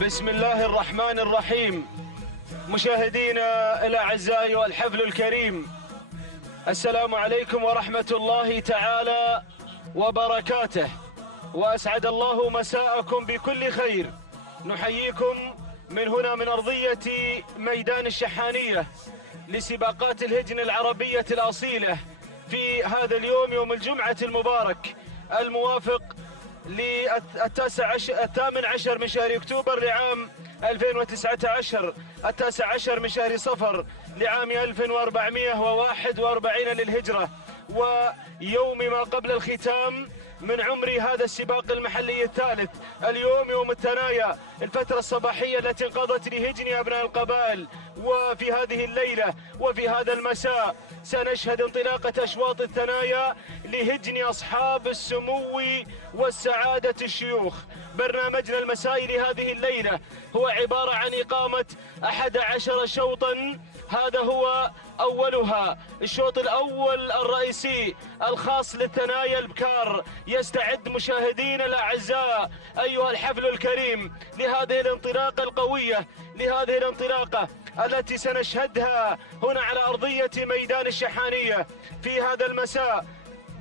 بسم الله الرحمن الرحيم. مشاهدينا الأعزاء والحفل الكريم، السلام عليكم ورحمة الله تعالى وبركاته، وأسعد الله مساءكم بكل خير. نحييكم من هنا من أرضية ميدان الشحانية لسباقات الهجن العربية الأصيلة في هذا اليوم، يوم الجمعة المبارك الموافق الثامن عشر من شهر أكتوبر لعام 2019، 19 من شهر صفر لعام 1441 للهجرة، ويوم ما قبل الختام من عمر هذا السباق المحلي الثالث. اليوم يوم الثنايا، الفترة الصباحية التي انقضت لهجن أبناء القبائل، وفي هذه الليلة وفي هذا المساء سنشهد انطلاقة أشواط الثنايا لهجن أصحاب السمو والسعادة الشيوخ. برنامجنا المسائي لهذه الليلة هو عبارة عن إقامة 11 شوطا، هذا هو أولها الشوط الأول الرئيسي الخاص للثنايا البكار. يستعد مشاهدينا الأعزاء أيها الحفل الكريم لهذه الانطلاقة القوية، لهذه الانطلاقة التي سنشهدها هنا على أرضية ميدان الشحانية في هذا المساء.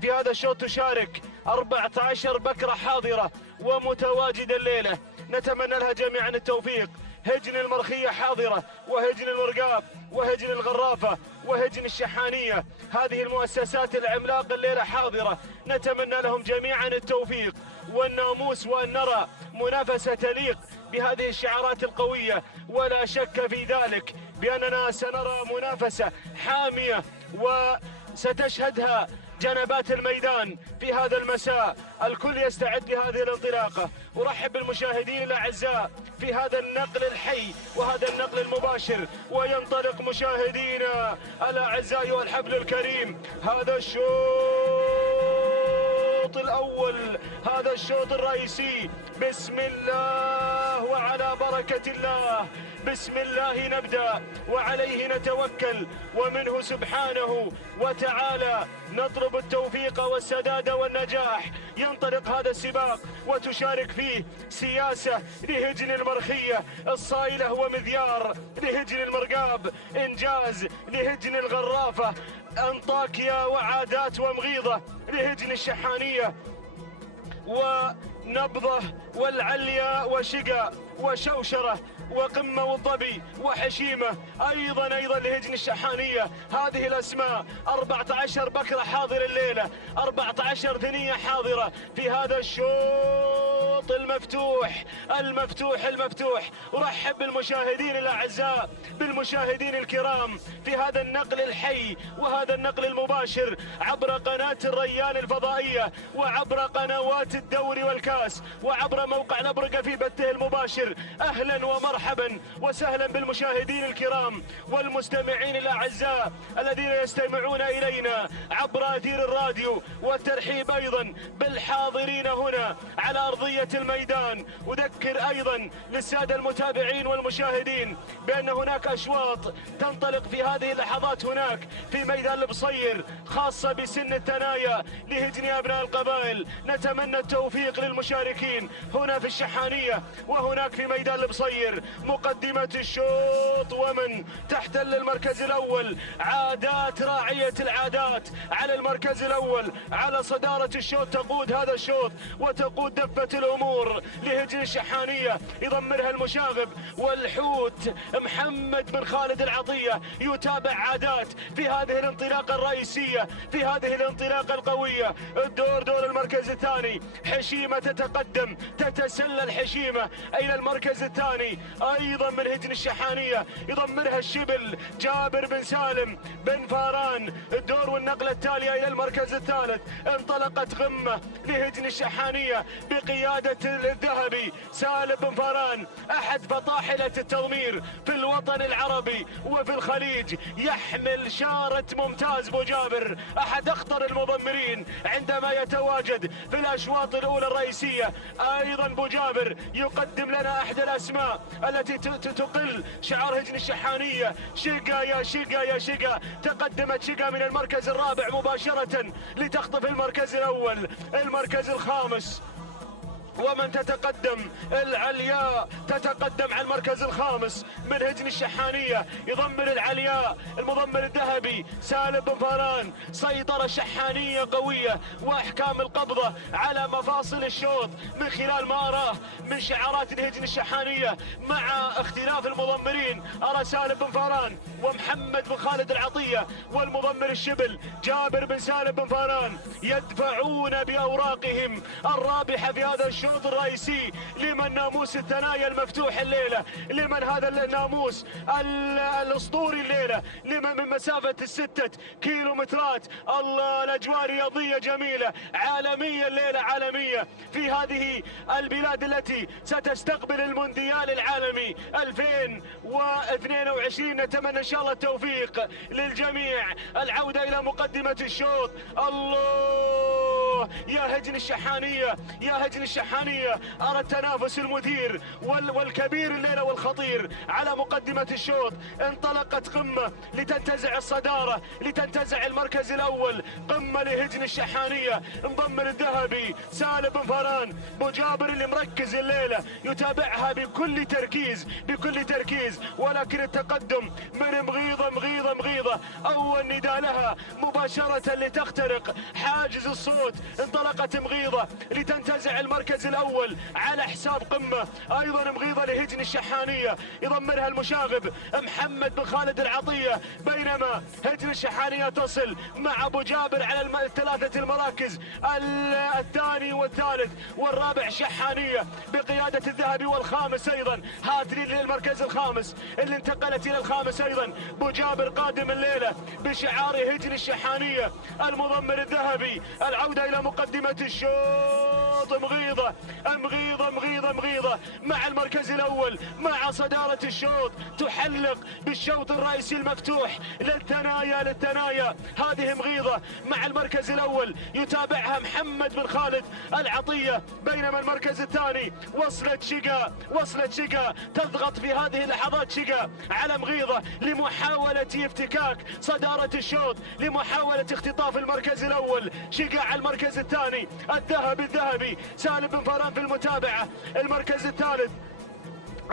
في هذا الشوط تشارك 14 بكرة حاضرة ومتواجدة الليلة، نتمنى لها جميعا التوفيق. هجن المرخية حاضرة، وهجن الورقاب، وهجن الغرافة، وهجن الشحانية، هذه المؤسسات العملاقة الليلة حاضرة، نتمنى لهم جميعا التوفيق والناموس، وأن نرى منافسة تليق بهذه الشعارات القوية. ولا شك في ذلك بأننا سنرى منافسة حامية وستشهدها جنبات الميدان في هذا المساء. الكل يستعد لهذه الانطلاقة. أرحب بالمشاهدين الأعزاء في هذا النقل الحي وهذا النقل المباشر، وينطلق مشاهدينا الأعزاء والحفل الكريم هذا الشوط الأول، هذا الشوط الرئيسي. بسم الله وعلى بركة الله، بسم الله نبدأ وعليه نتوكل، ومنه سبحانه وتعالى نطلب التوفيق والسداد والنجاح. ينطلق هذا السباق وتشارك فيه سياسة لهجن المرخية، الصايلة ومذيار لهجن المرقاب، إنجاز لهجن الغرافة، أنطاكيا وعادات ومغيضة لهجن الشحانية، ونبضة والعليا وشقا وشوشرة وقمة والضبي وحشيمة أيضا لهجن الشحانية. هذه الأسماء 14 بكرة حاضرة الليلة، 14 ثنية حاضرة في هذا الشوط المفتوح المفتوح. أرحب بالمشاهدين الأعزاء، بالمشاهدين الكرام في هذا النقل الحي وهذا النقل المباشر عبر قناة الريان الفضائية، وعبر قنوات الدوري والكاس، وعبر موقع الأبرقة في بثه المباشر. أهلا ومرحبا وسهلا بالمشاهدين الكرام والمستمعين الأعزاء الذين يستمعون إلينا عبر أثير الراديو، والترحيب أيضا بالحاضرين هنا على أرضية الميدان. أذكر أيضا للسادة المتابعين والمشاهدين بأن هناك أشواط تنطلق في هذه اللحظات هناك في ميدان البصير خاصة بسن الثنايا لهجن أبناء القبائل. نتمنى التوفيق للمشاركين هنا في الشحانية وهناك في ميدان البصير. مقدمة الشوط ومن تحتل المركز الأول عادات راعية العادات على المركز الأول، على صدارة الشوط تقود هذا الشوط وتقود دفة الأمور لهجن الشحانية، يضمرها المشاغب والحوت محمد بن خالد العطية. يتابع عادات في هذه الانطلاقة الرئيسية، في هذه الانطلاقة القوية. الدور دور المركز الثاني، حشيمة تتقدم، تتسلل حشيمة إلى المركز الثاني أيضا من هجن الشحانية، يضمرها الشبل جابر بن سالم بن فاران. الدور والنقلة التالية إلى المركز الثالث، انطلقت قمة لهجن الشحانية بقيادة الذهبي سالم بن فاران، أحد فطاحلة التضمير في الوطن العربي وفي الخليج، يحمل شارة ممتاز بو جابر، أحد أخطر المضمرين عندما يتواجد في الأشواط الأولى الرئيسية. أيضا بو جابر يقدم لنا أحد الأسماء التي تقل شعار هجن الشحانية. شقا يا شقا يا شقا، تقدمت شقا من المركز الرابع مباشرة لتخطف المركز الأول. المركز الخامس ومن تتقدم العلياء، تتقدم على المركز الخامس من هجن الشحانية، يضمن العلياء المضمر الذهبي سالم بن فاران. سيطرة شحانية قوية واحكام القبضة على مفاصل الشوط من خلال ما اراه من شعارات الهجن الشحانية، مع اختلاف المضمرين. ارى سالم بن فاران ومحمد بن خالد العطية، والمضمر الشبل جابر بن سالم بن فاران يدفعون باوراقهم الرابحة في هذا الشوط الرئيسي. لمن ناموس الثنايا المفتوح الليلة، لمن هذا الناموس الاسطوري الليلة، لمن من مسافة ال6 كيلومترات. الله، الاجواء رياضية جميلة عالمية الليلة، عالمية في هذه البلاد التي ستستقبل المونديال العالمي 2022. نتمنى ان شاء الله التوفيق للجميع. العودة الى مقدمة الشوط. الله يا هجن الشحانية، يا هجن الشحانية. ارى التنافس المثير والكبير الليلة والخطير على مقدمة الشوط. انطلقت قمة لتنتزع الصدارة، لتنتزع المركز الاول. قمة لهجن الشحانية، مضمر الذهبي سالم بن فاران. ابو جابر اللي مركز الليلة يتابعها بكل تركيز، بكل تركيز. ولكن التقدم من مغيضة، مغيضة، مغيضة. اول نداء لها مباشرة لتخترق حاجز الصوت. انطلقت مغيضة لتنتزع المركز الاول على حساب قمة. ايضا مغيضة لهجن الشحانية يضمنها المشاغب محمد بن خالد العطية. بينما هجن الشحانية تصل مع ابو جابر على الثلاثة المراكز، الثاني والثالث والرابع شحانية بقيادة الذهبي، والخامس ايضا هاتري للمركز الخامس اللي انتقلت الى الخامس ايضا. ابو جابر قادم الليلة بشعار هجن الشحانية، المضمر الذهبي. العودة الى مقدمة الشوط. مغيضة، مغيضة، مغيضة، مغيضة مع المركز الاول، مع صدارة الشوط. تحلق بالشوط الرئيسي المفتوح للثنايا، للثنايا. هذه مغيضة مع المركز الاول، يتابعها محمد بن خالد العطية. بينما المركز الثاني وصلت شقا، وصلت شقا. تضغط في هذه اللحظات شقا على مغيضة لمحاولة افتكاك صدارة الشوط، لمحاولة اختطاف المركز الاول. شقا على المركز الثاني، الذهبي سالم بن فاران في المتابعة. المركز الثالث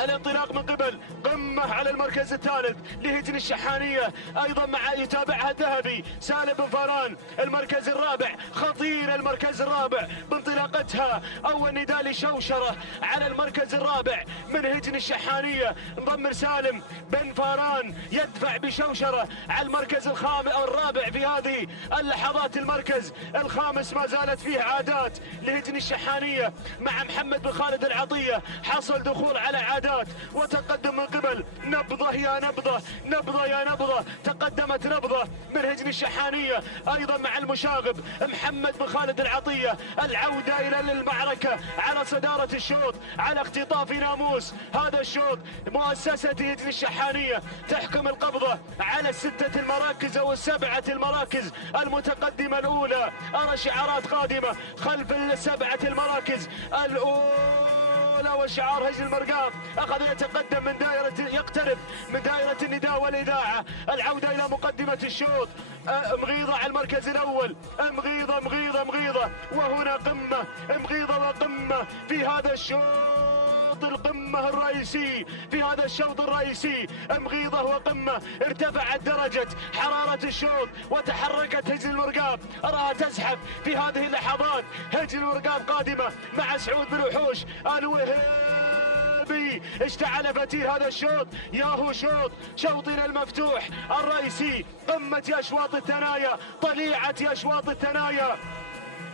الانطلاق من قبل قمة على المركز الثالث لهجن الشحانية، ايضا مع يتابعها الذهبي سالم بن فاران. المركز الرابع خطير، المركز الرابع بانطلاقتها. اول نداء لشوشرة على المركز الرابع من هجن الشحانية. مضمر سالم بن فاران يدفع بشوشرة على المركز الرابع في هذه اللحظات. المركز الخامس ما زالت فيه عادات لهجن الشحانية مع محمد بن خالد العطية. حصل دخول على عادات وتقدم من قبل نبضة يا نبضة، نبضة يا نبضة. تقدمت نبضة من هجن الشحانية ايضا مع المشاغب محمد بن خالد العطية. العودة الى المعركة على صدارة الشوط، على اختطاف ناموس هذا الشوط. مؤسسة هجن الشحانية تحكم القبضة على الستة المراكز او السبعة المراكز المتقدمة الاولى. ارى شعارات قادمة خلف السبعة المراكز الاولى، وشعار هجن المرقاف اخذ يتقدم من دائرة، يقترب من دائرة النداء والاذاعة. العودة الى مقدمة الشوط. مغيضة على المركز الاول، مغيضة، مغيضة، مغيضة. وهنا قمة، مغيضة وقمة في هذا الشوط، القمة الرئيسي في هذا الشوط الرئيسي. مغيضة وقمة. ارتفعت درجة حرارة الشوط وتحركت هجن المرقاف. اراها تزحف في هذه اللحظات. هجن المرقاف قادمة مع سعود بن وحوش الوهيبي. اشتعل فتيل هذا الشوط. ياهو شوط، شوطنا المفتوح الرئيسي. قمة اشواط الثنايا، طليعة اشواط الثنايا.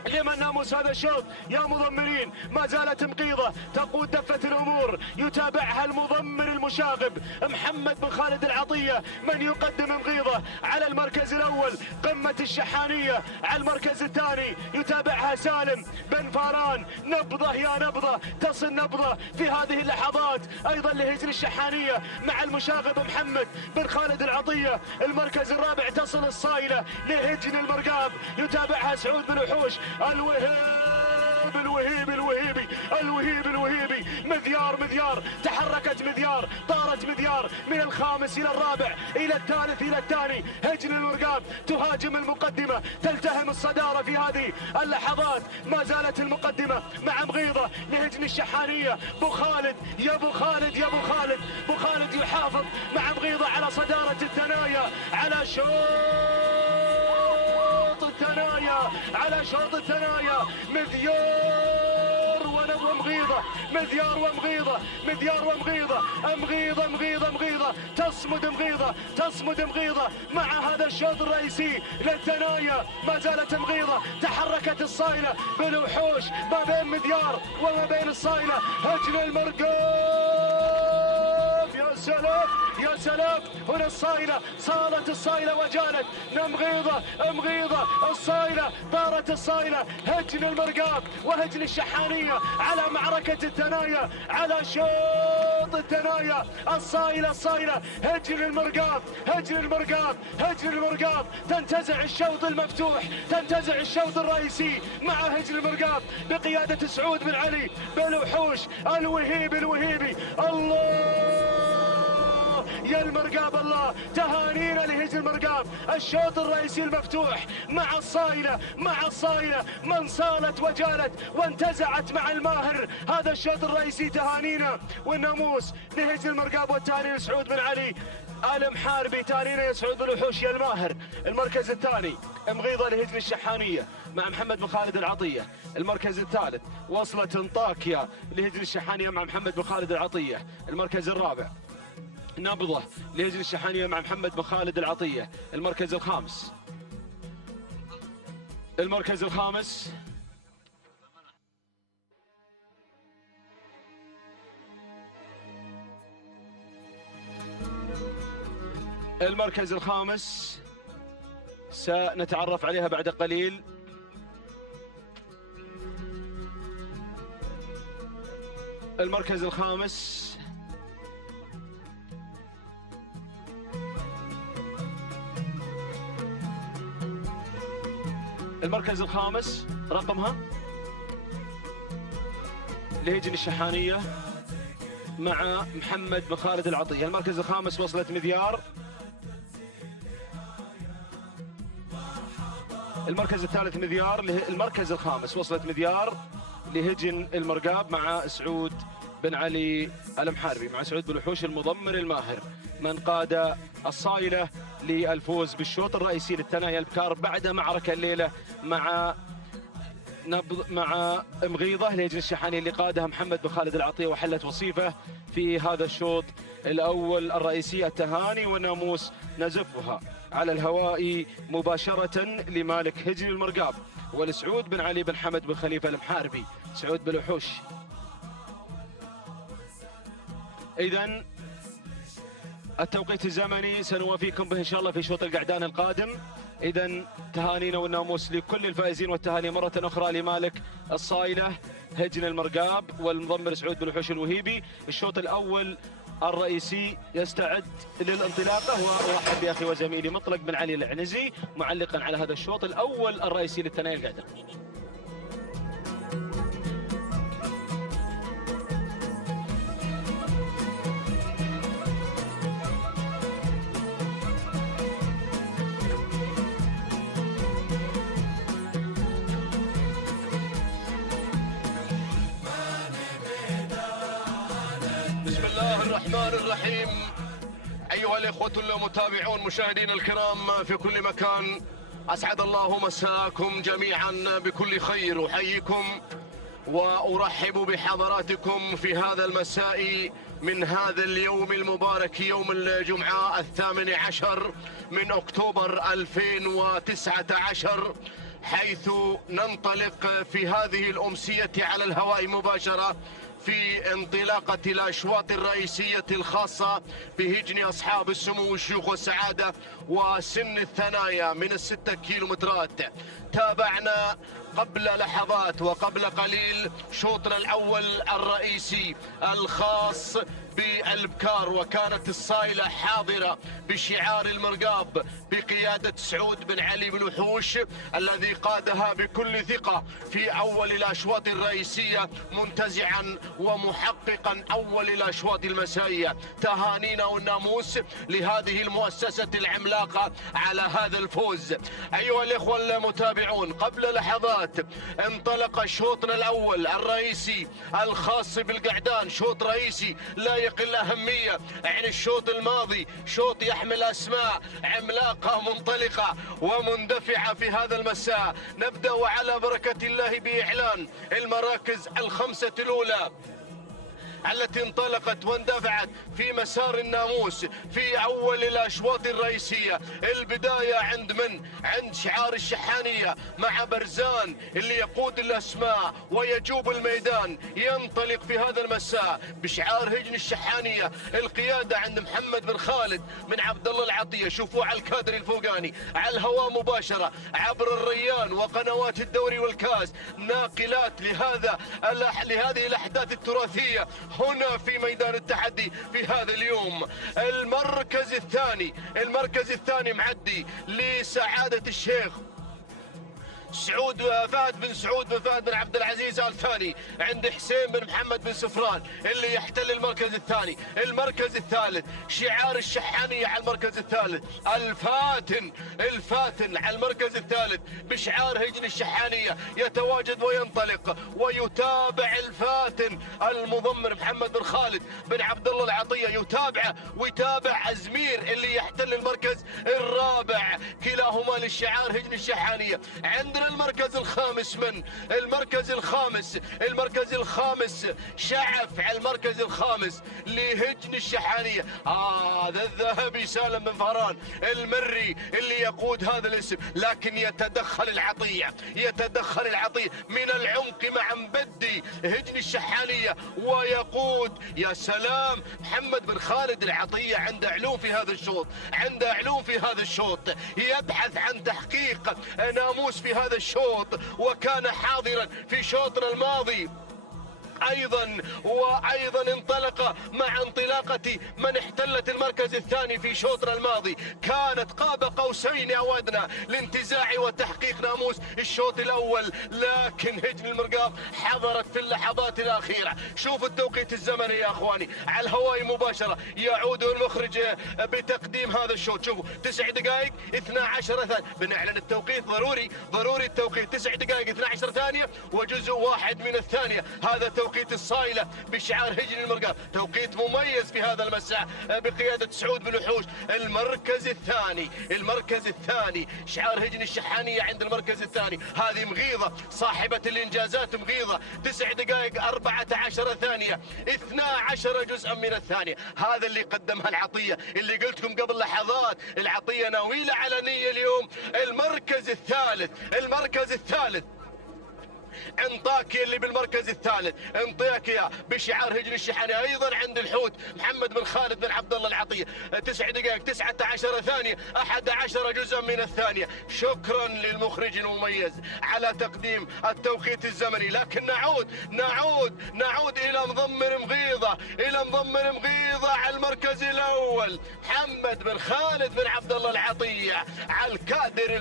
لمن ناموس هذا الشوط يا مضمرين. ما زالت مقيضة تقود دفة الأمور، يتابعها المضمر المشاغب محمد بن خالد العطية. من يقدم مقيضة على المركز الأول قمة الشحانية، على المركز الثاني يتابعها سالم بن فاران. نبضة يا نبضة، تصل نبضة في هذه اللحظات أيضا لهجن الشحانية مع المشاغب محمد بن خالد العطية. المركز الرابع تصل الصايلة لهجن المرقاب، يتابعها سعود بن وحوش الوهيبي. مذيار، مذيار. تحركت مذيار، طارت صارت مذيار من الخامس إلى الرابع إلى الثالث إلى الثاني. هجن المرقاب تهاجم المقدمة، تلتهم الصدارة في هذه اللحظات. ما زالت المقدمة مع مغيضة لهجن الشحانية. بو خالد يا بو خالد يا بو خالد، بو خالد يحافظ مع مغيضة على صدارة الثنايا، على شوط الثنايا، على شوط الثنايا. مذيار ومغيضة، مذيار ومغيضة، مذيار ومغيضة، مغيضة مغيضة مغيضة، تصمد مغيضة، تصمد مغيضة مع هذا الشوط الرئيسي للثنايا. ما زالت مغيضة، تحركت الصايلة بالوحوش ما بين مذيار وما بين الصايلة. هجن المرقاب، يا سلام يا سلام. هنا الصايلة، صالت الصايلة وجالت مغيضة، مغيضة الصايلة، طارت الصايلة. هجن المرقاب وهجن الشحانية على معركة الثنايا، على شوط الثنايا. الصايلة الصايلة، هجن المرقاب، هجن المرقاب، هجن المرقاب. تنتزع الشوط المفتوح، تنتزع الشوط الرئيسي مع هجن المرقاب بقيادة سعود بن علي بالوحوش. الوهيبي الوهيبي، الله يا المرقاب الله. تهانينا لهجن المرقاب، الشوط الرئيسي المفتوح مع الصايلة، مع الصايلة من صالت وجالت وانتزعت مع الماهر هذا الشوط الرئيسي. تهانينا والناموس لهجن المرقاب والتهاني لسعود بن علي المحاربي. تهانينا يا سعود بالوحوش يا الماهر. المركز الثاني مغيضة لهجن الشحانية مع محمد بن خالد العطية. المركز الثالث وصلت انطاكيا لهجن الشحانية مع محمد بن خالد العطية. المركز الرابع نبضة لهجن الشحانية مع محمد بن خالد العطية. المركز الخامس، المركز الخامس المركز الخامس سنتعرف عليها بعد قليل. المركز الخامس المركز الخامس رقمها لهجن الشحانية مع محمد بن خالد العطية. المركز الخامس وصلت مذيار. المركز الثالث مذيار. المركز الخامس وصلت مذيار لهجن المرقاب مع سعود بن علي المحاربي، مع سعود بن الوحوش المضمر الماهر من قاد الصايلة للفوز بالشوط الرئيسي للثنايا البكار بعد معركة الليلة مع مغيضة لهجن الشحانية اللي قادها محمد بن خالد العطية وحلت وصيفة في هذا الشوط الأول الرئيسي. التهاني والناموس نزفها على الهواء مباشرة لمالك هجن المرقاب ولسعود بن علي بن حمد بن خليفة المحاربي. سعود بالوحوش. إذن التوقيت الزمني سنوافيكم به إن شاء الله في شوط القعدان القادم. إذن تهانينا والناموس لكل الفائزين، والتهاني مرة أخرى لمالك الصايلة هجن المرقاب والمضمر سعود بن الوحوش الوهيبي. الشوط الأول الرئيسي يستعد للانطلاقة، وأرحب بأخي وزميلي مطلق بن علي العنزي معلقا على هذا الشوط الأول الرئيسي للثنايا القعدان. الرحمن الرحيم. أيها الإخوة المتابعون مشاهدينا الكرام في كل مكان، أسعد الله مساءكم جميعا بكل خير. أحييكم وأرحب بحضراتكم في هذا المساء من هذا اليوم المبارك، يوم الجمعة 18 من أكتوبر 2019، حيث ننطلق في هذه الأمسية على الهواء مباشرة في انطلاقة الأشواط الرئيسية الخاصة بهجن أصحاب السمو والشيوخ والسعادة وسن الثنايا من ال6 كيلومترات. تابعنا قبل لحظات وقبل قليل شوطنا الأول الرئيسي الخاص بالبكار، وكانت الصايلة حاضرة بشعار المرقاب بقيادة سعود بن علي بن وحوش الذي قادها بكل ثقة في أول الأشواط الرئيسية، منتزعا ومحققا أول الأشواط المسائية. تهانينا والناموس لهذه المؤسسة العملاقة على هذا الفوز. أيها الإخوة المتابعون، قبل لحظات انطلق شوطنا الأول الرئيسي الخاص بالقعدان، شوط رئيسي لا يقل أهمية عن الشوط الماضي، شوط يحمل أسماء عملاقة منطلقة ومندفعة في هذا المساء. نبدأ وعلى بركة الله بإعلان المراكز الخمسة الأولى التي انطلقت واندفعت في مسار الناموس في أول الأشواط الرئيسية. البداية عند من؟ عند شعار الشحانية مع برزان اللي يقود الأسماء ويجوب الميدان. ينطلق في هذا المساء بشعار هجن الشحانية. القيادة عند محمد بن خالد من عبد الله العطية. شوفوا على الكادر الفوقاني على الهواء مباشرة عبر الريان وقنوات الدوري والكاس، ناقلات لهذه الأحداث التراثية هنا في ميدان التحدي في هذا اليوم. المركز الثاني معدي لسعادة الشيخ فهد بن فهد بن عبد العزيز آل ثاني عند حسين بن محمد بن سفران اللي يحتل المركز الثاني. المركز الثالث شعار الشحانية على المركز الثالث. الفاتن على المركز الثالث بشعار هجن الشحانية يتواجد وينطلق ويتابع الفاتن المضمر محمد بن خالد بن عبد الله العطية، يتابعه ويتابع أزمير اللي يحتل المركز الرابع، كلاهما للشعار هجن الشحانية. عندنا المركز الخامس المركز الخامس شعف على المركز الخامس لهجن الشحانية. هذا الذهبي سالم بن فهران المري اللي يقود هذا الاسم، لكن يتدخل العطية من العمق مع مبدي هجن الشحانية ويقود يا سلام محمد بن خالد العطية. عنده علوم في هذا الشوط، يبحث عن تحقيق ناموس في هذا الشوط، وكان حاضرا في شوطنا الماضي وأيضا انطلق مع انطلاقة من احتلت المركز الثاني في شوطنا الماضي. كانت قاب قوسين أو أدنى لانتزاع وتحقيق ناموس الشوط الأول، لكن هجن المرقاب حضرت في اللحظات الأخيرة. شوف التوقيت الزمني يا أخواني على الهواء مباشرة، يعود المخرج بتقديم هذا الشوط. شوفوا 9 دقائق 12 ثانية، بنعلن التوقيت ضروري التوقيت 9 دقائق 12 ثانية وجزء واحد من الثانية. هذا توقيت الصايلة بشعار هجن المرقاب، توقيت مميز في هذا المساء بقيادة سعود بن وحوش. المركز الثاني شعار هجن الشحانية عند المركز الثاني. هذه مغيضة صاحبة الإنجازات، مغيضة 9 دقائق 14 ثانية 12 جزءا من الثانية. هذا اللي قدمها العطية، اللي قلت لكم قبل لحظات العطية ناويلة على نية اليوم. المركز الثالث انطاكيا اللي بالمركز الثالث، انطاكيا بشعار هجن الشحانية ايضا عند الحوت محمد بن خالد بن عبد الله العطية. 9 دقائق 19 ثانية 11 جزءا من الثانية. شكرا للمخرج المميز على تقديم التوقيت الزمني. لكن نعود الى مضمر مغيضة على المركز الاول، محمد بن خالد بن عبد الله العطية على الكادر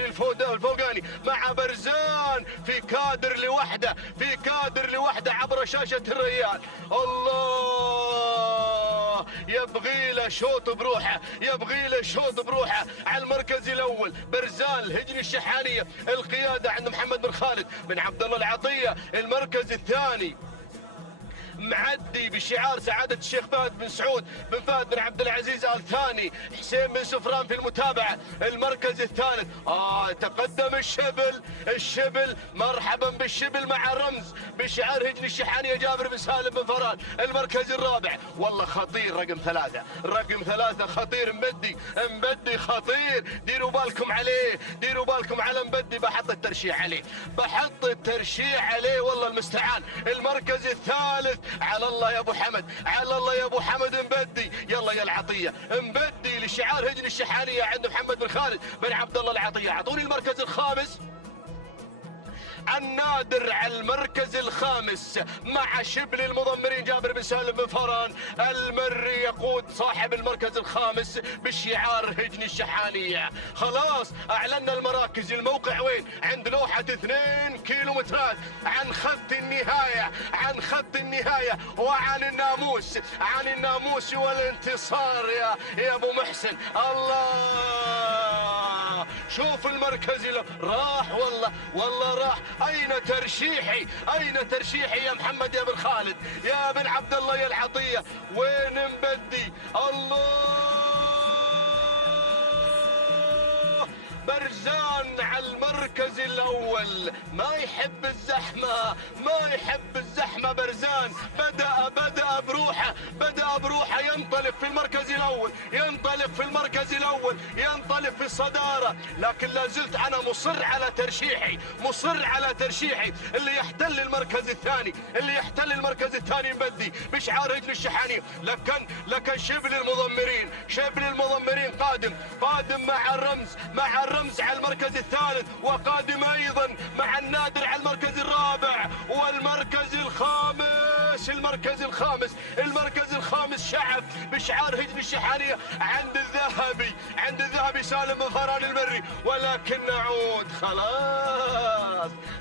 الفوقاني مع برزان في كادر لوحده عبر شاشة الريان. الله، يبغي له شوط بروحه على المركز الاول. برزان هجن الشحانية، القيادة عند محمد بن خالد بن عبد الله العطية. المركز الثاني معدي بشعار سعادة الشيخ فهد بن فهد بن عبد العزيز آل ثاني، حسين بن سفران في المتابعة. المركز الثالث تقدم الشبل، مرحبا بالشبل مع رمز بشعار هجن الشحانية جابر بن سالم بن فران. المركز الرابع والله خطير، رقم ثلاثة خطير، مبدي خطير، ديروا بالكم على مبدي. بحط الترشيح عليه والله المستعان. المركز الثالث على الله يا ابو حمد مبدي. يلا يا العطية مبدي لشعار هجن الشحانية عند محمد بن خالد بن عبد الله العطية. اعطوني المركز الخامس النادر على المركز الخامس مع شبل المضمرين جابر بن سالم بن فران. المري يقود صاحب المركز الخامس بشعار هجن الشحانية. خلاص اعلنا المراكز. الموقع وين؟ عند لوحة 2 كيلومترات عن خط النهاية، عن خط النهاية وعن الناموس، عن الناموس والانتصار يا ابو محسن. الله، شوف المركز راح، والله راح. اين ترشيحي؟ اين ترشيحي يا محمد يا بن خالد يا بن عبد الله يا العطية؟ وين مبدي؟ الله، برزان على المركز الاول. ما يحب الزحمه، ما يحب الزحمه. برزان بدأ بروحه، بدأ بروحه. ينطلق في المركز الاول، ينطلق في المركز الاول، ينطلق في الصداره. لكن لا زلت انا مصر على ترشيحي، مصر على ترشيحي. اللي يحتل المركز الثاني، اللي يحتل المركز الثاني مبدي بشعار هجن الشحانية. لكن شبل المضمرين، شبل المضمرين قادم مع الرمز، مع الرمز على المركز الثالث، وقادم ايضا مع النادر على المركز الرابع والمركز الخامس. المركز الخامس شعب بشعار هجن الشحانية عند الذهبي سالم بن فران المري. ولكن نعود.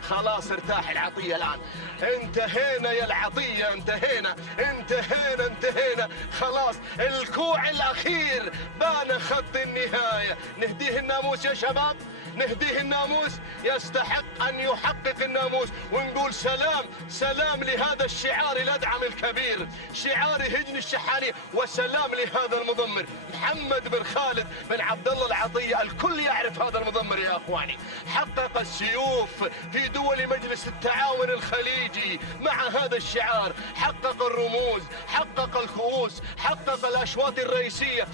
خلاص ارتاح العطية الآن. انتهينا يا العطية، انتهينا. خلاص الكوع الأخير بان خط النهاية. نهديه الناموس يا شباب، نهديه الناموس. يستحق أن يحقق الناموس. ونقول سلام لهذا الشعار الأدعم الكبير، شعار هجن الشحانية. وسلام لهذا المضمر محمد بن خالد بن عبد الله العطية. الكل يعرف هذا المضمر يا أخواني. حقق السيوف في دول مجلس التعاون الخليجي مع هذا الشعار. حقق الرموز، حقق الكؤوس، حقق الأشواط الرئيسية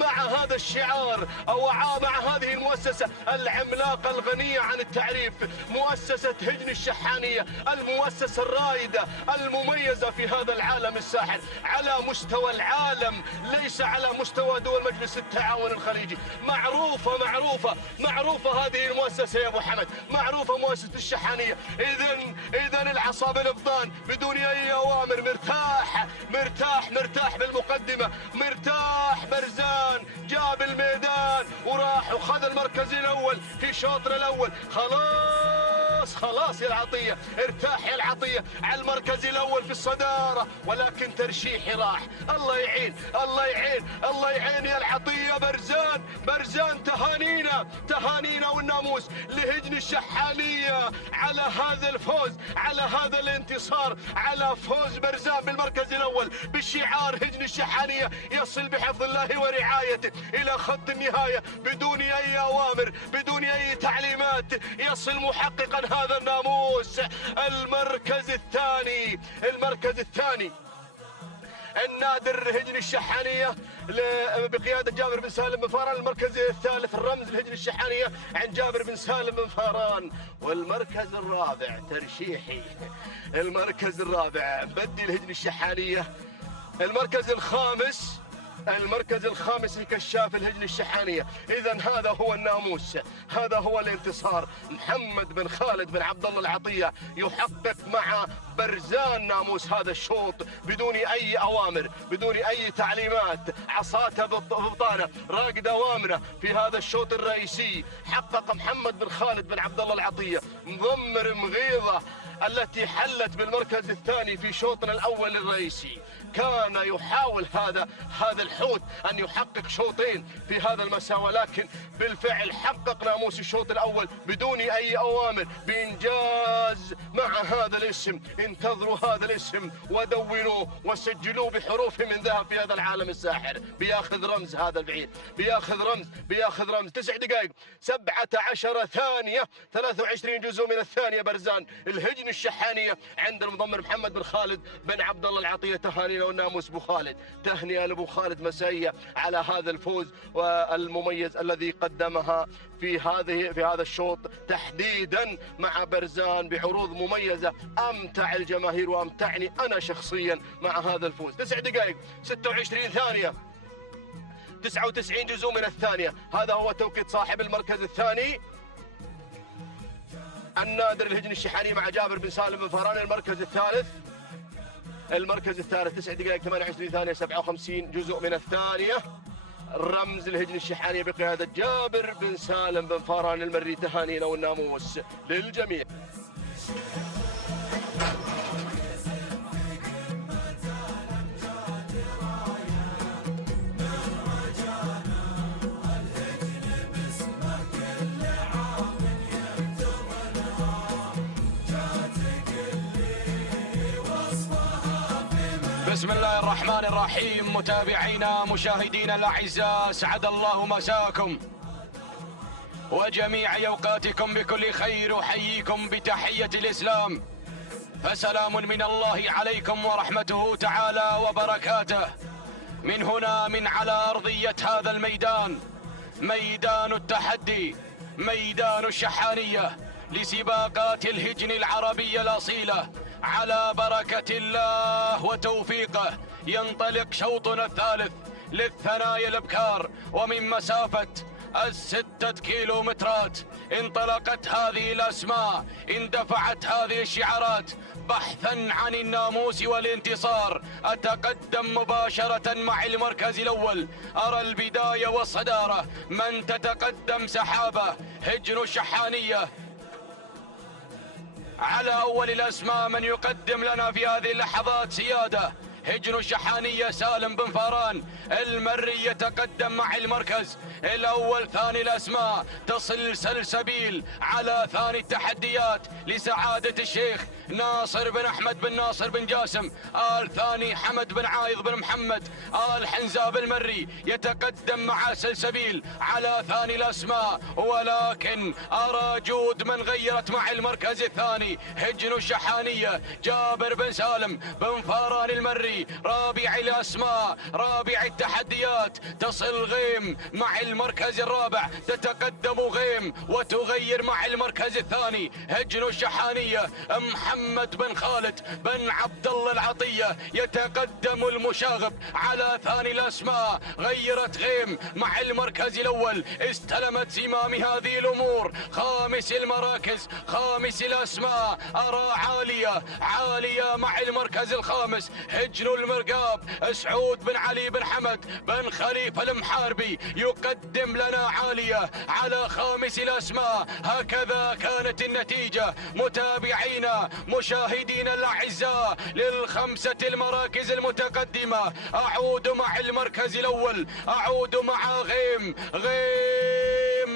مع هذا الشعار، أو مع هذه المؤسسة العملاقة الغنية عن التعريف، مؤسسة هجن الشحانية، المؤسسة الرائدة المميزة في هذا العالم الساحر على مستوى العالم، ليس على مستوى دول مجلس التعاون الخليجي. معروفة هذه المؤسسة يا ابو حمد، معروفة مؤسسة الشحانية. اذا العصا الابطان بدون اي اوامر. مرتاح بالمقدمة، مرتاح. برزان جاب الميدان وراح وخذ المركز الاول في شوطنا الاول. خلاص يا العطية، ارتاح يا العطية على المركز الاول في الصدارة. ولكن ترشيحي راح. الله يعين يا العطية. برزان تهانينا والناموس لهجن الشحانية على هذا الفوز، على هذا الانتصار، على فوز برزان بالمركز الاول بشعار هجن الشحانية. يصل بحفظ الله ورعايته الى خط النهاية بدون اي اوامر، بدون اي تعليمات. يصل محققا هذا الناموس. المركز الثاني النادر هجن الشحانية بقيادة جابر بن سالم بن فران. المركز الثالث الرمز لهجن الشحانية عند جابر بن سالم بن فران. والمركز الرابع ترشيحي، المركز الرابع بدي لهجن الشحانية. المركز الخامس لكشاف الهجن الشحانية. إذا هذا هو الناموس، هذا هو الانتصار. محمد بن خالد بن عبد الله العطية يحقق مع برزان ناموس هذا الشوط بدون أي أوامر، بدون أي تعليمات. عصاته ببطانه، راقد أوامره في هذا الشوط الرئيسي. حقق محمد بن خالد بن عبد الله العطية مضمر مغيظة التي حلت بالمركز الثاني في شوطنا الأول الرئيسي. كان يحاول هذا الحوت أن يحقق شوطين في هذا المساء، ولكن بالفعل حقق ناموس الشوط الأول بدون أي أوامر بإنجاز مع هذا الاسم. انتظروا هذا الاسم ودونوه وسجلوه بحروف من ذهب في هذا العالم الساحر. بياخذ رمز هذا البعيد، بياخذ رمز 9 دقائق 17 ثانية 23 جزء من الثانية. برزان الهجن الشحانية عند المضمر محمد بن خالد بن عبد الله العطية. تهانينا والناموس ابو خالد، تهنئة لابو خالد مسائية على هذا الفوز والمميز الذي قدمها في هذا الشوط تحديدا مع برزان بعروض مميزة. امتع الجماهير وامتعني انا شخصيا مع هذا الفوز. 9 دقائق 26 ثانية 99 جزء من الثانية. هذا هو توقيت صاحب المركز الثاني النادر الهجن الشحاني مع جابر بن سالم بن فهران. المركز الثالث 9 دقائق 28 ثانية 57 جزء من الثانية. رمز الهجن الشحاني بقيادة جابر بن سالم بن فهران المري. تهانينا والناموس للجميع. بسم الله الرحمن الرحيم. متابعينا مشاهدينا الأعزاء، سعد الله مساكم وجميع أوقاتكم بكل خير. أحييكم بتحية الإسلام، فسلام من الله عليكم ورحمته تعالى وبركاته. من هنا من على أرضية هذا الميدان، ميدان التحدي، ميدان الشحانية لسباقات الهجن العربية الأصيلة، على بركة الله وتوفيقه ينطلق شوطنا الثالث للثنايا الأبكار. ومن مسافة 6 كيلومترات انطلقت هذه الأسماء، اندفعت هذه الشعارات بحثا عن الناموس والانتصار. أتقدم مباشرة مع المركز الأول، أرى البداية والصدارة. من تتقدم سحابة هجن الشحانية على أول الأسماء. من يقدم لنا في هذه اللحظات سيادة هجن الشحانية سالم بن فهران المري يتقدم مع المركز الأول. ثاني الأسماء تصل سلسبيل على ثاني التحديات لسعادة الشيخ ناصر بن أحمد بن ناصر بن جاسم. ثاني حمد بن عايض بن محمد حنزاب المري يتقدم مع سلسبيل على ثاني الأسماء. ولكن أرى جود من غيرت مع المركز الثاني هجن الشحانية جابر بن سالم بن فهران المري. رابع الأسماء، رابع التحديات تصل غيم مع المركز الرابع، تتقدم غيم وتغير مع المركز الثاني هجن الشحانية محمد بن خالد بن عبد الله العطية. يتقدم المشاغب على ثاني الأسماء، غيرت غيم مع المركز الأول، استلمت زمام هذه الأمور. خامس المراكز، خامس الأسماء، أرى عالية مع المركز الخامس هجن المرقاب سعود بن علي بن حمد بن خليفة المحاربي يقدم لنا عالية على خامس الأسماء. هكذا كانت النتيجة متابعينا مشاهدينا الأعزاء للخمسة المراكز المتقدمة. أعود مع المركز الأول، أعود مع غيم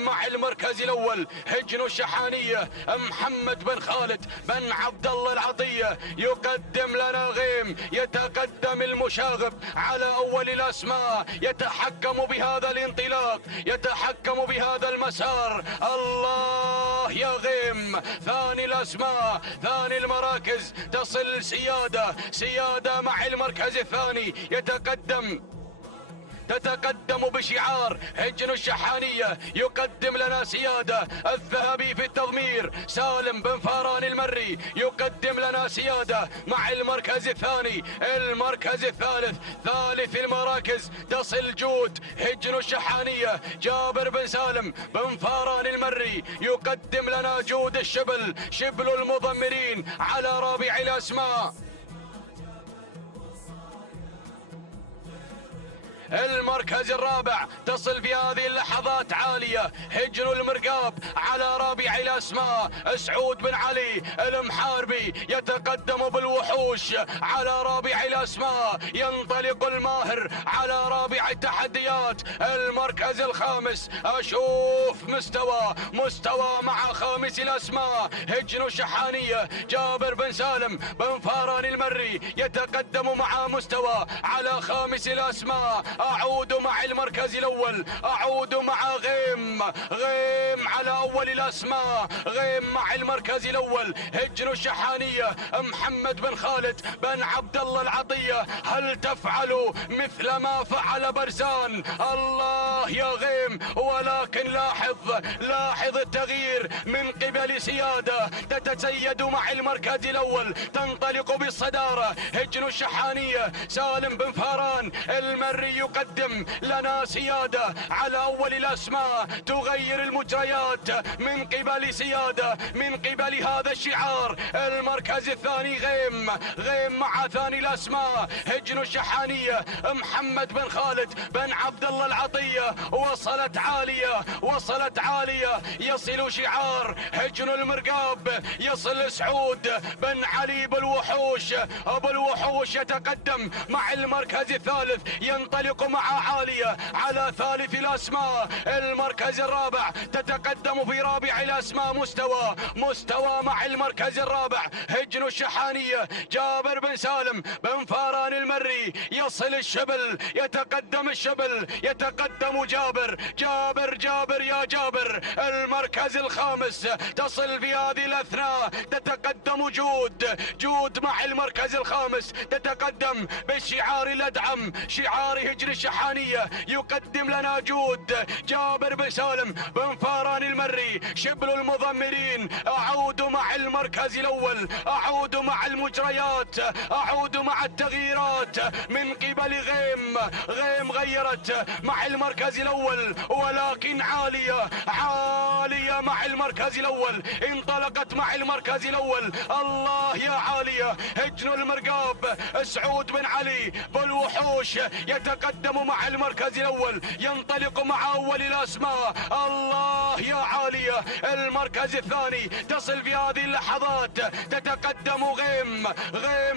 مع المركز الأول هجن الشحانية محمد بن خالد بن عبد الله العطية يقدم لنا غيم. يتقدم المشاغب على أول الأسماء، يتحكم بهذا الانطلاق، يتحكم بهذا المسار. الله يا غيم. ثاني الأسماء، ثاني المراكز تصل سيادة مع المركز الثاني. تتقدم بشعار هجن الشحانية، يقدم لنا سيادة الذهبي في التضمير سالم بن فهران المري يقدم لنا سيادة مع المركز الثاني. المركز الثالث، ثالث المراكز تصل جود هجن الشحانية جابر بن سالم بن فهران المري يقدم لنا جود شبل المضمرين على رابع الأسماء. المركز الرابع تصل في هذه اللحظات عالية هجن المرقاب على رابع الأسماء سعود بن علي المحاربي يتقدم بالوحوش على رابع الأسماء. ينطلق الماهر على رابع التحديات. المركز الخامس أشوف مستوى مع خامس الأسماء هجن الشحانية جابر بن سالم بن فهران المري يتقدم مع مستوى على خامس الأسماء. أعود مع المركز الأول، أعود مع غيم على أول الأسماء. غيم مع المركز الأول هجن الشحانية محمد بن خالد بن عبد الله العطية. هل تفعل مثل ما فعل حسان. الله يا غيم، ولكن لاحظ التغيير من قبل سيادة تتسيد مع المركز الأول، تنطلق بالصدارة هجن الشحانية. سالم بن فاران المري يقدم لنا سيادة على أول الأسماء، تغير المجريات من قبل سيادة، من قبل هذا الشعار. المركز الثاني غيم مع ثاني الأسماء هجن الشحانية. محمد بن خالد بن عبد الله العطية وصلت عالية، يصل شعار هجن المرقاب، يصل سعود بن علي أبو الوحوش يتقدم مع المركز الثالث، ينطلق مع عالية على ثالث الأسماء. المركز الرابع تتقدم في رابع الأسماء مستوى مع المركز الرابع هجن الشحانية. جابر بن سالم بن فاران المري يصل الشبل، يتقدم الشبل، يتقدم جابر يا جابر. المركز الخامس تصل في هذه الأثناء، تتقدم جود مع المركز الخامس، تتقدم بالشعار الأدعم شعار هجن الشحانية. يقدم لنا جابر بن سالم بن فاران المري شبل المضمرين. أعود مع المركز الأول، أعود مع المجريات، أعود مع التغييرات من قبل غيم غيرت مع المركز الأول، ولكن عالية مع المركز الأول، انطلقت مع المركز الأول. الله يا عالية. هجن المرقاب سعود بن علي بالوحوش يتقدم مع المركز الأول، ينطلق مع أول الأسماء. الله يا عالية. المركز الثاني تصل في هذه اللحظات، تتقدم غيم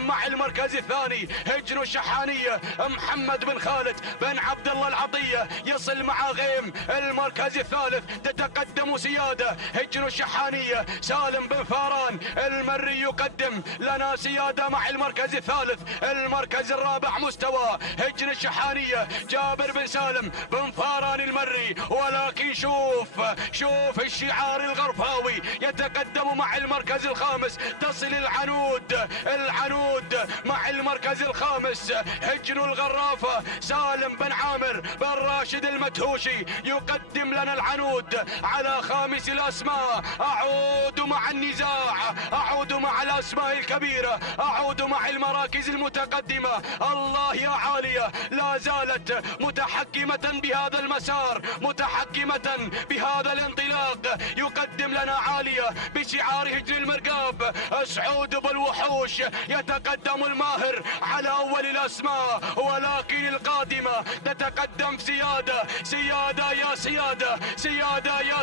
مع المركز الثاني هجن الشحانية. محمد بن خالد بن عبد الله العطية يصل مع غيم. المركز الثالث تتقدم سيادة هجن الشحانية. سالم بن فاران المري يقدم لنا سيادة مع المركز الثالث. المركز الرابع مستوى هجن الشحانية جابر بن سالم بن فاران المري. ولكن شوف الشعار الغرفاوي يتقدم مع المركز الخامس. تصل العنود مع المركز الخامس هجن الغرافة. سالم بن عامر بن راشد المدهوشي يقدم لنا العنود على خامس الأسماء. أعود مع النزاع، أعود مع الأسماء الكبيرة، أعود مع المراكز المتقدمة. الله يا عالية. لا زالت متحكمة بهذا المسار، متحكمة بهذا الانطلاق. يقدم لنا عالية بشعار هجن المرقاب. سعود بالوحوش يتقدم الماهر على أول الأسماء، ولكن القادمة تتقدم سيادة يا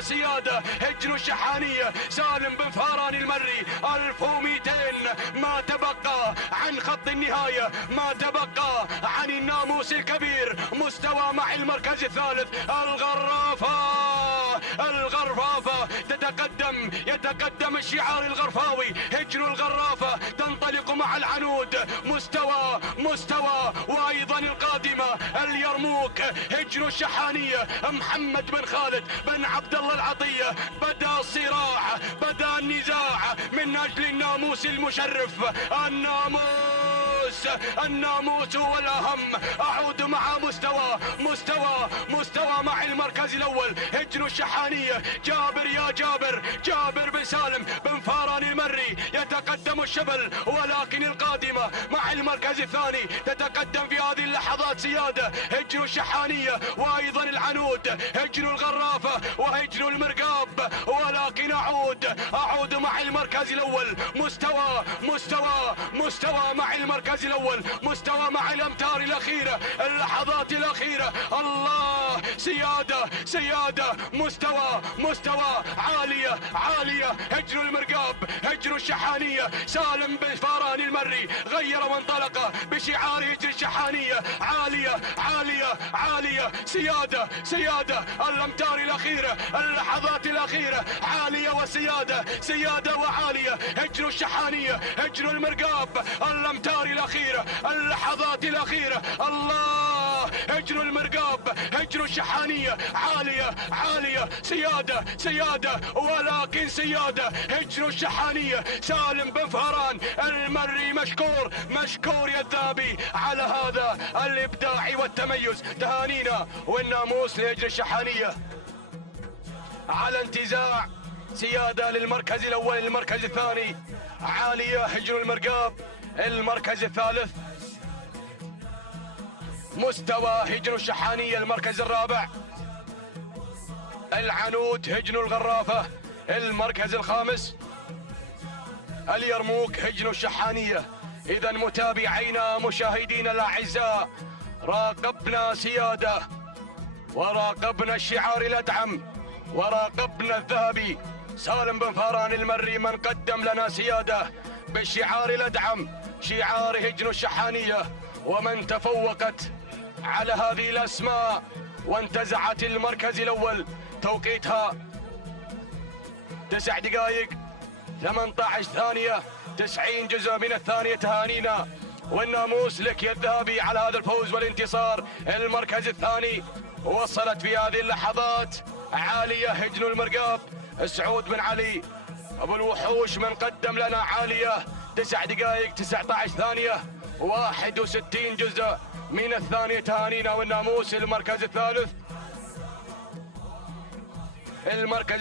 سيادة هجن الشحانية. سالم بن فاران المري 1200 ما تبقى عن خط النهاية، ما تبقى عن الناموس الكبير. مستوى مع المركز الثالث الغرفافة يتقدم الشعار الغرفاوي هجن الغرافة، تنطلق مع العنود. مستوى وأيضا القادمة اليرموك هجن الشحانية. محمد بن خالد بن عبد الله العطية. بدأ الصراع، بدأ النزاع من أجل الناموس المشرف. الناموس هو الأهم. أعود مع مستوى مع المركز الأول هجن الشحانية. جابر بن سالم بن فاران المري يتقدم الشبل، ولكن القادمة مع المركز الثاني تتقدم في هذه اللحظات سيادة هجن الشحانية، وأيضا العنود هجن الغرافة وهجن المرقاب. ولكن أعود مع المركز الأول. مستوى مع المركز الأول، مستوى مع الأمتار الأخيرة، اللحظات الأخيرة. الله سيادة مستوى عالية هجن المرقاب هجن الشحانية. سالم بن فاران المري غير وانطلق بشعار هجن الشحانية. عالية سيادة الأمتار الأخيرة، اللحظات الأخيرة. عالية سيادة وعالية هجن الشحانية هجن المرقاب، الأمتار الأخيرة، اللحظات الأخيرة. الله هجن المرقاب، هجن الشحانية، عالية عالية، سيادة سيادة ولكن سيادة، هجن الشحانية. سالم بن فهران المري مشكور، مشكور يا الذهبي على هذا الإبداع والتميز. تهانينا والناموس لهجن الشحانية على انتزاع سيادة للمركز الأول. المركز الثاني عالية هجن المرقاب. المركز الثالث مستوى هجن الشحانية. المركز الرابع العنود هجن الغرافة. المركز الخامس اليرموك هجن الشحانية. إذا متابعينا مشاهدينا الأعزاء، راقبنا سيادة وراقبنا الشعار الأدعم وراقبنا الذهبي سالم بن فهران المري، من قدم لنا سيادة بالشعار الأدعم شعار هجن الشحانية، ومن تفوقت على هذه الأسماء وانتزعت المركز الأول. توقيتها 9 دقائق 18 ثانية 90 جزء من الثانية. تهانينا والناموس لك يا الذهبي على هذا الفوز والانتصار. المركز الثاني وصلت في هذه اللحظات عالية هجن المرقاب. سعود بن علي أبو الوحوش من قدم لنا عالية 9 دقائق 19 ثانية 61 جزء من الثانية. تهانينا والناموس. المركز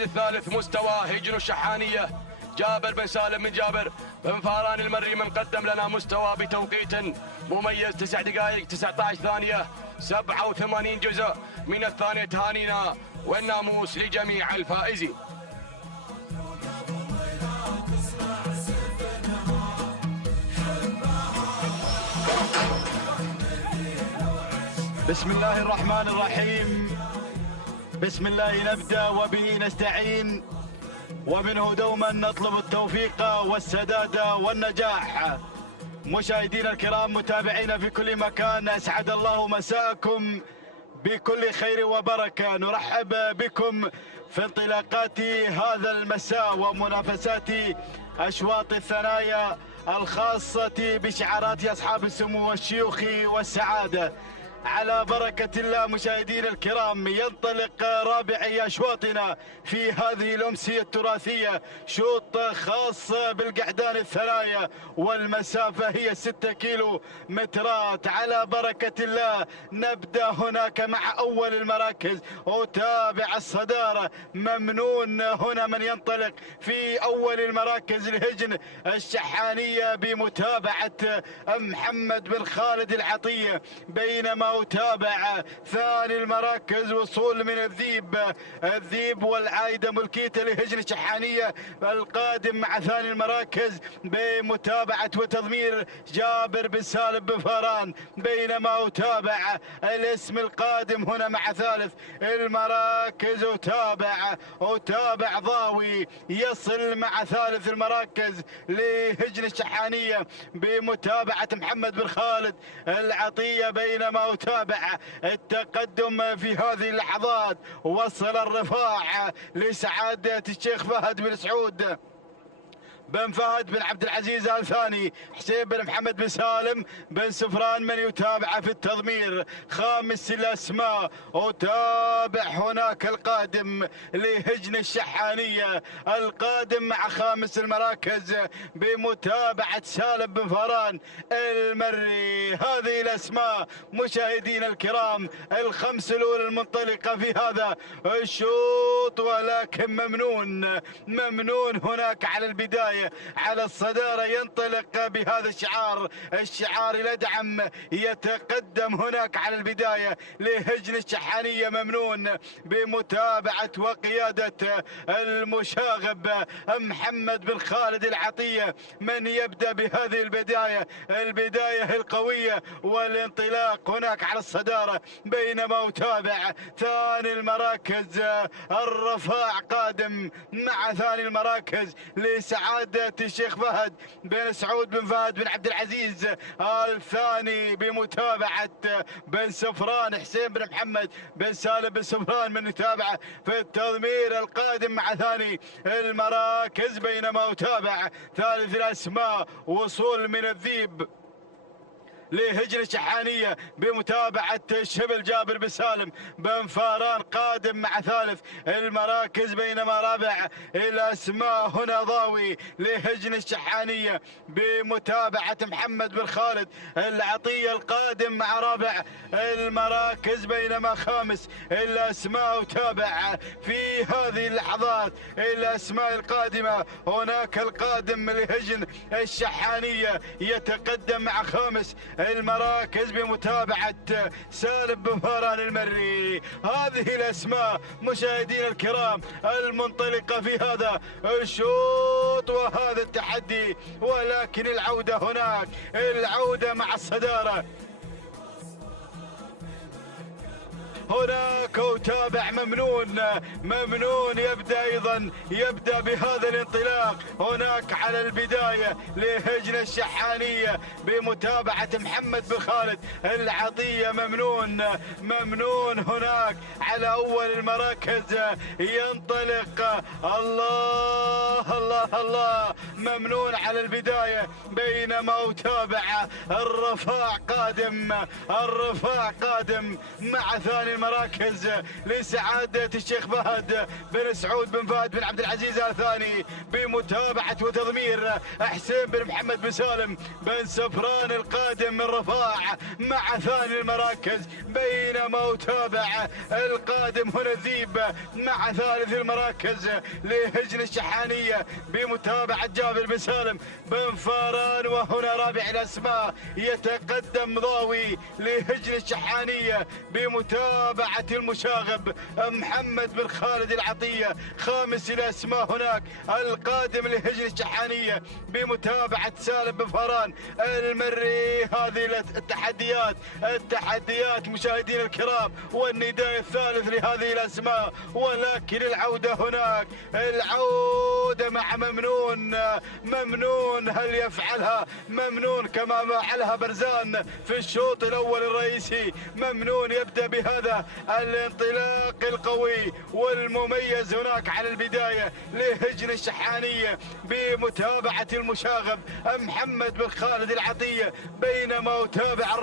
الثالث مستوى هجن الشحانية. جابر بن سالم من جابر بن فهران المري من قدم لنا مستوى بتوقيت مميز 9 دقائق 19 ثانية 87 جزء من الثانية. تهانينا والناموس لجميع الفائزين. بسم الله الرحمن الرحيم. بسم الله نبدأ وبه نستعين، ومنه دوما نطلب التوفيق والسداد والنجاح. مشاهدينا الكرام متابعينا في كل مكان، أسعد الله مساءكم بكل خير وبركة. نرحب بكم في انطلاقات هذا المساء ومنافسات أشواط الثنايا الخاصة بشعارات أصحاب السمو والشيوخ والسعادة. على بركة الله مشاهدينا الكرام، ينطلق رابع أشواطنا في هذه الأمسية التراثية، شوط خاص بالقعدان الثنايا والمسافة هي 6 كيلو مترات. على بركة الله نبدأ هناك مع أول المراكز وتابع الصدارة ممنون. هنا من ينطلق في أول المراكز الهجن الشحانية بمتابعة محمد بن خالد العطية، بينما وتابع ثاني المراكز وصول من الذيب والعايدة ملكيته لهجن الشحانية القادم مع ثاني المراكز بمتابعة وتضمير جابر بن سالم بن فهران، بينما وتابع الاسم القادم هنا مع ثالث المراكز وتابع ضاوي يصل مع ثالث المراكز لهجن الشحانية بمتابعة محمد بن خالد العطية، بينما تابع التقدم في هذه اللحظات. وصل الرفاع لسعادة الشيخ فهد بن سعود بن فهد بن عبد العزيز آل ثاني، حسين بن محمد بن سالم بن سفران من يتابع في التضمير. خامس الأسماء وتابع هناك القادم لهجن الشحانية القادم مع خامس المراكز بمتابعة سالم بن فهران المري. هذه الأسماء مشاهدينا الكرام الخمس الأولى المنطلقة في هذا الشوط، ولكن ممنون هناك على البداية على الصدارة ينطلق بهذا الشعار الأدعم، يتقدم هناك على البداية لهجن الشحانية ممنون بمتابعة وقيادة المشاغب محمد بن خالد العطية، من يبدأ بهذه البداية القوية والانطلاق هناك على الصدارة، بينما وتابع ثاني المراكز الرفاع قادم مع ثاني المراكز لسعادة الشيخ فهد بن سعود بن فهد بن عبد العزيز الثاني بمتابعة بن سفران حسين بن محمد بن سالم بن سفران من يتابع في التضمير القادم مع ثاني المراكز، بينما وتابع ثالث الأسماء وصول من الذيب لهجن الشحانية بمتابعة شبل جابر بن سالم بن فاران قادم مع ثالث المراكز، بينما رابع الأسماء هنا ضاوي لهجن الشحانية بمتابعة محمد بن خالد العطية القادم مع رابع المراكز، بينما خامس الأسماء وتابع في هذه اللحظات الأسماء القادمة. هناك القادم لهجن الشحانية يتقدم مع خامس المراكز بمتابعة سالم بن فاران المري. هذه الأسماء مشاهدينا الكرام المنطلقة في هذا الشوط وهذا التحدي، ولكن العودة هناك، العودة مع الصدارة هناك وتابع ممنون يبدأ بهذا الانطلاق هناك على البداية لهجن الشحانية بمتابعة محمد بن خالد العطية. ممنون هناك على أول المراكز ينطلق. الله الله الله، ممنون على البداية، بينما وتابع الرفاع قادم مع ثاني المراكز لسعادة الشيخ فهد بن سعود بن فهد بن عبد العزيز الثاني بمتابعة وتضمير حسين بن محمد بن سالم بن سفران القادم من رفاع مع ثاني المراكز، بينما وتابع القادم هنا الذيب مع ثالث المراكز لهجن الشحانية بمتابعة جابر بن سالم بن فاران. وهنا رابع الأسماء يتقدم ضاوي لهجن الشحانية بمتابعة المشاغب محمد بن خالد العطية. خامس الأسماء هناك القادم لهجن الشحانية بمتابعة سالم بن فاران المري. هذه التحديات مشاهدينا الكرام والنداء الثالث لهذه الأسماء، ولكن العودة هناك، العودة مع ممنون. هل يفعلها ممنون كما فعلها برزان في الشوط الأول الرئيسي؟ ممنون يبدأ بهذا الانطلاق القوي والمميز هناك على البداية لهجن الشحانية بمتابعة المشاغب محمد بن خالد العطية، بينما وتابع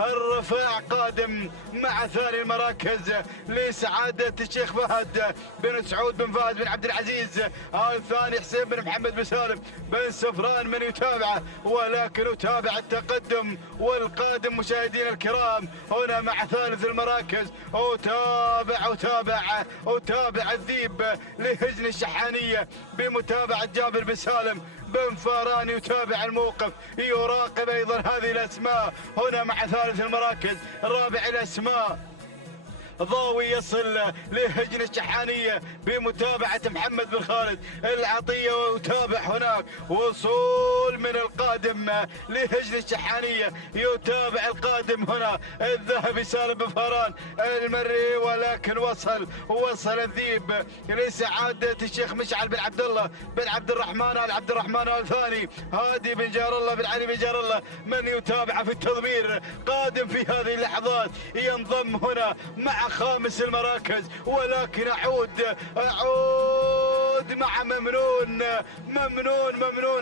الرفاع قادم مع ثاني المراكز لسعادة الشيخ فهد بن سعود بن فهد بن عبد العزيز الثاني حسين بن محمد بن سالم بن سفران من يتابعه، ولكن يتابع التقدم والقادم مشاهدينا الكرام هنا مع ثالث المراكز. وتابع الذيب لهجن الشحانية بمتابعة جابر بن سالم بن فاران يتابع الموقف، يراقب أيضا هذه الأسماء هنا مع ثالث المراكز. رابع الأسماء ضاوي يصل لهجن الشحانية بمتابعة محمد بن خالد العطية، ويتابع هناك وصول من القادم لهجن الشحانية، يتابع القادم هنا الذهبي سالم بن فاران المري، ولكن وصل الذيب لسعادة الشيخ مشعل بن عبد الله بن عبد الرحمن الثاني هادي بن جار الله بن علي بن جار الله من يتابع في التضمير. قادم في هذه اللحظات ينضم هنا مع خامس المراكز، ولكن أعود مع ممنون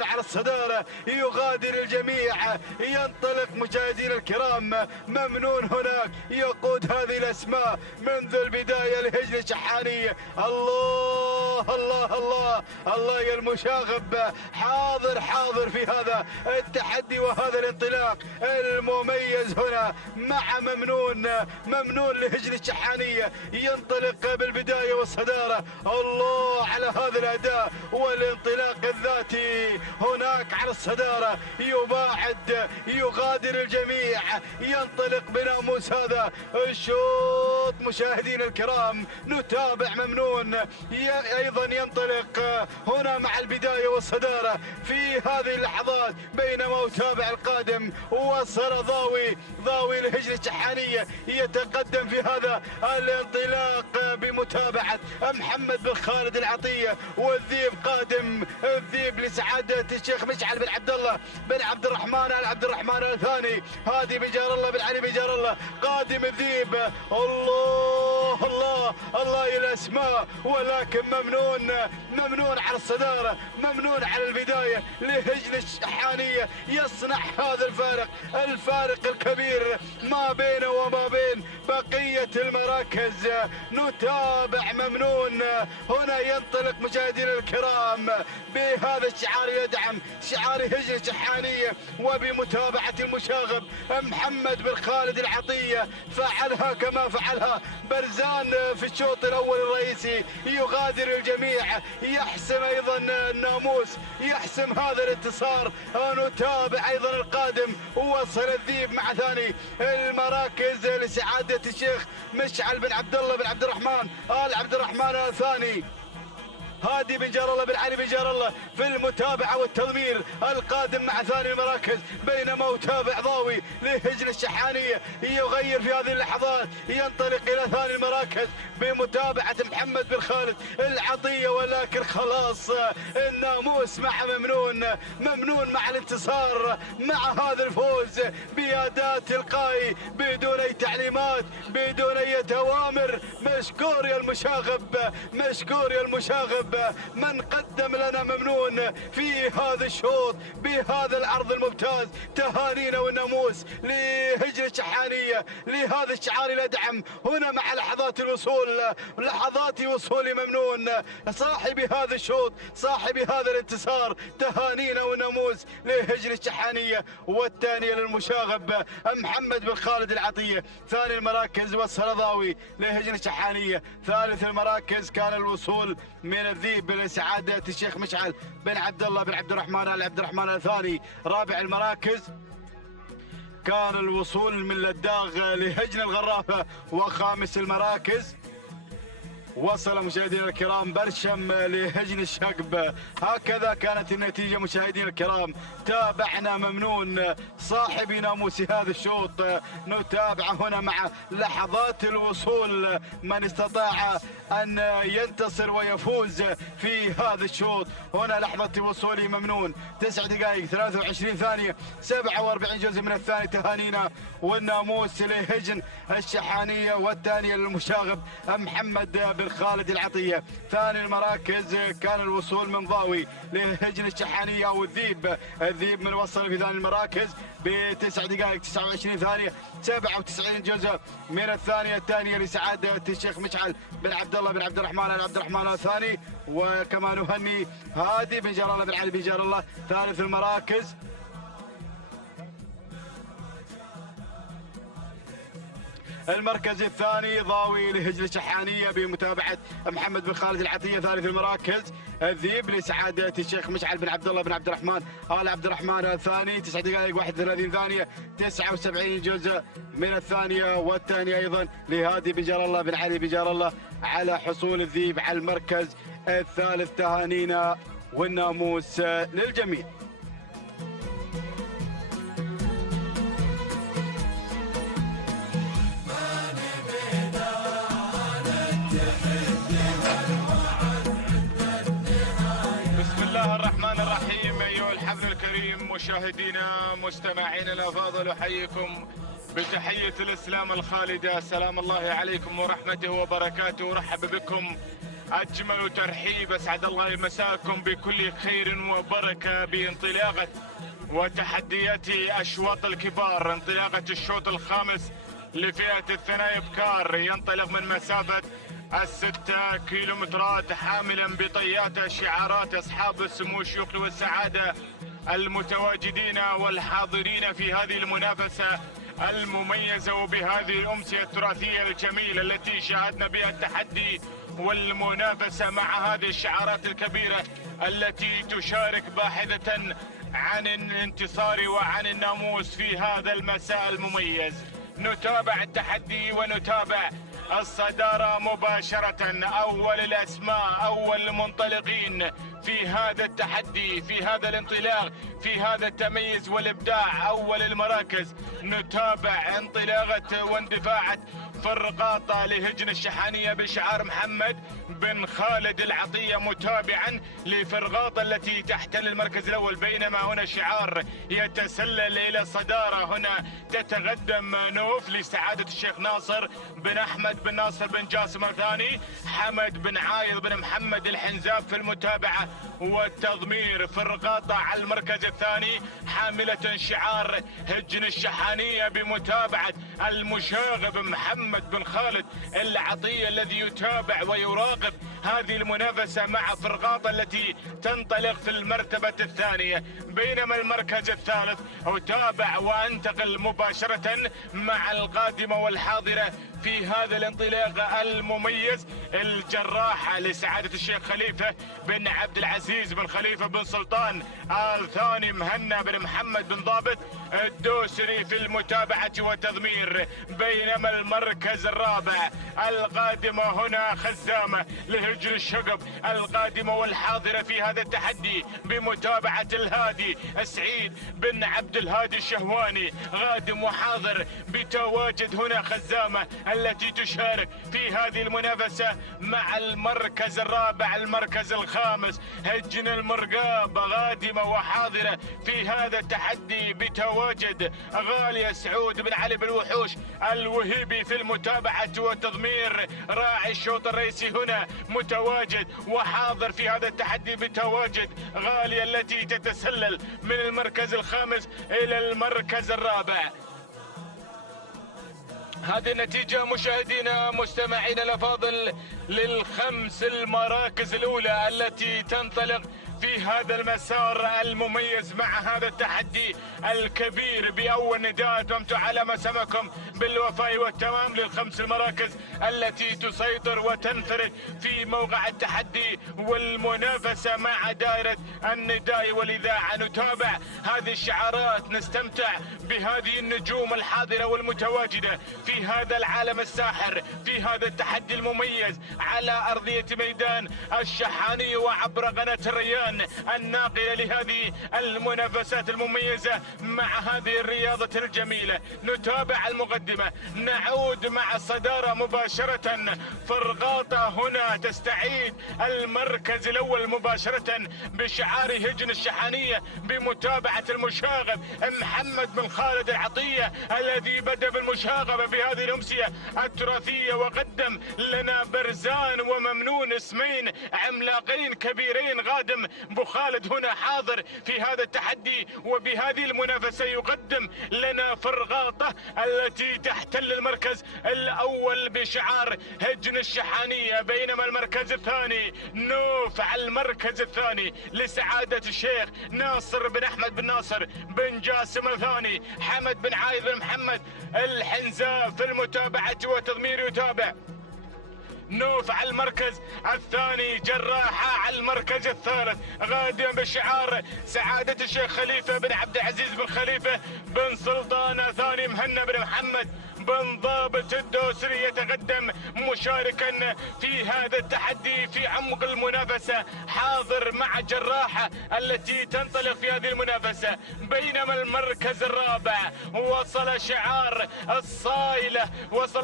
على الصدارة، يغادر الجميع، ينطلق مشاهدينا الكرام. ممنون هناك يقود هذه الأسماء منذ البداية لهجن الشحانية. الله الله الله الله يا المشاغب، حاضر في هذا التحدي وهذا الانطلاق المميز هنا مع ممنون لهجن الشحانية، ينطلق بالبداية والصدارة. الله على هذا الأداء والانطلاق الذاتي هناك على الصدارة، يغادر الجميع، ينطلق بناموس هذا الشوط مشاهدينا الكرام. نتابع ممنون أيضا ينطلق هنا مع البداية والصدارة في هذه اللحظات، بينما يتابع القادم وصل ضاوي لهجن الشحانية يتقدم في هذا الانطلاق بمتابعة محمد بن خالد العطية، والذيب قادم، الذيب لسعادة الشيخ مشعل بن عبد الله بن عبد الرحمن الثاني هادي بن جار الله بن علي بن جار الله قادم الذيب. الله الله الله الأسماء، ولكن ممنون على الصدارة، ممنون على البداية لهجن الشحانية يصنع هذا الفارق الكبير ما بينه وما بين بقية المراكز. نتابع ممنون، هنا ينطلق مشاهدينا الكرام بهذا الشعار يدعم شعار هجن الشحانية، وبمتابعة المشاغب محمد بن خالد العطية فعلها كما فعلها برزان في الشوط الأول الرئيسي. يغادر الجميع، يحسم أيضا الناموس، يحسم هذا الانتصار. نتابع أيضا القادم، وصل الذيب مع ثاني المراكز لسعادة الشيخ مشعل بن عبد الله بن عبد الرحمن آل عبد الرحمن الثاني. هادي بن جار الله بن علي بن جار الله في المتابعة والتضمير القادم مع ثاني المراكز، بينما متابع ضاوي لهجن الشحانية يغير في هذه اللحظات، ينطلق إلى ثاني المراكز بمتابعة محمد بن خالد العطية. ولكن خلاص الناموس مع ممنون مع الانتصار، مع هذا الفوز بأداء تلقائي بدون أي تعليمات، بدون أي أوامر. مشكور يا المشاغب، مشكور يا المشاغب من قدم لنا ممنون في هذا الشوط بهذا العرض الممتاز. تهانينا والناموس لهجن الشحانية، لهذا الشعار الأدعم هنا مع لحظات وصول ممنون صاحب هذا الشوط، صاحب هذا الانتصار. تهانينا والناموس لهجن الشحانية. والثانية للمشاغب محمد بن خالد العطية. ثاني المراكز وصل ضاوي لهجن الشحانية. ثالث المراكز كان الوصول من الذيب لسعادة الشيخ مشعل بن عبد الله بن عبد الرحمن آل عبد الرحمن الثاني. رابع المراكز كان الوصول من لداغ لهجن الغرافة. وخامس المراكز وصل مشاهدينا الكرام برشم لهجن الشقب. هكذا كانت النتيجة مشاهدينا الكرام. تابعنا ممنون صاحب ناموس هذا الشوط. نتابع هنا مع لحظات الوصول من استطاع أن ينتصر ويفوز في هذا الشوط. هنا لحظة وصول ممنون 9 دقائق 23 ثانية 47 جزء من الثاني. تهانينا والناموس لهجن الشحانية. والثانية للمشاغب محمد بن خالد العطية. ثاني المراكز كان الوصول من ضاوي لهجن الشحانية أو الذيب من وصل في ثاني المراكز ب9 دقائق 29 ثانية 97 جزء من الثانية. الثانية لسعادة الشيخ مشعل بن عبد الله بن عبد الرحمن آل عبد الرحمن الثاني. وكما نهني هادي بن جار الله بن علي بن جار الله. ثالث المراكز المركز الثاني ضاوي لهجن الشحانية بمتابعة محمد بن خالد العطية. ثالث المراكز الذيب لسعادة الشيخ مشعل بن عبد الله بن عبد الرحمن آل عبد الرحمن الثاني. 9 دقائق 31 ثانية 79 جزء من الثانية. والثانية أيضا لهادي بن جار الله بن علي بن جار الله على حصول الذيب على المركز الثالث. تهانينا والناموس للجميع. مشاهدينا مستمعينا الافاضل، احييكم بتحيه الاسلام الخالده. سلام الله عليكم ورحمته وبركاته. ورحب بكم اجمل ترحيب، اسعد الله مساكم بكل خير وبركه بانطلاقه وتحديات اشواط الكبار. انطلاقه الشوط الخامس لفئه الثنايا ابكار ينطلق من مسافه 6 كيلومترات حاملا بطيات شعارات اصحاب السمو الشيوخ والسعاده المتواجدين والحاضرين في هذه المنافسة المميزة وبهذه الأمسية التراثية الجميلة التي شاهدنا بها التحدي والمنافسة مع هذه الشعارات الكبيرة التي تشارك باحثة عن الانتصار وعن الناموس في هذا المساء المميز. نتابع التحدي ونتابع الصدارة مباشرة. أول الأسماء، أول المنطلقين في هذا التحدي، في هذا الانطلاق، في هذا التميز والإبداع. أول المراكز نتابع انطلاقة واندفاعة فرقاطة لهجن الشحانية بشعار محمد بن خالد العطية، متابعا لفرقاطة التي تحتل المركز الأول. بينما هنا شعار يتسلل إلى الصدارة، هنا تتقدم نوف لسعادة الشيخ ناصر بن أحمد بن ناصر بن جاسم الثاني، حمد بن عايض بن محمد الحنزاب في المتابعة والتضمير. فرقاطة على المركز الثاني حاملة شعار هجن الشحانية بمتابعة المشاغب محمد بن خالد العطية الذي يتابع ويراقب هذه المنافسة مع فرقاطة التي تنطلق في المرتبة الثانية. بينما المركز الثالث أتابع وأنتقل مباشرة مع القادمة والحاضرة في هذا الانطلاق المميز، الجراحة لسعادة الشيخ خليفة بن عبد العزيز بن خليفة بن سلطان آل ثاني مهنا بن محمد بن ضابط الدوسري في المتابعة والتضمير. بينما المركز الرابع القادمة هنا خزامة لهجن الشقب، القادمة والحاضرة في هذا التحدي بمتابعة الهادي سعيد بن عبد الهادي الشهواني، قادم وحاضر بتواجد هنا خزامة التي تشارك في هذه المنافسة مع المركز الرابع. المركز الخامس هجن المرقاب، قادمة وحاضرة في هذا التحدي بتواجد غالية سعود بن علي بالوحوش الوهيبي في المتابعة والتضمير. راعي الشوط الرئيسي هنا متواجد وحاضر في هذا التحدي بتواجد غالية التي تتسلل من المركز الخامس إلى المركز الرابع. هذه النتيجة مشاهدينا مستمعينا الأفاضل للخمس المراكز الأولى التي تنطلق في هذا المسار المميز مع هذا التحدي الكبير. بأول نداء دمت على مسامكم بالوفاء والتمام للخمس المراكز التي تسيطر وتنفرد في موقع التحدي والمنافسة مع دائرة النداء والإذاعة. نتابع هذه الشعارات، نستمتع بهذه النجوم الحاضرة والمتواجدة في هذا العالم الساحر، في هذا التحدي المميز على أرضية ميدان الشحاني وعبر قناة الريان الناقلة لهذه المنافسات المميزة مع هذه الرياضة الجميلة. نتابع المقدمة، نعود مع الصدارة مباشرة. فرقاطة هنا تستعيد المركز الأول مباشرة بشعار هجن الشحانية بمتابعة المشاغب محمد بن خالد العطية الذي بدأ بالمشاغبة بهذه الأمسية التراثية وقدم لنا برزان وممنون، اسمين عملاقين كبيرين. قادم ابو خالد هنا حاضر في هذا التحدي وبهذه المنافسة يقدم لنا فرقاطة التي تحتل المركز الأول بشعار هجن الشحانية. بينما المركز الثاني نوف على المركز الثاني لسعادة الشيخ ناصر بن أحمد بن ناصر بن جاسم الثاني، حمد بن عايض بن محمد الحنزاب في المتابعة والتضمير. يتابع نوف على المركز الثاني، جراحة على المركز الثالث، قادم بشعار سعادة الشيخ خليفة بن عبد العزيز بن خليفة بن سلطان ثاني مهنا بن محمد بن ضابط الدوسري يتقدم مشاركا في هذا التحدي في عمق المنافسة، حاضر مع جراحة التي تنطلق في هذه المنافسة. بينما المركز الرابع وصل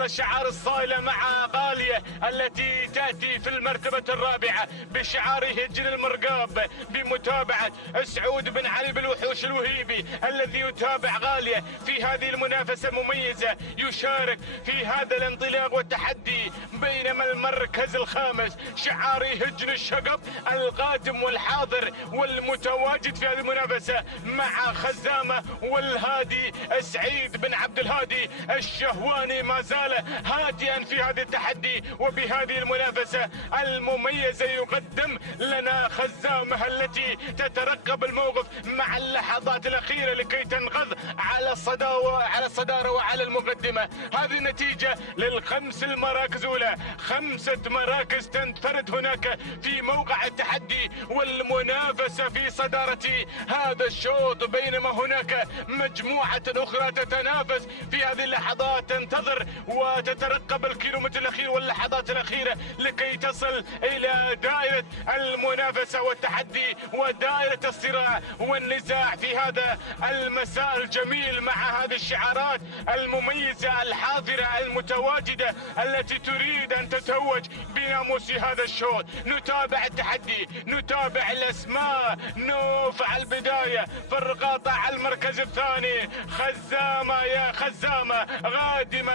شعار الصايلة مع غالية التي تأتي في المرتبة الرابعة بشعار هجن المرقاب بمتابعة سعود بن علي بالوحوش الوهيبي الذي يتابع غالية في هذه المنافسة المميزة، يشارك في هذا الانطلاق والتحدي. بينما المركز الخامس شعار هجن الشقب القادم والحاضر والمتواجد في هذه المنافسة مع خزامة والهادي سعيد بن عبد الهادي الشهواني ما زال هادئا في هذا التحدي وبهذه المنافسة المميزة. يقدم لنا خزامة التي تترقب الموقف مع اللحظات الأخيرة لكي تنقض على الصدارة وعلى المقدمة. المقدمة. هذه النتيجة للخمس المراكز الأولى. 5 مراكز تنفرد هناك في موقع التحدي والمنافسة في صدارة هذا الشوط، بينما هناك مجموعة أخرى تتنافس في هذه اللحظات، تنتظر وتترقب الكيلومتر الأخير واللحظات الأخيرة لكي تصل إلى دائرة المنافسة والتحدي ودائرة الصراع والنزاع في هذا المساء الجميل، مع هذه الشعارات المميزة الحاضرة المتواجدة التي تريد أن تتوج بناموس هذا الشوط. نتابع التحدي، نتابع الأسماء. نوف على البداية، فرقاطة على المركز الثاني، خزامة يا خزامة، غادمة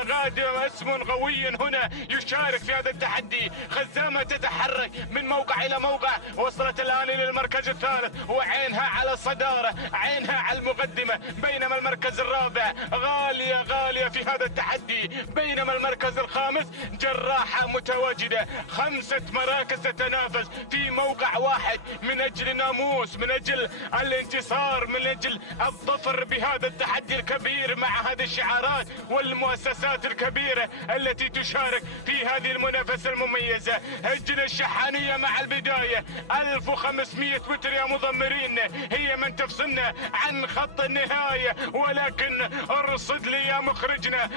اسم قوي هنا يشارك في هذا التحدي. خزامة تتحرك من موقع إلى موقع، وصلت الآن إلى المركز الثالث وعينها على الصدارة، عينها على المقدمة، بينما المركز الرابع غالية في هذا التحدي، بينما المركز الخامس جراحة متواجدة. 5 مراكز تتنافس في موقع واحد من أجل الناموس، من أجل الانتصار، من أجل الظفر بهذا التحدي الكبير، مع هذه الشعارات والمؤسسات الكبيرة التي تشارك في هذه المنافسة المميزة. هجن الشحانية مع البداية، 1500 متر يا مضمرين هي من تفصلنا عن خط النهاية، ولكن ارصد لي يا مخرجنا.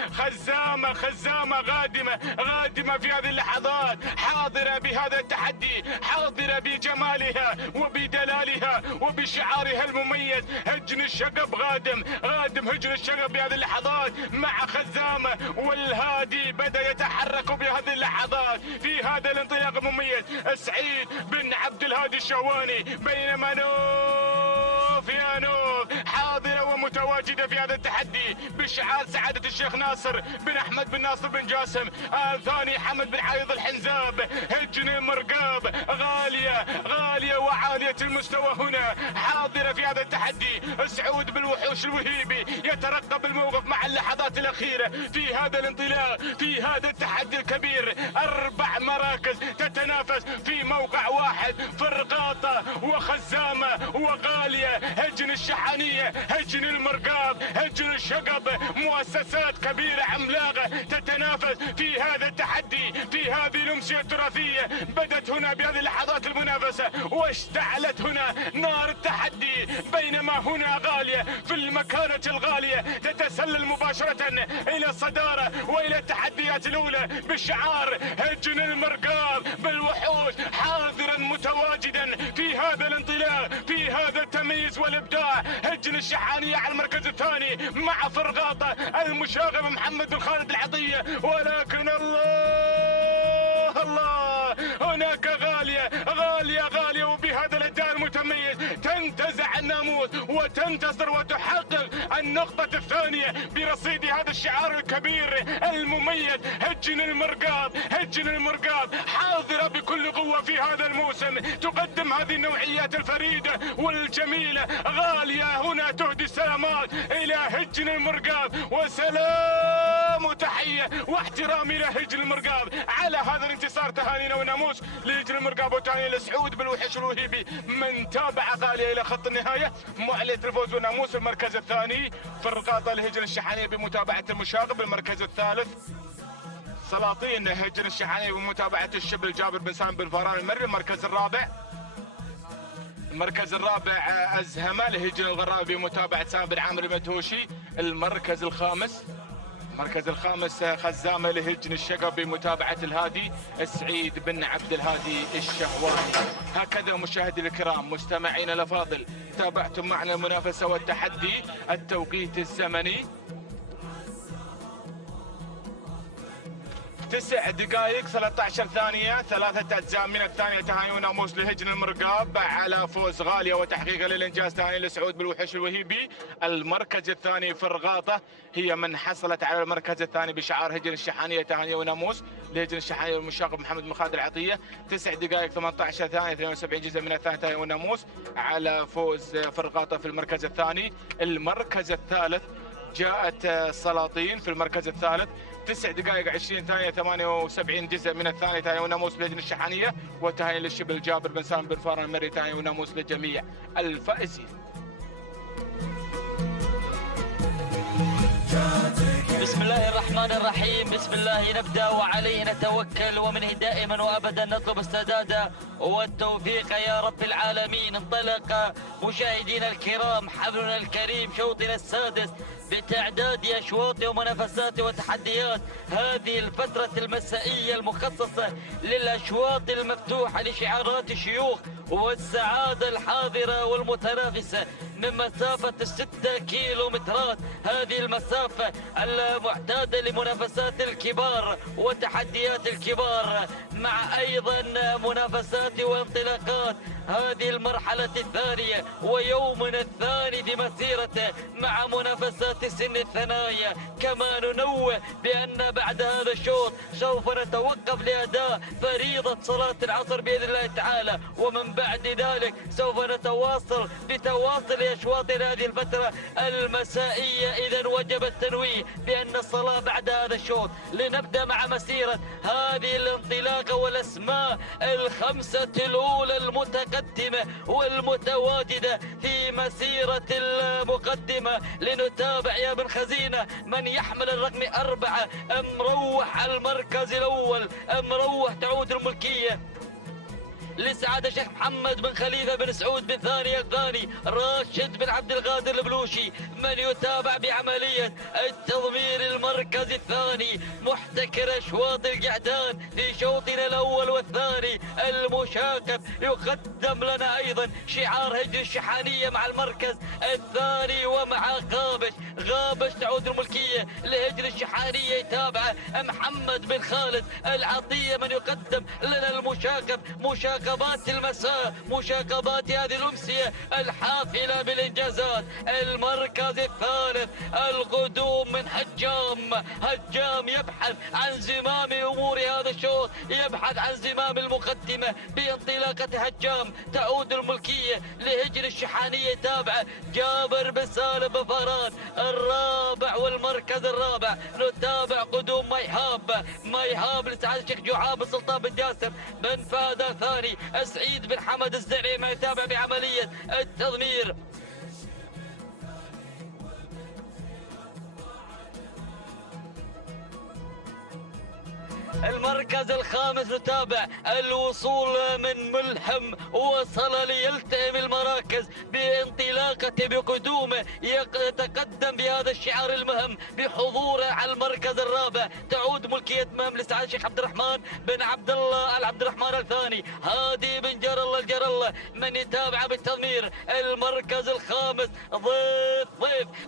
خزامة غادمة في هذه اللحظات، حاضرة بهذا التحدي، حاضرة بجمالها وبدلالها وبشعارها المميز. هجن الشقب غادم هجن الشقب بهذه اللحظات مع خزامة، والهادي بدأ يتحرك بهذه اللحظات في هذا الانطلاق المميز. سعيد بن عبد الهادي الشهواني، بينما نوف يا نوف حاضرة ومتواجدة في هذا التحدي بشعار سعادة الشيخ ناصر بن أحمد بن ناصر بن جاسم، ثاني حمد بن عايض الحنزاب. هجن المرقاب غالية وعالية المستوى هنا، حاضرة في هذا التحدي. سعود بالوحوش الوهيبي يترقب الموقف مع اللحظات الأخيرة في هذا الانطلاق، في هذا التحدي الكبير. 4 مراكز تتنافس في موقع واحد، فرقاطة وخزامة وغالية. هجن الشحانية، هجن المرقاب، هجن الشقب، مؤسسات كبيرة عملاقة تتنافس في هذا التحدي، في هذه الأمسية التراثية. بدت هنا بهذه اللحظات المنافسة واشتعلت هنا نار التحدي، بينما هنا غالية في المكانة الغالية تتسلل مباشرة إلى الصدارة وإلى التحديات الأولى بشعار هجن المرقاب بالوحوش، حاضرا متواجدا في هذا الانطلاق، في هذا التمييز والإبداع. هجن الشحانية على المركز الثاني مع فرقاطة المشاغب محمد بن خالد العطية، ولكن الله هناك غالية وبهذا الأداء المتميز تنتزع الناموس وتنتصر وتحقق النقطة الثانية برصيد هذا الشعار الكبير المميز. هجن المرقاب حاضرة بكل قوة في هذا الموسم، تقدم هذه النوعيات الفريدة والجميلة. غالية هنا تهدي السلامات إلى هجن المرقاب، وسلام وتحية واحترامي إلى هجن المرقاب على هذا الانتصار. تهانينا وناموس لهجن المرقاب، وتهاني لسعود بالوحش الوهيبي من تابع غالية إلى خط النهاية. معلية الفوز وناموس المركز الثاني، فرقاطة لهجن الشحانية بمتابعة المشاغب المركز الثالث، سلاطين هجن الشحانية بمتابعة الشبل جابر بن سالم بن فاران المري المركز الرابع أزهمة لهجن الغرابي بمتابعة سالم بن عامر المدهوشي. المركز الخامس خزامة لهجن الشقب بمتابعة الهادي سعيد بن عبد الهادي الشهواني. هكذا مشاهدي الكرام مستمعين الأفاضل، تابعتم معنا المنافسة والتحدي. التوقيت الزمني 9 دقائق 13 ثانية، 3 أجزاء من الثانية. تهاني وناموس لهجن المرقاب على فوز غالية وتحقيق للإنجاز. تهاني لسعود بالوحش الوهيبي. المركز الثاني فرقاطة هي من حصلت على المركز الثاني بشعار هجن الشحانية. تهاني وناموس لهجن الشحانية والمشاغب محمد بن خالد العطية. 9 دقائق 18 ثانية، 72 جزء من الثانية. تهاني وناموس على فوز فرقاطة في المركز الثاني. المركز الثالث جاءت سلاطين في المركز الثالث، 9 دقائق 20 ثانية، 78 جزء من الثانية. تهاني وناموس لهجن الشحانية، وتهاني للشبل جابر بن سالم بن فاران المري. تهاني وناموس لجميع الفائزين. بسم الله الرحمن الرحيم. بسم الله نبدأ وعليه نتوكل، ومنه دائما وأبدا نطلب السداد والتوفيق يا رب العالمين. انطلق مشاهدينا الكرام حفلنا الكريم شوطنا السادس بتعداد أشواط ومنافسات وتحديات هذه الفترة المسائية المخصصة للأشواط المفتوحة لشعارات الشيوخ والسعادة الحاضرة والمتنافسة من مسافة 6 كيلومترات. هذه المسافة المعتادة لمنافسات الكبار وتحديات الكبار، مع أيضا منافسات وانطلاقات هذه المرحلة الثانية ويومنا الثاني في مسيرته مع منافسات سن الثنايا. كما ننوه بأن بعد هذا الشوط سوف نتوقف لأداء فريضة صلاة العصر بإذن الله تعالى، ومن بعد ذلك سوف نتواصل بتواصل أشواط هذه الفترة المسائية. إذا وجب التنويه بأن الصلاة بعد هذا الشوط. لنبدأ مع مسيرة هذه الانطلاقة والأسماء الخمسة الأولى المتقدمة والمتواجدة في مسيرة المقدمة. لنتابع يا بن خزينة من يحمل الرقم 4 مروح المركز الأول. مروح تعود الملكية لسعادة الشيخ محمد بن خليفة بن سعود بن ثاني الثاني. راشد بن عبد القادر البلوشي من يتابع بعملية التضمير المركز الثاني. محتكر أشواط القعدان في شوطنا الأول والثاني المشاكب. يقدم لنا أيضا شعار هجر الشحانية مع المركز الثاني ومع غابش تعود الملكية لهجر الشحانية. يتابع محمد بن خالد العطية من يقدم لنا المشاكب. مشاكبات المساء، مشاكبات هذه الأمسية الحافلة بالإنجازات. المركز الثالث القدوم من هجام يبحث عن زمام أمور هذا الشوط، يبحث عن زمام المقدمة بانطلاقة هجام. تعود الملكية لهجر الشحانية. يتابع جابر بن سالم بفاران الرابع والمركز الرابع. نتابع قدوم ميهاب لسعادة الشيخ جعاب سلطان بن جاسم بن فهد الثاني. سعيد بن حمد الزعيم يتابع بعملية التضمير. المركز الخامس نتابع الوصول من ملهم، وصل ليلتئم المراكز بانطلاقته بقدومه. يتقدم بهذا الشعار المهم بحضوره على المركز الرابع. تعود ملكية مام لسعادة الشيخ عبد الرحمن بن عبد الرحمن الثاني. هادي بن جر الله من يتابع بالتضمير. المركز الخامس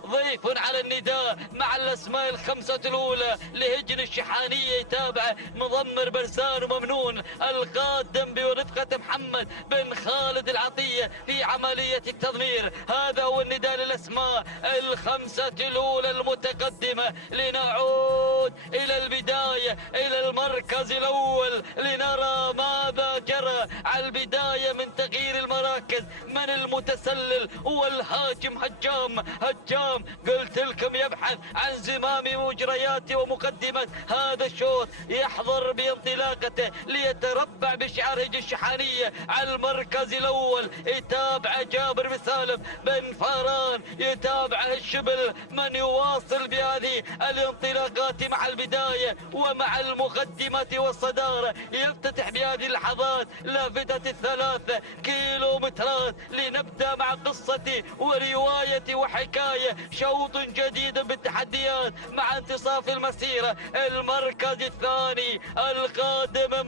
ضيف على النداء مع الأسماء الخمسة الأولى لهجن الشحانية. يتابع مضمر برسان وممنون القادم برفقة محمد بن خالد العطية في عملية التضمير. هذا هو النداء للأسماء الخمسة الأولى المتقدمة. لنعود إلى البداية، إلى المركز الأول، لنرى ماذا جرى على البداية من تغيير المراكز. من المتسلل والهاجم هجام قلت لكم يبحث عن زمام مجريات ومقدمة هذا الشوط. يحضر بانطلاقته ليتربع بشعار هجر الشحانية على المركز الأول. يتابع جابر بن سالم بن فاران. يتابع الشبل من يواصل بهذه الانطلاقات مع البداية ومع المقدمة والصدارة. يفتتح بهذه اللحظات لافتة 3 كيلومترات. لنبدأ مع قصتي وروايتي وحكاية شوط جديد بالتحديات مع انتصاف المسيرة. المركز الثاني القادم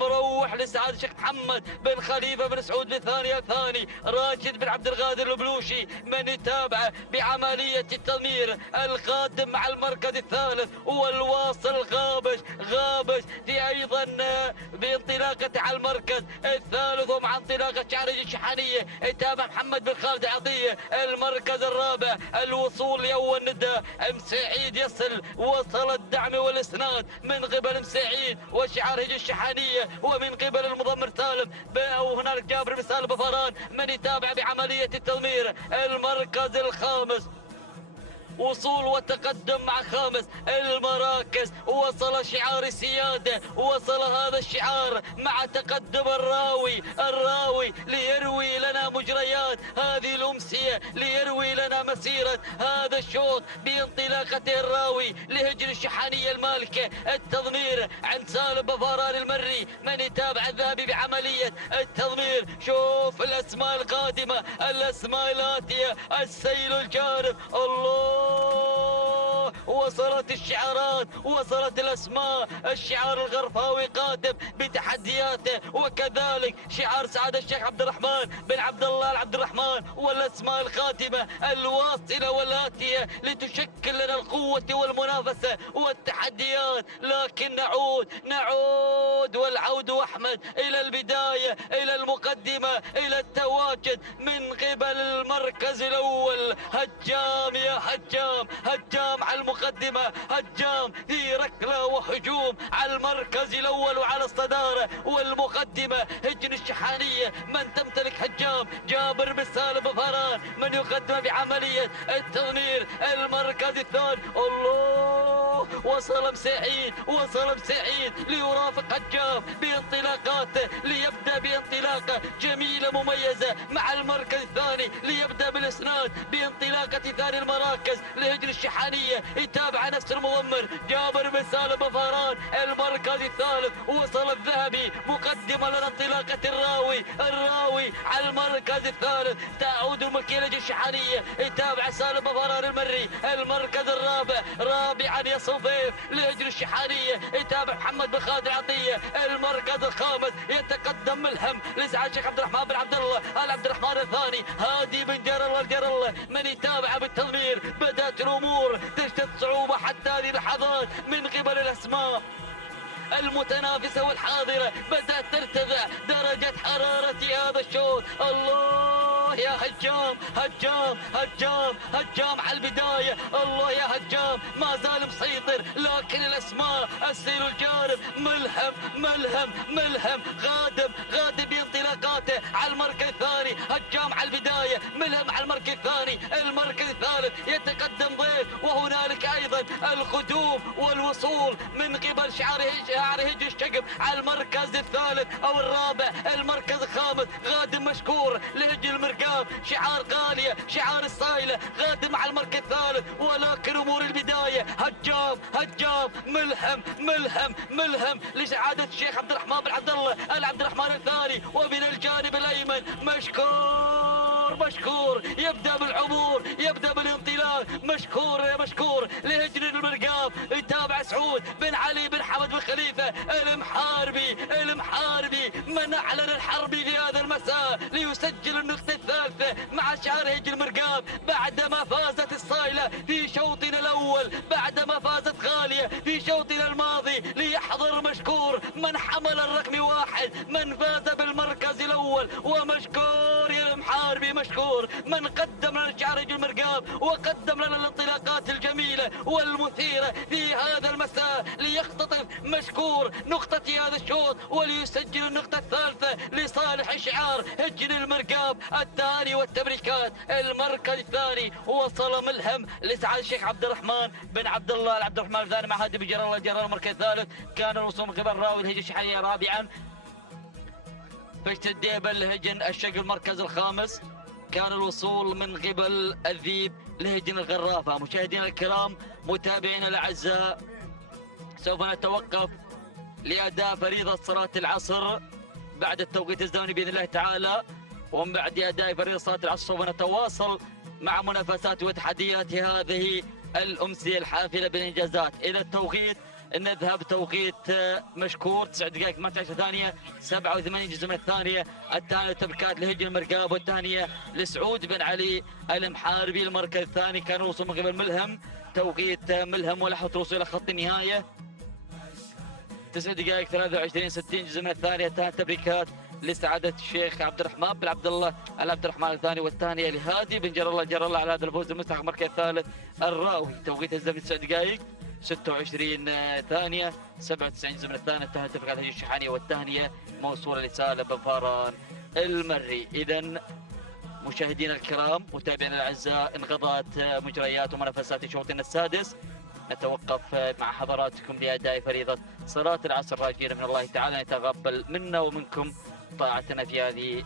مروح لسعادة الشيخ محمد بن خليفة بن سعود بن ثاني الثاني. راشد بن عبد القادر البلوشي من يتابع بعملية التضمير. القادم مع المركز الثالث والواصل غابش في أيضا بانطلاقة على المركز الثالث ومع انطلاقة شعار الشحانية. يتابع محمد بن خالد عطية. المركز الرابع الوصول لأول نداء مسعيد وصل الدعم والإسناد من قبل مسعيد وشعار هجر الشحانية ومن قبل المضمر سالم. وهناك جابر بن سالم بفران من يتابع بعملية التضمير. المركز الخامس وصول وتقدم مع خامس المراكز. وصل شعار السيادة، وصل هذا الشعار مع تقدم الراوي ليروي لنا مجريات هذه الأمسية، ليروي لنا مسيرة هذا الشوط بانطلاقته الراوي لهجن الشحانية المالكة التضمير عند سالم بفاران المري من يتابع الذهبي بعملية التضمير. شوف الأسماء القادمة، الأسماء الآتية، السيل الجارف. الله، وصلت الشعارات، وصلت الأسماء. الشعار الغرفاوي قادم بتحدياته، وكذلك شعار سعادة الشيخ عبد الرحمن بن عبد الله العبد الرحمن. والأسماء القادمة الواصلة والآتية لتشكل لنا القوة والمنافسة والتحديات. لكن نعود والعود أحمد إلى البداية، إلى المقدمة، إلى التواجد من قبل المركز الأول. هجام يا هجام على المقدمة، هجام في ركلة وهجوم على المركز الأول وعلى الصدارة والمقدمة. هجن الشحانية من تمتلك هجام جابر بن سالم بفاران من يقدم بعملية التضمير المركز الثاني. الله، وصل مسعيد ليرافق هجام بانطلاقاته، ليبدأ بانطلاقة جميلة مميزة مع المركز الثاني، ليبدأ بالإسناد بانطلاقة ثاني المراكز لهجن الشحانية. يتابع نفس المضمر جابر بن سالم بفاران المركز الثالث. وصل الذهبي مقدمة لنا انطلاقة الراوي على المركز الثالث. تعود المكيلة الشحانية، يتابع سالم بفاران المري المركز الرابع. رابعا يا صفيف لهجن الشحانية، يتابع محمد بن خالد العطية المركز الخامس. يتقدم ملهم لسعادة الشيخ عبد الرحمن بن عبد الله العبد الرحمن الثاني. هادي بن جر الله من يتابع بالتضمير. بدأت الأمور تشتد صعوبة حتى هذه اللحظات من قبل الأسماء المتنافسة والحاضرة. بدأت ترتفع درجة حرارة هذا الشوط. الله يا هجام على البداية. الله يا هجام ما زال مسيطر، لكن الأسماء السيل الجارف ملهم غادم بانطلاقاته على المركز الثاني. هجام على البداية، ملهم على المركز الثاني. المركز الثالث يتقدم ضيف، وهنالك أيضا القدوم والوصول من قبل شعار هجن الشقب على المركز الثالث أو الرابع. المركز الخامس غادم مشكور لهجن المرقاب، شعار غالية، شعار الصايلة غادم على المركز الثالث. ولكن أمور البداية هجام ملهم لسعادة الشيخ عبد الرحمن بن عبد الله العبد الرحمن الثاني. ومن الجانب الأيمن مشكور يبدأ بالعبور، يبدأ بالانطلاق. مشكور لهجن المرقاب. يتابع سعود بن علي بن حمد بن خليفة المحاربي من أعلن الحرب في هذا المساء ليسجل النقطة الثالثة مع شعار هجن المرقاب بعدما فازت الصايلة في شوطنا الأول، بعدما فازت غالية في شوطنا الماضي. ليحضر مشكور من حمل الرقم 1، من فاز بالمركز الأول. ومشكور يا المحاربي، مشكور من قدم لنا شعار هجن المرقاب وقدم لنا الانطلاقات الجميلة والمثيرة في هذا المساء. ليختطف مشكور نقطة هذا الشوط وليسجل النقطة الثالثة لصالح شعار هجن المرقاب الثاني. والتبريكات المركز الثاني وصل ملهم لسعادة الشيخ عبد الرحمن بن عبد الله العبد الرحمن الثاني مع هادي بن جر الله المركز الثالث. كان الوصول من قبل راوي الهجن الشحانية رابعا. فشت الديبل لهجن الشق المركز الخامس. كان الوصول من قبل الذيب لهجن الغرافة. مشاهدينا الكرام، متابعينا الأعزاء، سوف نتوقف لأداء فريضة صلاة العصر بعد التوقيت الزمني بإذن الله تعالى. ومن بعد أداء فريضة صلاة العصر سوف نتواصل مع منافسات وتحديات هذه الأمسية الحافلة بالإنجازات. إلى التوقيت نذهب توقيت مشكور 9 دقائق 18 ثانية 87 جزء من الثانية. الثانية تبركات لهجن المرقاب، والثانية لسعود بن علي المحاربي المركز الثاني. كان الوصول من قبل ملهم، توقيت ملهم ولحظة الوصول إلى خط النهاية 9 دقائق 23 60 جزء من الثانية. الثانية تبريكات لسعادة الشيخ عبد الرحمن بن عبد الله العبد الرحمن الثاني، والثانية لهادي بن جر الله على هذا الفوز المستحق. المركز الثالث الراوي، توقيت الزمن 9 دقائق 26 ثانية 97 جزء من الثانية. انتهت تبريكات هجن الشحانية، والثانية موصولة لسالم بن فاران المري. إذن مشاهدينا الكرام متابعينا الاعزاء، انقضت مجريات ومنافسات شوطنا السادس. نتوقف مع حضراتكم لاداء فريضه صلاه العصر، راجين من الله تعالى ان يتقبل منا ومنكم طاعتنا في هذه.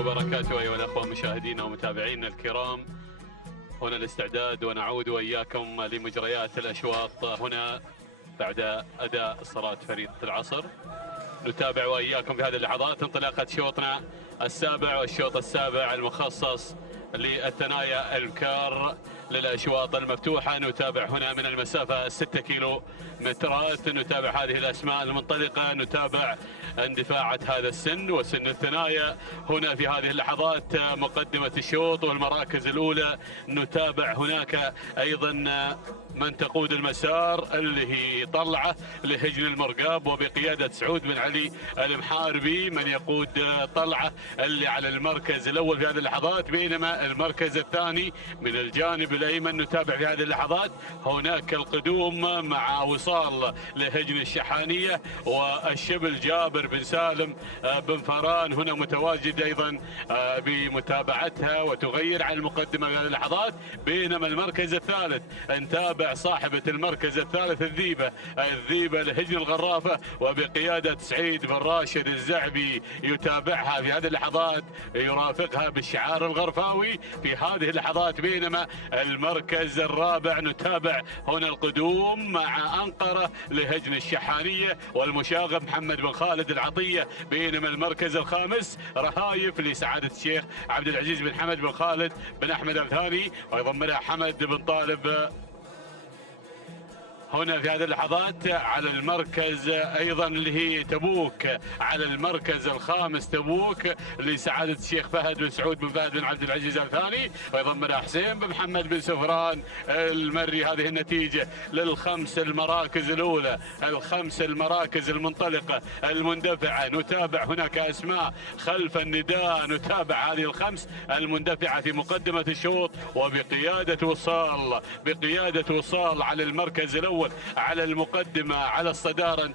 وبركاته. أيها الأخوة مشاهدينا ومتابعينا الكرام، هنا الاستعداد ونعود وإياكم لمجريات الأشواط هنا بعد أداء صلاة فريضة العصر. نتابع وإياكم في هذه اللحظات انطلاقة شوطنا السابع والشوط السابع المخصص للثنايا البكار للأشواط المفتوحة. نتابع هنا من المسافة 6 كيلو مترات، نتابع هذه الأسماء المنطلقة، نتابع اندفاعة هذا السن وسن الثنايا هنا في هذه اللحظات مقدمة الشوط والمراكز الأولى. نتابع هناك أيضا من تقود المسار اللي هي طلعة لهجن المرقاب وبقيادة سعود بن علي المحاربي، من يقود طلعة اللي على المركز الأول في هذه اللحظات، بينما المركز الثاني من الجانب الأيمن. نتابع في هذه اللحظات هناك القدوم مع وصال لهجن الشحانية والشبل جابر بن سالم بن فران هنا متواجد أيضا بمتابعتها وتغير عن المقدمة في هذه اللحظات. بينما المركز الثالث نتابع صاحبة المركز الثالث الذيبة لهجن الغرافة وبقيادة سعيد بن راشد الزعبي يتابعها في هذه اللحظات، يرافقها بالشعار الغرفاوي في هذه اللحظات. بينما المركز الرابع نتابع هنا القدوم مع أنقرة لهجن الشحانية والمشاغب محمد بن خالد العطية. بينما المركز الخامس رهايف لسعادة الشيخ عبد العزيز بن حمد بن خالد بن أحمد الثاني، ويضمنها حمد بن طالب هنا في هذه اللحظات. على المركز ايضا اللي هي تبوك، على المركز الخامس تبوك لسعاده الشيخ فهد بن سعود بن فهد بن عبد العزيز الثاني، ويضمنها حسين بن محمد بن سفران المري. هذه النتيجه للخمس المراكز الاولى، الخمس المراكز المنطلقه المندفعه. نتابع هناك اسماء خلف النداء، نتابع هذه الخمس المندفعه في مقدمه الشوط وبقياده وصال على المركز الاول على المقدمة على الصدارة.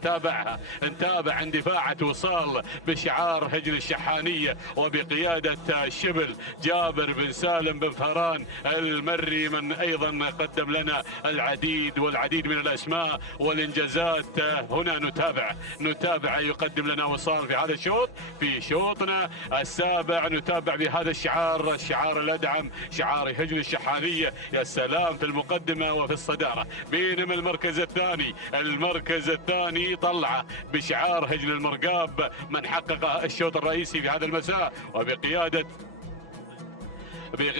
نتابع اندفاعة وصال بشعار هجن الشحانية وبقيادة الشبل جابر بن سالم بن فران المري، من أيضا قدم لنا العديد من الأسماء والإنجازات. هنا نتابع يقدم لنا وصال في هذا الشوط، في شوطنا السابع. نتابع بهذا الشعار الأدعم، شعار هجن الشحانية. يا سلام في المقدمة وفي الصدارة. بينما المركز الثاني طلعة بشعار هجن المرقاب، من حقق الشوط الرئيسي في هذا المساء وبقيادة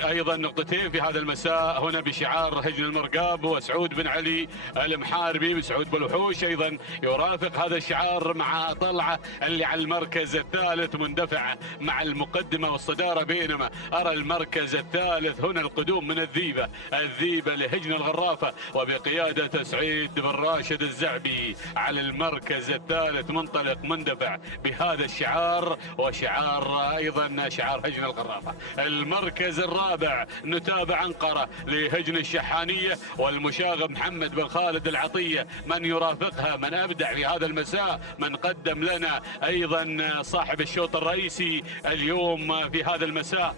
ايضا نقطتين في هذا المساء هنا بشعار هجن المرقاب، وسعود بن علي المحاربي بسعود بالوحوش ايضا يرافق هذا الشعار مع طلعه اللي على المركز الثالث مندفع مع المقدمه والصداره، بينما ارى المركز الثالث هنا القدوم من الذيبه لهجن الغرافه وبقياده سعيد بن راشد الزعبي على المركز الثالث منطلق مندفع بهذا الشعار، وشعار ايضا شعار هجن الغرافه. المركز الرابع نتابع انقره لهجن الشحانيه والمشاغب محمد بن خالد العطيه، من يرافقها من ابدع في هذا المساء، من قدم لنا ايضا صاحب الشوط الرئيسي اليوم في هذا المساء،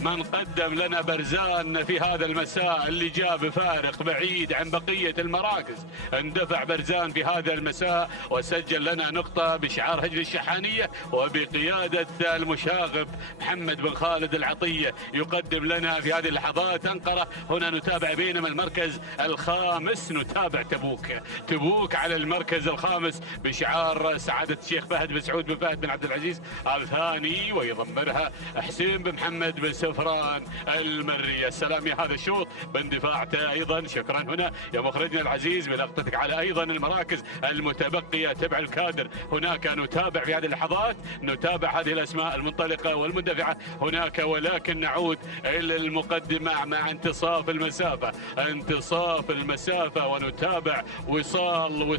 من قدم لنا برزان في هذا المساء اللي جاء بفارق بعيد عن بقية المراكز. اندفع برزان في هذا المساء وسجل لنا نقطة بشعار هجن الشحانية وبقيادة المشاغب محمد بن خالد العطية يقدم لنا في هذه اللحظات انقرة. هنا نتابع بينما المركز الخامس نتابع تبوك على المركز الخامس بشعار سعادة الشيخ فهد بن سعود بن فهد بن عبد العزيز الثاني، ويضمرها حسين بن محمد بن سفران المري. السلام يا هذا الشوط باندفاعته ايضا. شكرا هنا يا مخرجنا العزيز بلقطتك على ايضا المراكز المتبقيه تبع الكادر. هناك نتابع في هذه اللحظات، نتابع هذه الاسماء المنطلقه والمندفعه هناك، ولكن نعود الى المقدمه مع انتصاف المسافه ونتابع وصال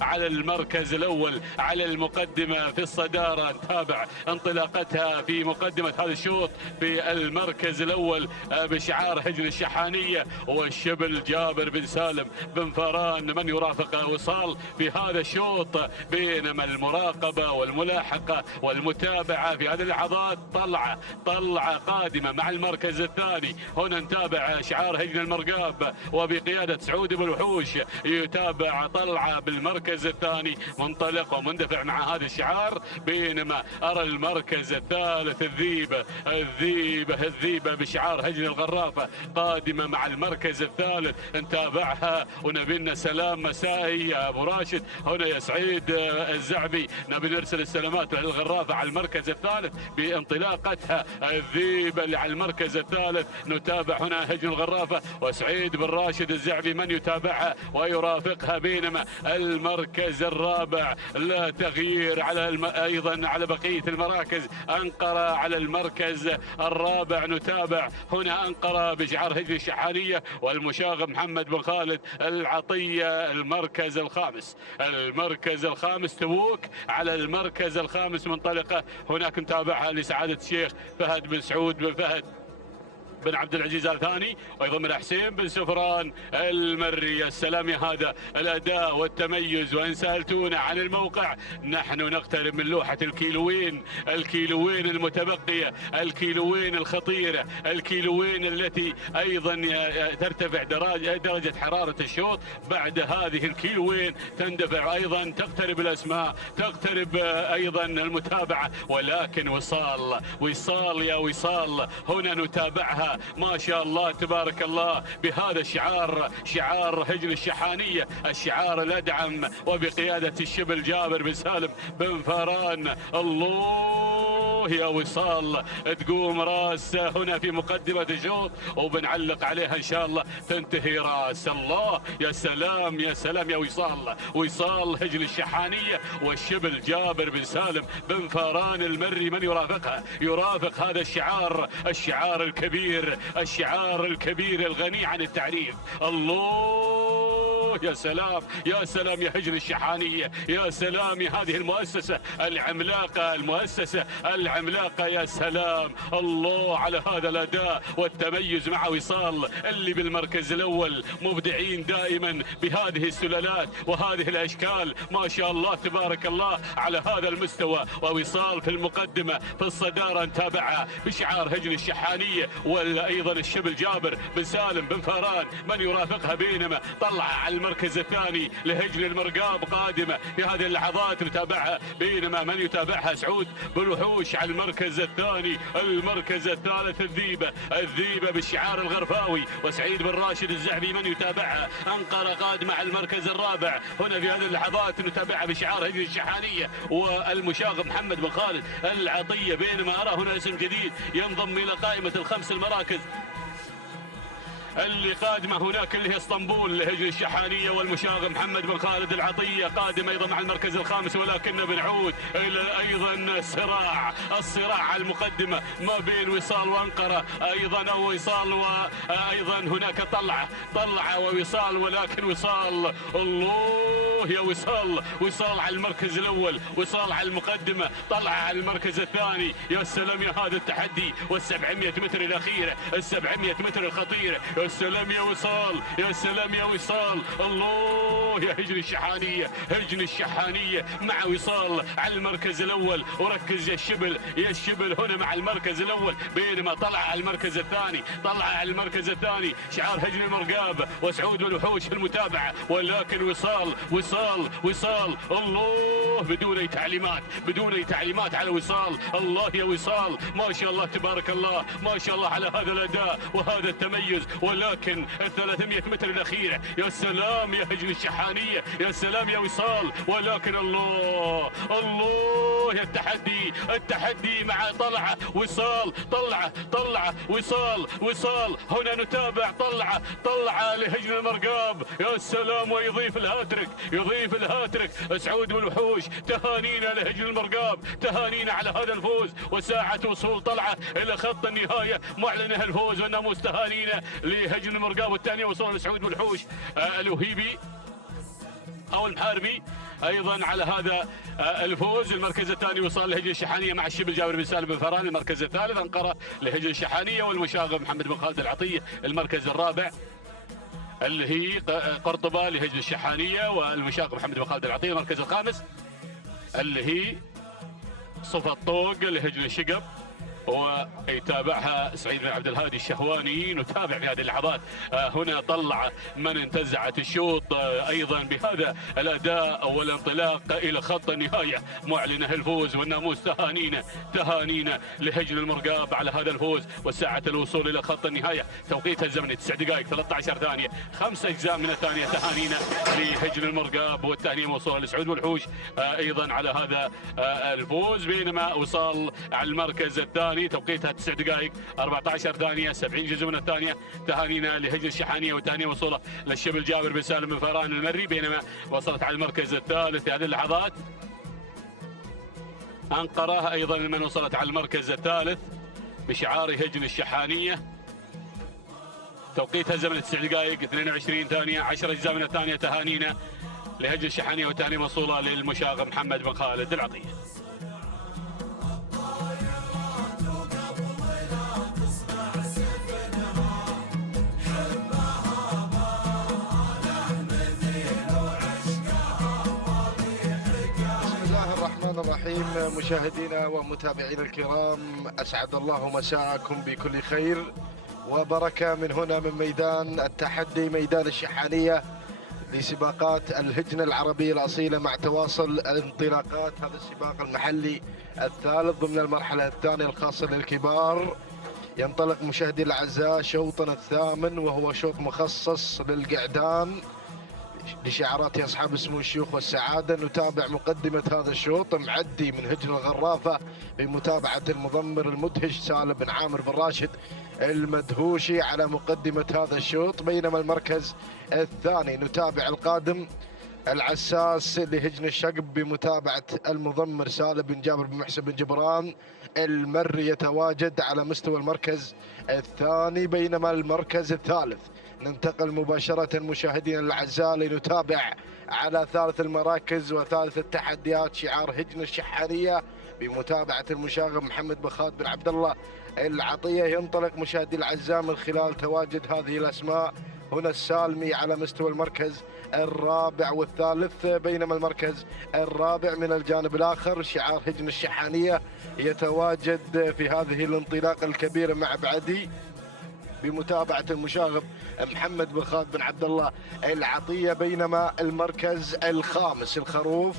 على المركز الاول على المقدمه في الصداره. نتابع انطلاقتها في مقدمه هذا الشوط بالمركز الاول بشعار هجن الشحانيه والشبل جابر بن سالم بن فاران من يرافق وصال في هذا الشوط، بينما المراقبه والملاحقه والمتابعه في هذه اللحظات طلعه قادمه مع المركز الثاني. هنا نتابع شعار هجن المرقاب وبقياده سعود بالوحوش يتابع طلعه بالمركز الثاني منطلق ومندفع مع هذا الشعار، بينما ارى المركز الثالث الذيبة بشعار هجن الغرافة قادمة مع المركز الثالث. نتابعها ونبي لنا سلام مسائي يا ابو راشد هنا يا سعيد الزعبي، نبي نرسل السلامات للغرافة على المركز الثالث بانطلاقتها الذيبة اللي على المركز الثالث. نتابع هنا هجن الغرافة وسعيد بن راشد الزعبي من يتابعها ويرافقها، بينما المركز الرابع لا تغيير على ايضا على بقية المراكز. انقرة على المركز الرابع نتابع هنا انقرة بشعار هجن الشحانية والمشاغب محمد بن خالد العطية. المركز الخامس تبوك على المركز الخامس منطلقة هناك نتابعها لسعادة الشيخ فهد بن سعود بن فهد بن عبد العزيز الثاني ويضمن حسين بن سفران المري. السلام يا هذا الاداء والتميز. وان سالتونا عن الموقع نحن نقترب من لوحه الكيلوين المتبقيه، الكيلوين الخطيره، الكيلوين التي ايضا ترتفع درجه حراره الشوط. بعد هذه الكيلوين تندفع ايضا، تقترب الاسماء، تقترب ايضا المتابعه، ولكن وصال يا وصال هنا نتابعها ما شاء الله تبارك الله بهذا الشعار، شعار هجن الشحانية، الشعار الأدعم وبقيادة الشبل جابر بن سالم بن فاران. الله يا وصال تقوم راس هنا في مقدمة الشوط وبنعلق عليها إن شاء الله تنتهي راس. الله يا سلام يا سلام يا وصال هجن الشحانية والشبل جابر بن سالم بن فاران المري من يرافق هذا الشعار الكبير، الشعار الكبير الغني عن التعريف. الله يا سلام يا سلام يا هجن الشحانية، يا سلام يا هذه المؤسسة العملاقة، يا سلام الله على هذا الأداء والتميز مع وصال اللي بالمركز الأول مبدعين دائما بهذه السلالات وهذه الأشكال ما شاء الله تبارك الله على هذا المستوى. ووصال في المقدمة في الصدارة نتابعها بشعار هجن الشحانية وأيضا الشبل جابر بن سالم بن فاران من يرافقها، بينما طلع على المركز الثاني لهجن المرقاب قادمة في هذه اللحظات نتابعها، بينما من يتابعها سعود بالوحوش على المركز الثاني. المركز الثالث الذيبة بالشعار الغرفاوي وسعيد بن راشد الزعبي من يتابعها. أنقرة قادمة على المركز الرابع هنا في هذه اللحظات نتابعها بشعار هجن الشحانية والمشاغب محمد بن خالد العطية، بينما أرى هنا اسم جديد ينضم إلى قائمة الخمس المراكز اللي قادمة هناك اللي هي اسطنبول لهجن الشحانية والمشاغب محمد بن خالد العطية قادم أيضا مع المركز الخامس. ولكن بنعود إلى أيضا الصراع على المقدمة ما بين وصال وأنقرة أيضا، أو وصال وأيضا هناك طلعة ووصال، ولكن وصال الله يا وصال على المركز الأول، وصال على المقدمة، طلعة على المركز الثاني. يا سلام يا هذا التحدي وال700 متر الأخيرة، ال700 متر الخطيرة. يا سلام يا وصال، يا سلام يا وصال، الله يا هجن الشحانية مع وصال على المركز الأول. وركز يا الشبل هنا مع المركز الأول، بينما طلع على المركز الثاني شعار هجن المرقاب وسعود بن وحوش في المتابعة. ولكن وصال الله بدون أي تعليمات على وصال. الله يا وصال، ما شاء الله تبارك الله، ما شاء الله على هذا الأداء وهذا التميز. ولكن 300 متر الأخيرة يا سلام يا هجن الشحانية، يا سلام يا وصال. ولكن الله يا التحدي مع طلعة وصال هنا نتابع طلعة لهجن المرقاب. يا سلام، ويضيف الهاتريك سعود بن وحوش. تهانينا لهجن المرقاب، تهانينا على هذا الفوز وساعة وصول طلعة إلى خط النهاية معلنة الفوز والناموس. تهانينا لهجن المرقاب، والثانية وصول لسعود بن وحوش الوهيبي أو المحاربي ايضا على هذا الفوز. المركز الثاني وصال لهجن الشحانيه مع الشبل جابر بن سالم بن فران. المركز الثالث انقره لهجن الشحانيه والمشاغب محمد بن خالد العطيه. المركز الرابع اللي هي قرطبه لهجن الشحانيه والمشاغب محمد بن خالد العطيه. المركز الخامس اللي هي صفا الطوق لهجن الشقب ويتابعها سعيد بن عبد الهادي الشهواني. نتابع في هذه اللحظات هنا طلع من انتزعت الشوط ايضا بهذا الاداء والانطلاق الى خط النهايه معلنه الفوز والناموس. تهانينا لهجن المرقاب على هذا الفوز وساعه الوصول الى خط النهايه. توقيتها الزمني 9 دقائق 13 ثانيه 5 اجزاء من الثانيه. تهانينا لهجن المرقاب والثانيه موصوله لسعود بن وحوش ايضا على هذا الفوز. بينما وصال على المركز الثاني توقيتها 9 دقائق 14 ثانية 70 جزء من الثانية. تهانينا لهجن الشحانية والثانية وصوله للشبل جابر بن سالم بن فران المري. بينما وصلت على المركز الثالث في هذه اللحظات أنقرة أيضا من وصلت على المركز الثالث بشعار هجن الشحانية. توقيتها زمن 9 دقائق 22 ثانية 10 أجزاء من الثانية. تهانينا لهجن الشحانية والثانية وصوله للمشاغب محمد بن خالد العطية. الرحيم مشاهدينا ومتابعينا الكرام، أسعد الله مساءكم بكل خير وبركة من هنا من ميدان التحدي، ميدان الشحانية لسباقات الهجنة العربية الأصيلة مع تواصل الانطلاقات. هذا السباق المحلي الثالث ضمن المرحلة الثانية الخاصة للكبار. ينطلق مشاهدي الأعزاء شوطنا الثامن وهو شوط مخصص للقعدان لشعارات أصحاب سمو الشيوخ والسعادة. نتابع مقدمة هذا الشوط معدي من هجن الغرافة بمتابعة المضمر المدهش سالم بن عامر بن راشد المدهوشي على مقدمة هذا الشوط. بينما المركز الثاني نتابع القادم العساس لهجن الشقب بمتابعة المضمر سالم بن جابر بن محسن بن جبران المري يتواجد على مستوى المركز الثاني. بينما المركز الثالث ننتقل مباشرة مشاهدينا الأعزاء لنتابع على ثالث المراكز وثالث التحديات شعار هجن الشحانية بمتابعة المشاغب محمد بن خالد بن عبد الله العطية. ينطلق مشاهدي الأعزاء من خلال تواجد هذه الأسماء هنا السالمي على مستوى المركز الرابع والثالث. بينما المركز الرابع من الجانب الآخر شعار هجن الشحانية يتواجد في هذه الانطلاقة الكبيرة مع بعدي بمتابعة المشاغب محمد بن خالد بن عبد الله العطية، بينما المركز الخامس الخروف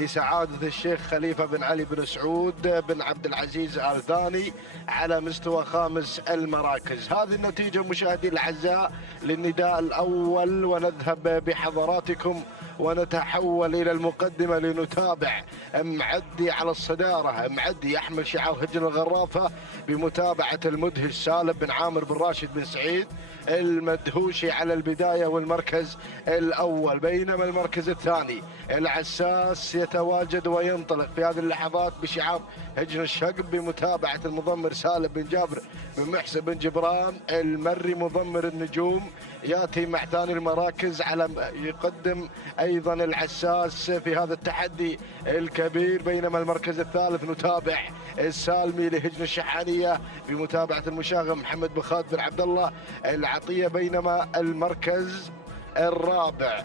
لسعادة الشيخ خليفة بن علي بن سعود بن عبد العزيز آل ثاني على مستوى خامس المراكز. هذه النتيجة مشاهدي الأعزاء للنداء الأول، ونذهب بحضراتكم ونتحول إلى المقدمة لنتابع معدي على الصدارة. معدي يحمل شعار هجن الغرافة بمتابعة المدهش سالم بن عامر بن راشد بن سعيد المدهوشي على البداية والمركز الأول، بينما المركز الثاني العساس يتواجد وينطلق في هذه اللحظات بشعار هجن الشقب بمتابعة المضمر سالم بن جابر بن محسن بن جبران المري مضمر النجوم، ياتي مع ثاني المراكز على يقدم ايضا العساس في هذا التحدي الكبير، بينما المركز الثالث نتابع السالمي لهجن الشحانية بمتابعة المشاغب محمد بن خالد بن عبد الله العطية، بينما المركز الرابع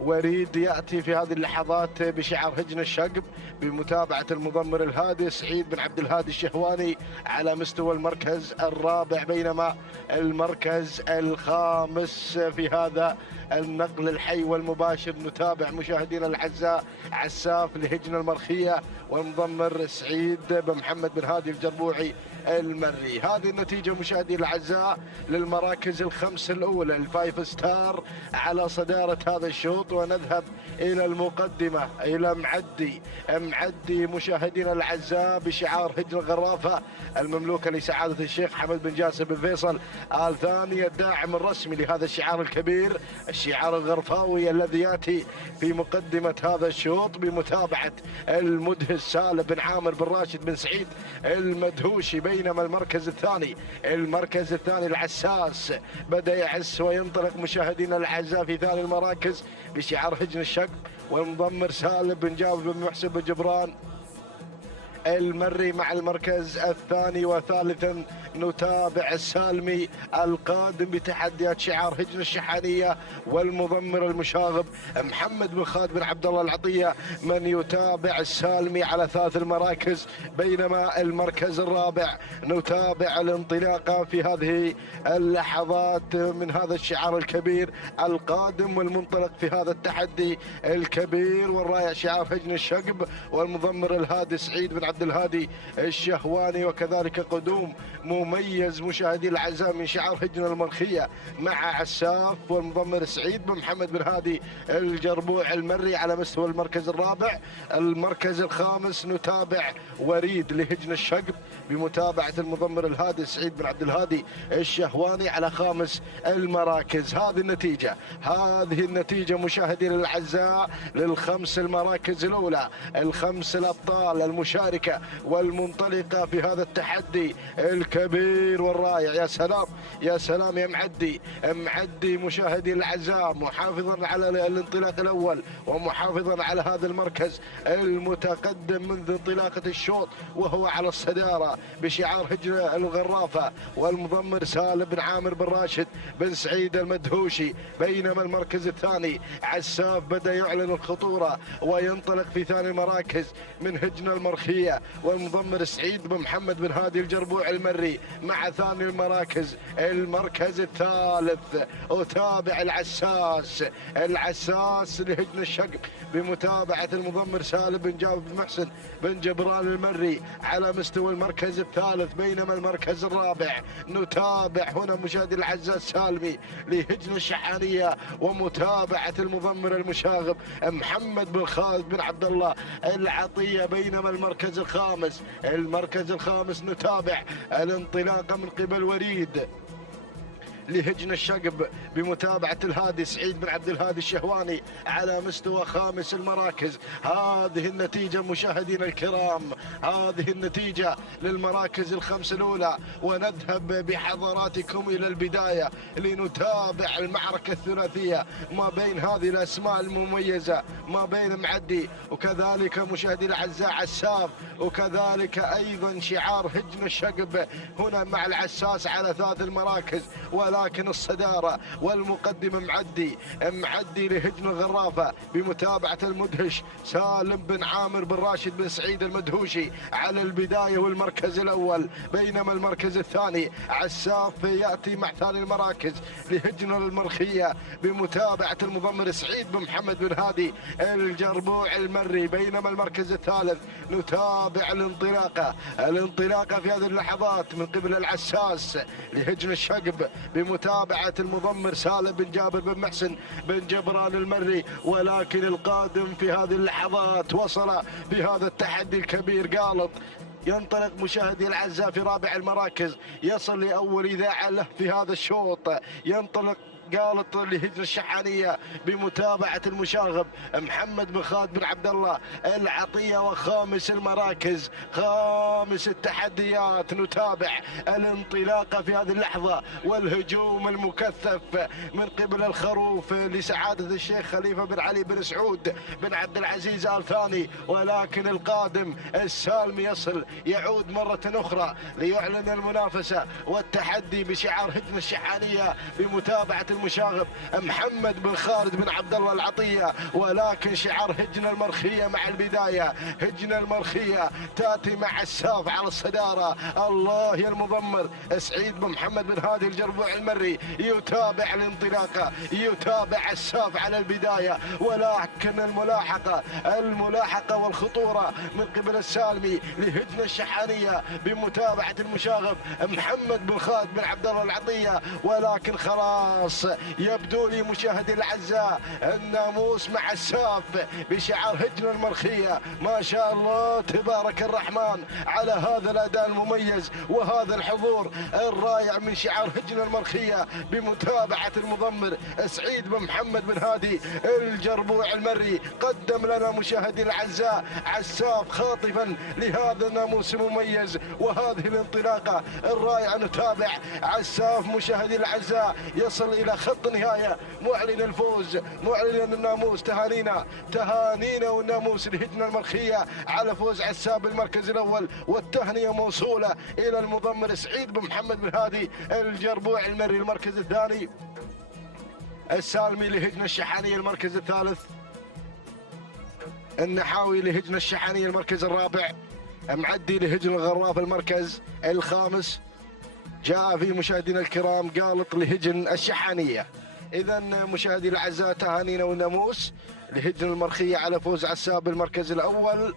وريد ياتي في هذه اللحظات بشعار هجن الشقب بمتابعة المضمر الهادي سعيد بن عبد الهادي الشهواني على مستوى المركز الرابع، بينما المركز الخامس في هذا النقل الحي والمباشر نتابع مشاهدينا الاعزاء عساف لهجن المرخية والمضمر سعيد بن محمد بن هادي الجربوعي المري. هذه النتيجة مشاهدينا الاعزاء للمراكز الخمس الاولى الفايف ستار على صدارة هذا الشوط، ونذهب الى المقدمة الى معدي مشاهدينا الاعزاء بشعار هجن الغرافة المملوكة لسعادة الشيخ حمد بن جاسر بن فيصل آل ثاني الداعم الرسمي لهذا الشعار الكبير، الشعار الغرفاوي الذي ياتي في مقدمة هذا الشوط بمتابعة المدهش سالم بن عامر بن راشد بن سعيد المدهوشي، بينما المركز الثاني العساس بدأ يعس وينطلق مشاهدينا الاعزاء في ثاني المراكز بشعار هجن الشقب والمضمر سالم بن جابر بن محسن بن جبران المري مع المركز الثاني، وثالثا نتابع السالمي القادم بتحديات شعار هجن الشحانية والمضمر المشاغب محمد بن خالد بن عبد الله العطية من يتابع السالمي على ثلاث المراكز، بينما المركز الرابع نتابع الانطلاقة في هذه اللحظات من هذا الشعار الكبير القادم والمنطلق في هذا التحدي الكبير والرائع شعار هجن الشقب والمضمر الهادي سعيد بن عبد الهادي الشهواني، وكذلك قدوم مميز مشاهدي الاعزاء من شعار هجن المرخية مع عساف والمضمر سعيد بن محمد بن هادي الجربوع المري على مستوى المركز الرابع. المركز الخامس نتابع وريد لهجن الشقب بمتابعة المضمر الهادي سعيد بن عبد الهادي الشهواني على خامس المراكز. هذه النتيجة مشاهدينا الاعزاء للخمس المراكز الاولى، الخمس الابطال المشاركة والمنطلقة في هذا التحدي الكبير والرائع. يا سلام يا سلام يا معدي مشاهدي الاعزاء، محافظا على الانطلاق الاول ومحافظا على هذا المركز المتقدم منذ انطلاقة الشوط وهو على الصدارة بشعار هجن الغرافة والمضمر سالم بن عامر بن راشد بن سعيد المدهوشي، بينما المركز الثاني عساف بدأ يعلن الخطورة وينطلق في ثاني المراكز من هجن المرخية والمضمر سعيد بن محمد بن هادي الجربوع المري مع ثاني المراكز. المركز الثالث أتابع العساس لهجن الشقب بمتابعة المضمر سالم بن جابر بن محسن بن جبران المري على مستوى المركز الثالث، بينما المركز الرابع نتابع هنا مشاهدي الاعزاء السالمي لهجن الشحانية ومتابعة المضمر المشاغب محمد بن خالد بن عبد الله العطية، بينما المركز الخامس نتابع الانطلاقة من قبل وريد لهجن الشقب بمتابعة الهادي سعيد بن عبد الهادي الشهواني على مستوى خامس المراكز. هذه النتيجة مشاهدينا الكرام، هذه النتيجة للمراكز الخمس الأولى، ونذهب بحضراتكم إلى البداية لنتابع المعركة الثلاثية ما بين هذه الأسماء المميزة، ما بين معدي وكذلك مشاهدينا الأعزاء عساف، وكذلك أيضا شعار هجن الشقب هنا مع العساس على ثلاث المراكز، ولكن الصدارة والمقدمة معدي لهجن الغرافة بمتابعة المدهش سالم بن عامر بن راشد بن سعيد المدهوشي على البداية والمركز الأول، بينما المركز الثاني عساف يأتي مع ثاني المراكز لهجن المرخية بمتابعة المضمر سعيد بن محمد بن هادي الجربوع المري، بينما المركز الثالث نتابع الانطلاقة في هذه اللحظات من قبل العساس لهجن الشقب بمتابعة المضمر سالم بن جابر بن محسن بن جبران المري، ولكن القادم في هذه اللحظات وصل بهذا التحدي الكبير قالط. ينطلق مشاهدي الاعزاء في رابع المراكز، يصل لاول اذاعه له في هذا الشوط، ينطلق قالط لهجن الشحانية بمتابعة المشاغب محمد بن خالد بن عبد الله العطية، وخامس المراكز خامس التحديات. نتابع الانطلاقة في هذه اللحظة والهجوم المكثف من قبل الخروف لسعادة الشيخ خليفة بن علي بن سعود بن عبد العزيز آل ثاني، ولكن القادم السالمي يصل يعود مرة أخرى ليعلن المنافسة والتحدي بشعار هجن الشحانية بمتابعة المشاغب محمد بن خالد بن عبد الله العطية، ولكن شعار هجن المرخية مع البداية. هجن المرخية تأتي مع عساف على الصدارة، الله يا المضمر سعيد بن محمد بن هادي الجربوع المري يتابع الانطلاقة، يتابع عساف على البداية، ولكن الملاحقة والخطورة من قبل السالمي لهجن الشحانية بمتابعة المشاغب محمد بن خالد بن عبد الله العطية، ولكن خلاص يبدو لي مشاهدي الاعزاء الناموس مع عساف بشعار هجن المرخية. ما شاء الله تبارك الرحمن على هذا الاداء المميز وهذا الحضور الرائع من شعار هجن المرخية بمتابعة المضمر سعيد بن محمد بن هادي الجربوع المري. قدم لنا مشاهدي الاعزاء عساف خاطفا لهذا الناموس المميز وهذه الانطلاقة الرائعة. نتابع عساف مشاهدي الاعزاء يصل الى خط نهاية معلن الفوز، معلن الناموس. تهانينا والناموس لهجن المرخية على فوز عساف بالمركز الاول، والتهنئة موصولة الى المضمر سعيد بن محمد بن هادي الجربوع المري. المركز الثاني السالمي لهجن الشحانية، المركز الثالث النحاوي لهجن الشحانية، المركز الرابع معدي لهجن الغراف، المركز الخامس جاء في مشاهدينا الكرام قالط لهجن الشحانية. إذا مشاهدي الأعزاء تهانينا والناموس لهجن المرخية على فوز عساف بالمركز الأول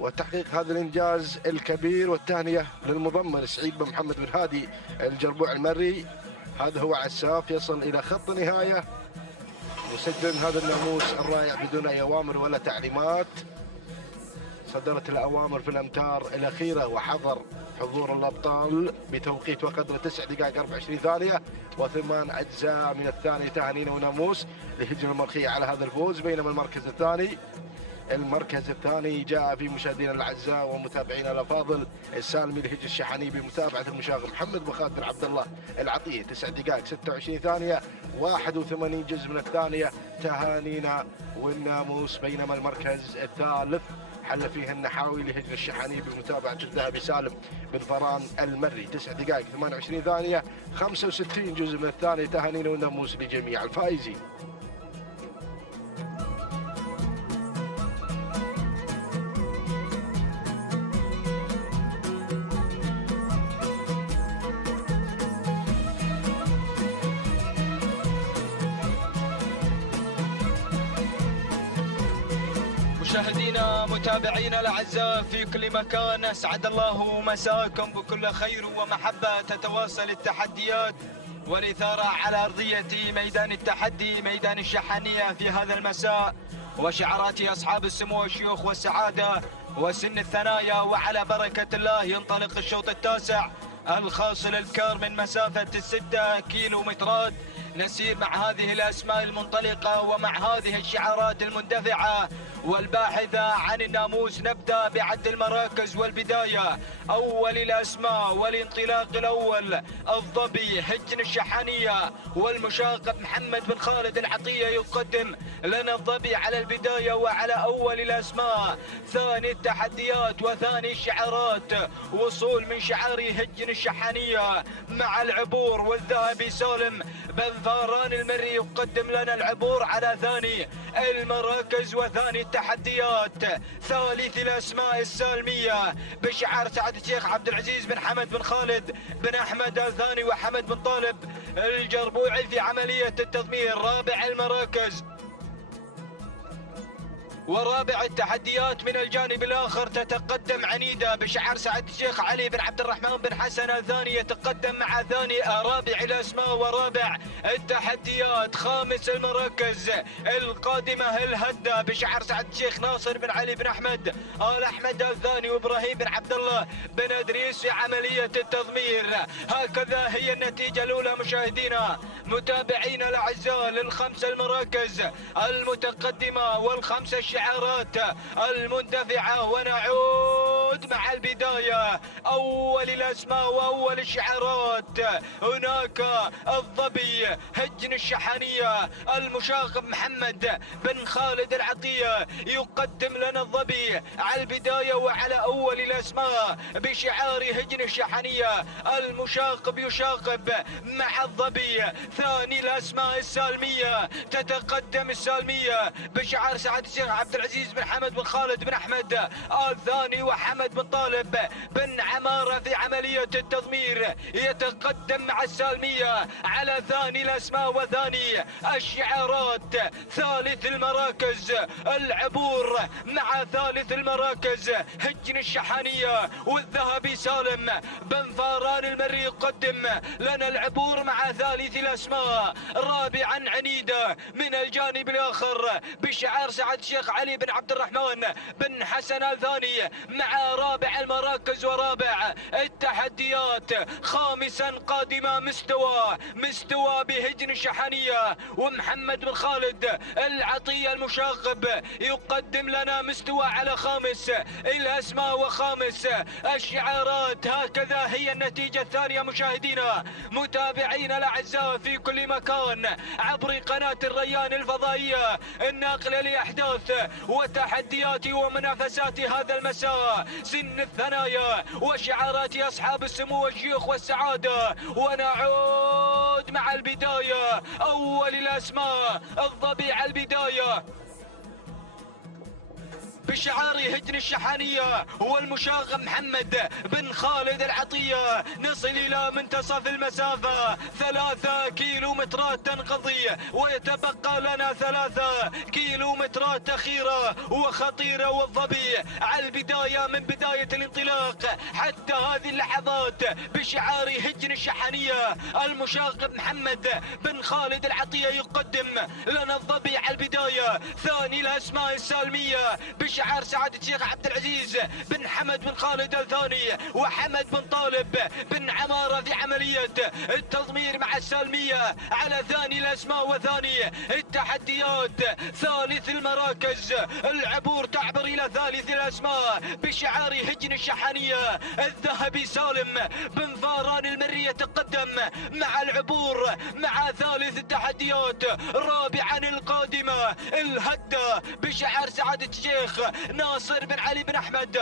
وتحقيق هذا الإنجاز الكبير، والتهنئة للمضمر سعيد بن محمد بن هادي الجربوع المري. هذا هو عساف يصل إلى خط نهاية مسجل هذا الناموس الرائع بدون أي أوامر ولا تعليمات. صدرت الأوامر في الأمتار الأخيرة وحضر حضور الأبطال بتوقيت وقدره 9 دقائق 24 ثانية و8 أجزاء من الثانية. تهانينا وناموس لهجن المرخية على هذا الفوز. بينما المركز الثاني جاء في مشاهدينا الأعزاء ومتابعينا الأفاضل السالمي لهجن الشحاني بمتابعة المشاغب محمد بن خالد بن عبد الله العطية 9 دقائق 26 ثانية 81 جزء من الثانية. تهانينا والناموس. بينما المركز الثالث حل فيه النحاوي لهجن الشحاني بمتابعة الذهبي سالم بن فران المري 9 دقائق 28 ثانية 65 جزء من الثانية. تهانينا والناموس لجميع الفائزين. مشاهدينا متابعينا الاعزاء في كل مكان، اسعد الله مساكم بكل خير ومحبه. تتواصل التحديات والاثاره على ارضيه ميدان التحدي ميدان الشحانيه في هذا المساء، وشعارات اصحاب السمو والشيوخ والسعاده وسن الثنايا. وعلى بركه الله ينطلق الشوط التاسع الخاص للكار من مسافه 6 كيلومترات نسير مع هذه الأسماء المنطلقة ومع هذه الشعارات المندفعة والباحثة عن الناموس. نبدأ بعد المراكز والبداية. أول الأسماء والانطلاق الأول الظبي هجن الشحانية والمشاغب محمد بن خالد العطية يقدم لنا الظبي على البداية وعلى أول الأسماء. ثاني التحديات وثاني الشعارات وصول من شعار هجن الشحانية مع العبور والذهبي سالم بن فاران المري يقدم لنا العبور على ثاني المراكز وثاني التحديات. ثالث الأسماء السالمية بشعار سعد الشيخ عبد العزيز بن حمد بن خالد بن أحمد الثاني وحمد بن طالب الجربوعي في عملية التضمير. رابع المراكز ورابع التحديات من الجانب الآخر تتقدم عنيدة بشعار سعد الشيخ علي بن عبد الرحمن بن حسن الثاني يتقدم مع ثاني رابع الأسماء ورابع التحديات. خامس المراكز القادمة الهدة بشعار سعد الشيخ ناصر بن علي بن أحمد آل أحمد الثاني وإبراهيم بن عبد الله بن إدريس في عملية التضمير. هكذا هي النتيجة الأولى مشاهدينا متابعينا الأعزاء للخمس المراكز المتقدمة والخمس الشعارات المندفعة. ونعود مع البداية. أول الأسماء وأول الشعارات هناك الظبي هجن الشحانية المشاغب محمد بن خالد العطية يقدم لنا الظبي على البداية وعلى أول الأسماء بشعار هجن الشحانية. المشاغب يشاغب مع الظبي. ثاني الأسماء السالمية تتقدم السالمية بشعار سعد الشيخ عبد العزيز بن حمد بن خالد بن أحمد الثاني وحمد بن طالب بن عمارة في عملية التضمير يتقدم مع السالمية على ثاني الأسماء وثاني الشعارات. ثالث المراكز العبور مع ثالث المراكز هجن الشحانية والذهبي سالم بن فاران المري يقدم لنا العبور مع ثالث الأسماء. رابعا عنيدة من الجانب الآخر بشعار سعد الشيخ علي بن عبد الرحمن بن حسن الثاني مع رابع المراكز ورابع التحديات. خامسا قادمة مستوى بهجن الشحانية ومحمد بن خالد العطية المشاغب يقدم لنا مستوى على خامس الأسماء وخامس الشعارات. هكذا هي النتيجة الثانية مشاهدينا متابعينا الأعزاء في كل مكان عبر قناة الريان الفضائية الناقلة لأحداث وتحديات ومنافسات هذا المساء. سن الثنايا وشعارات أصحاب السمو والشيوخ والسعادة. ونعود مع البداية. أول الأسماء الظبي على البداية بشعار هجن الشحانية والمشاغب محمد بن خالد العطية. نصل إلى منتصف المسافة 3 كيلومترات تنقضي ويتبقى لنا 3 كيلومترات أخيرة وخطيرة. والظبي على البداية من بداية الانطلاق حتى هذه اللحظات بشعار هجن الشحانية المشاغب محمد بن خالد العطية يقدم لنا الظبي على البداية. ثاني الأسماء السالمية بشعار سعد الشيخ عبد العزيز بن حمد بن خالد الثاني وحمد بن طالب بن عمارة في عملية التضمير مع السالمية على ثاني الأسماء وثاني التحديات. ثالث المراكز العبور تعبر إلى ثالث الأسماء بشعار هجن الشحانية الذهبي سالم بن فاران المري يتقدم مع العبور مع ثالث التحديات. رابعا القادمة الهدة بشعار سعادة الشيخ ناصر بن علي بن أحمد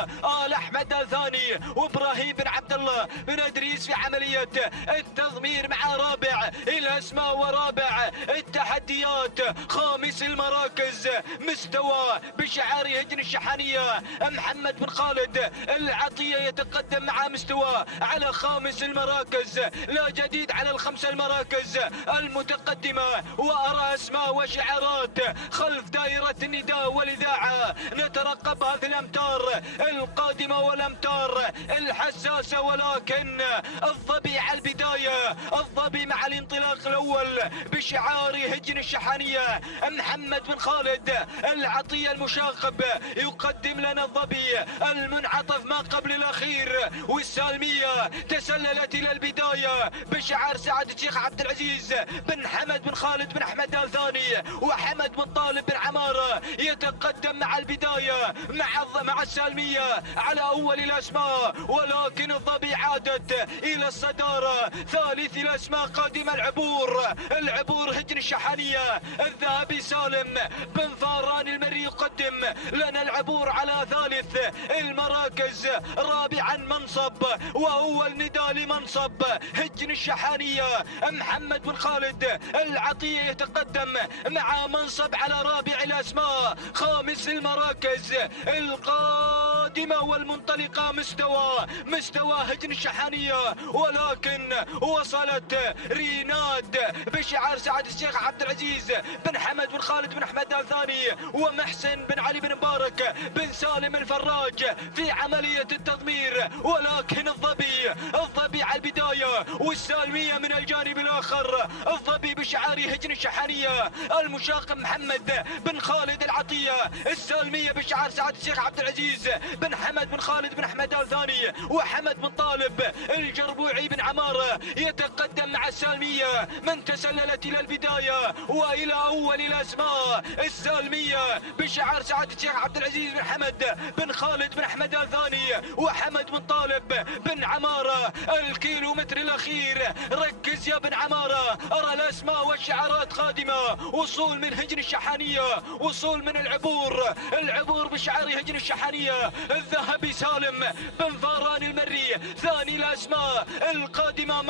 آل أحمد الثاني وإبراهيم بن عبد الله بن إدريس في عملية التضمير مع رابع الأسماء ورابع التحديات. خامس المراكز مستوى بشعار هجن الشحانية محمد بن خالد العطية يتقدم مع مستوى على خامس المراكز. لا جديد على الخمس المراكز المتقدمة وأرى أسماء وشعارات خلف دائرة النداء والإذاعة نترقبها في الأمتار القادمة والأمتار الحساسة. ولكن الظبي على البداية. الظبي مع الانطلاق الأول بشعار هجن الشحانية محمد بن خالد العطية المشاغب يقدم لنا الظبي المنعطف ما قبل الأخير والسالمية تسللت إلى البداية بشعار سعادة الشيخ عبد العزيز بن حمد بن خالد بن أحمد آل ثاني وحمد بن طالب بن عمارة يتقدم مع البداية مع السالمية على أول الأسماء، ولكن الظبي عادت إلى الصدارة. ثالث الأسماء قادمة العبور هجن الشحانية الذهبي سالم بن فاران المري يقدم لنا العبور على ثالث المراكز. رابعا منصب وأول نداء لمنصب هجن الشحانية محمد بن خالد العطية يتقدم مع منصب على رابع الأسماء. خامس المراكز القادمة والمنطلقة مستوى هجن الشحانية، ولكن وصلت ريناد بشعار سعادة الشيخ عبد العزيز بن حمد بن خالد بن أحمد آل ثاني ومحسن بن علي بن مبارك بن سالم الفراج في عملية التضمير، ولكن الظبي على البداية والسالمية من الجانب الآخر. الظبي بشعار هجن الشحانية المشاقم محمد بن خالد العطية، السالمية بشعار سعادة الشيخ عبد العزيز بن حمد بن خالد بن أحمد آل ثاني وحمد بن طالب الجربوعي بن عمارة يتقدم مع السالمية من تسللت إلى البداية وإلى أول الأسماء. السالمية بشعار سعادة الشيخ عبد العزيز بن حمد بن خالد بن أحمد آل ثاني وحمد بن طالب بن عمارة. الكيلومتر الأخير ركز يا بن عمارة، أرى الأسماء والشعارات قادمة. وصول من هجن الشحانية، وصول من العبور بشعار هجن الشحانية الذهبي سالم بن فاران المري. ثاني الأسماء القادمة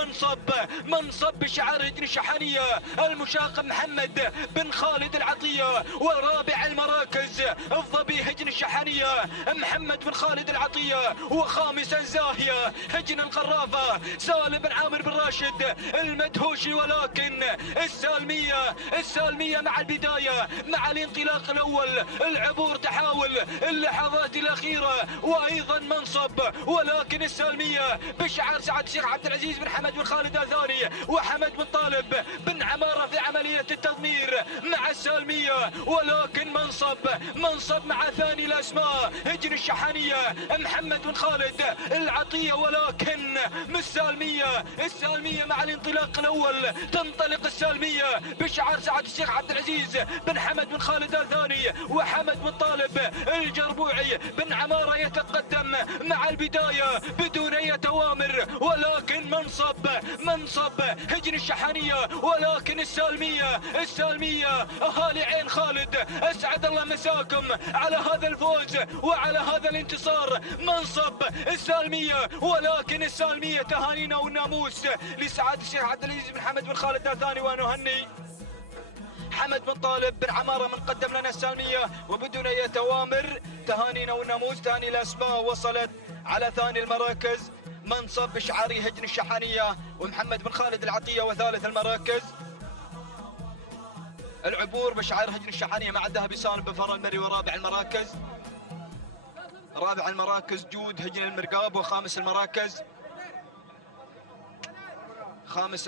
منصب بشعار هجن الشحانية المشاقم محمد بن خالد العطية. ورابع المراكز الظبي هجن الشحانية محمد بن خالد العطية. وخامسا زاهية هجن القرافة سالم بن عامر بن راشد المدهوشي، ولكن السالمية مع البداية مع الانطلاق الأول. العبور تحاول اللحظات الأخيرة وأيضا منصب، ولكن السالمية بشعار سعادة الشيخ عبد العزيز بن حمد بن خالد آل ثاني وحمد بن طالب بن عمارة في عملية التضمير مع السالمية، ولكن منصب مع ثاني الأسماء هجن الشحانية محمد بن خالد العطية، ولكن السالمية مع الانطلاق الأول. تنطلق السالمية بشعار سعادة الشيخ عبد العزيز بن حمد بن خالد آل ثاني وحمد بن طالب الجربوعي بن عمارة يتقدم مع البداية بدون أي توامر، ولكن منصب هجن الشحانية. ولكن السالمية أهالي عين خالد أسعد الله مساكم على هذا الفوز وعلى هذا الانتصار. منصب السالمية، ولكن السالمية تهانينا والناموس لسعادة الشيخ عبد العزيز بن حمد بن خالد آل ثاني ونهني حمد بن طالب بن عمارة من قدم لنا السالمية وبدون أي توامر. تهانينا والناموس. ثاني الأسماء وصلت على ثاني المراكز منصب بشعاري هجن الشحانية ومحمد بن خالد العطية. وثالث المراكز العبور بشعار هجن الشحانية مع الذهبي سالم بن فاران المري. ورابع المراكز جود هجن المرقاب. وخامس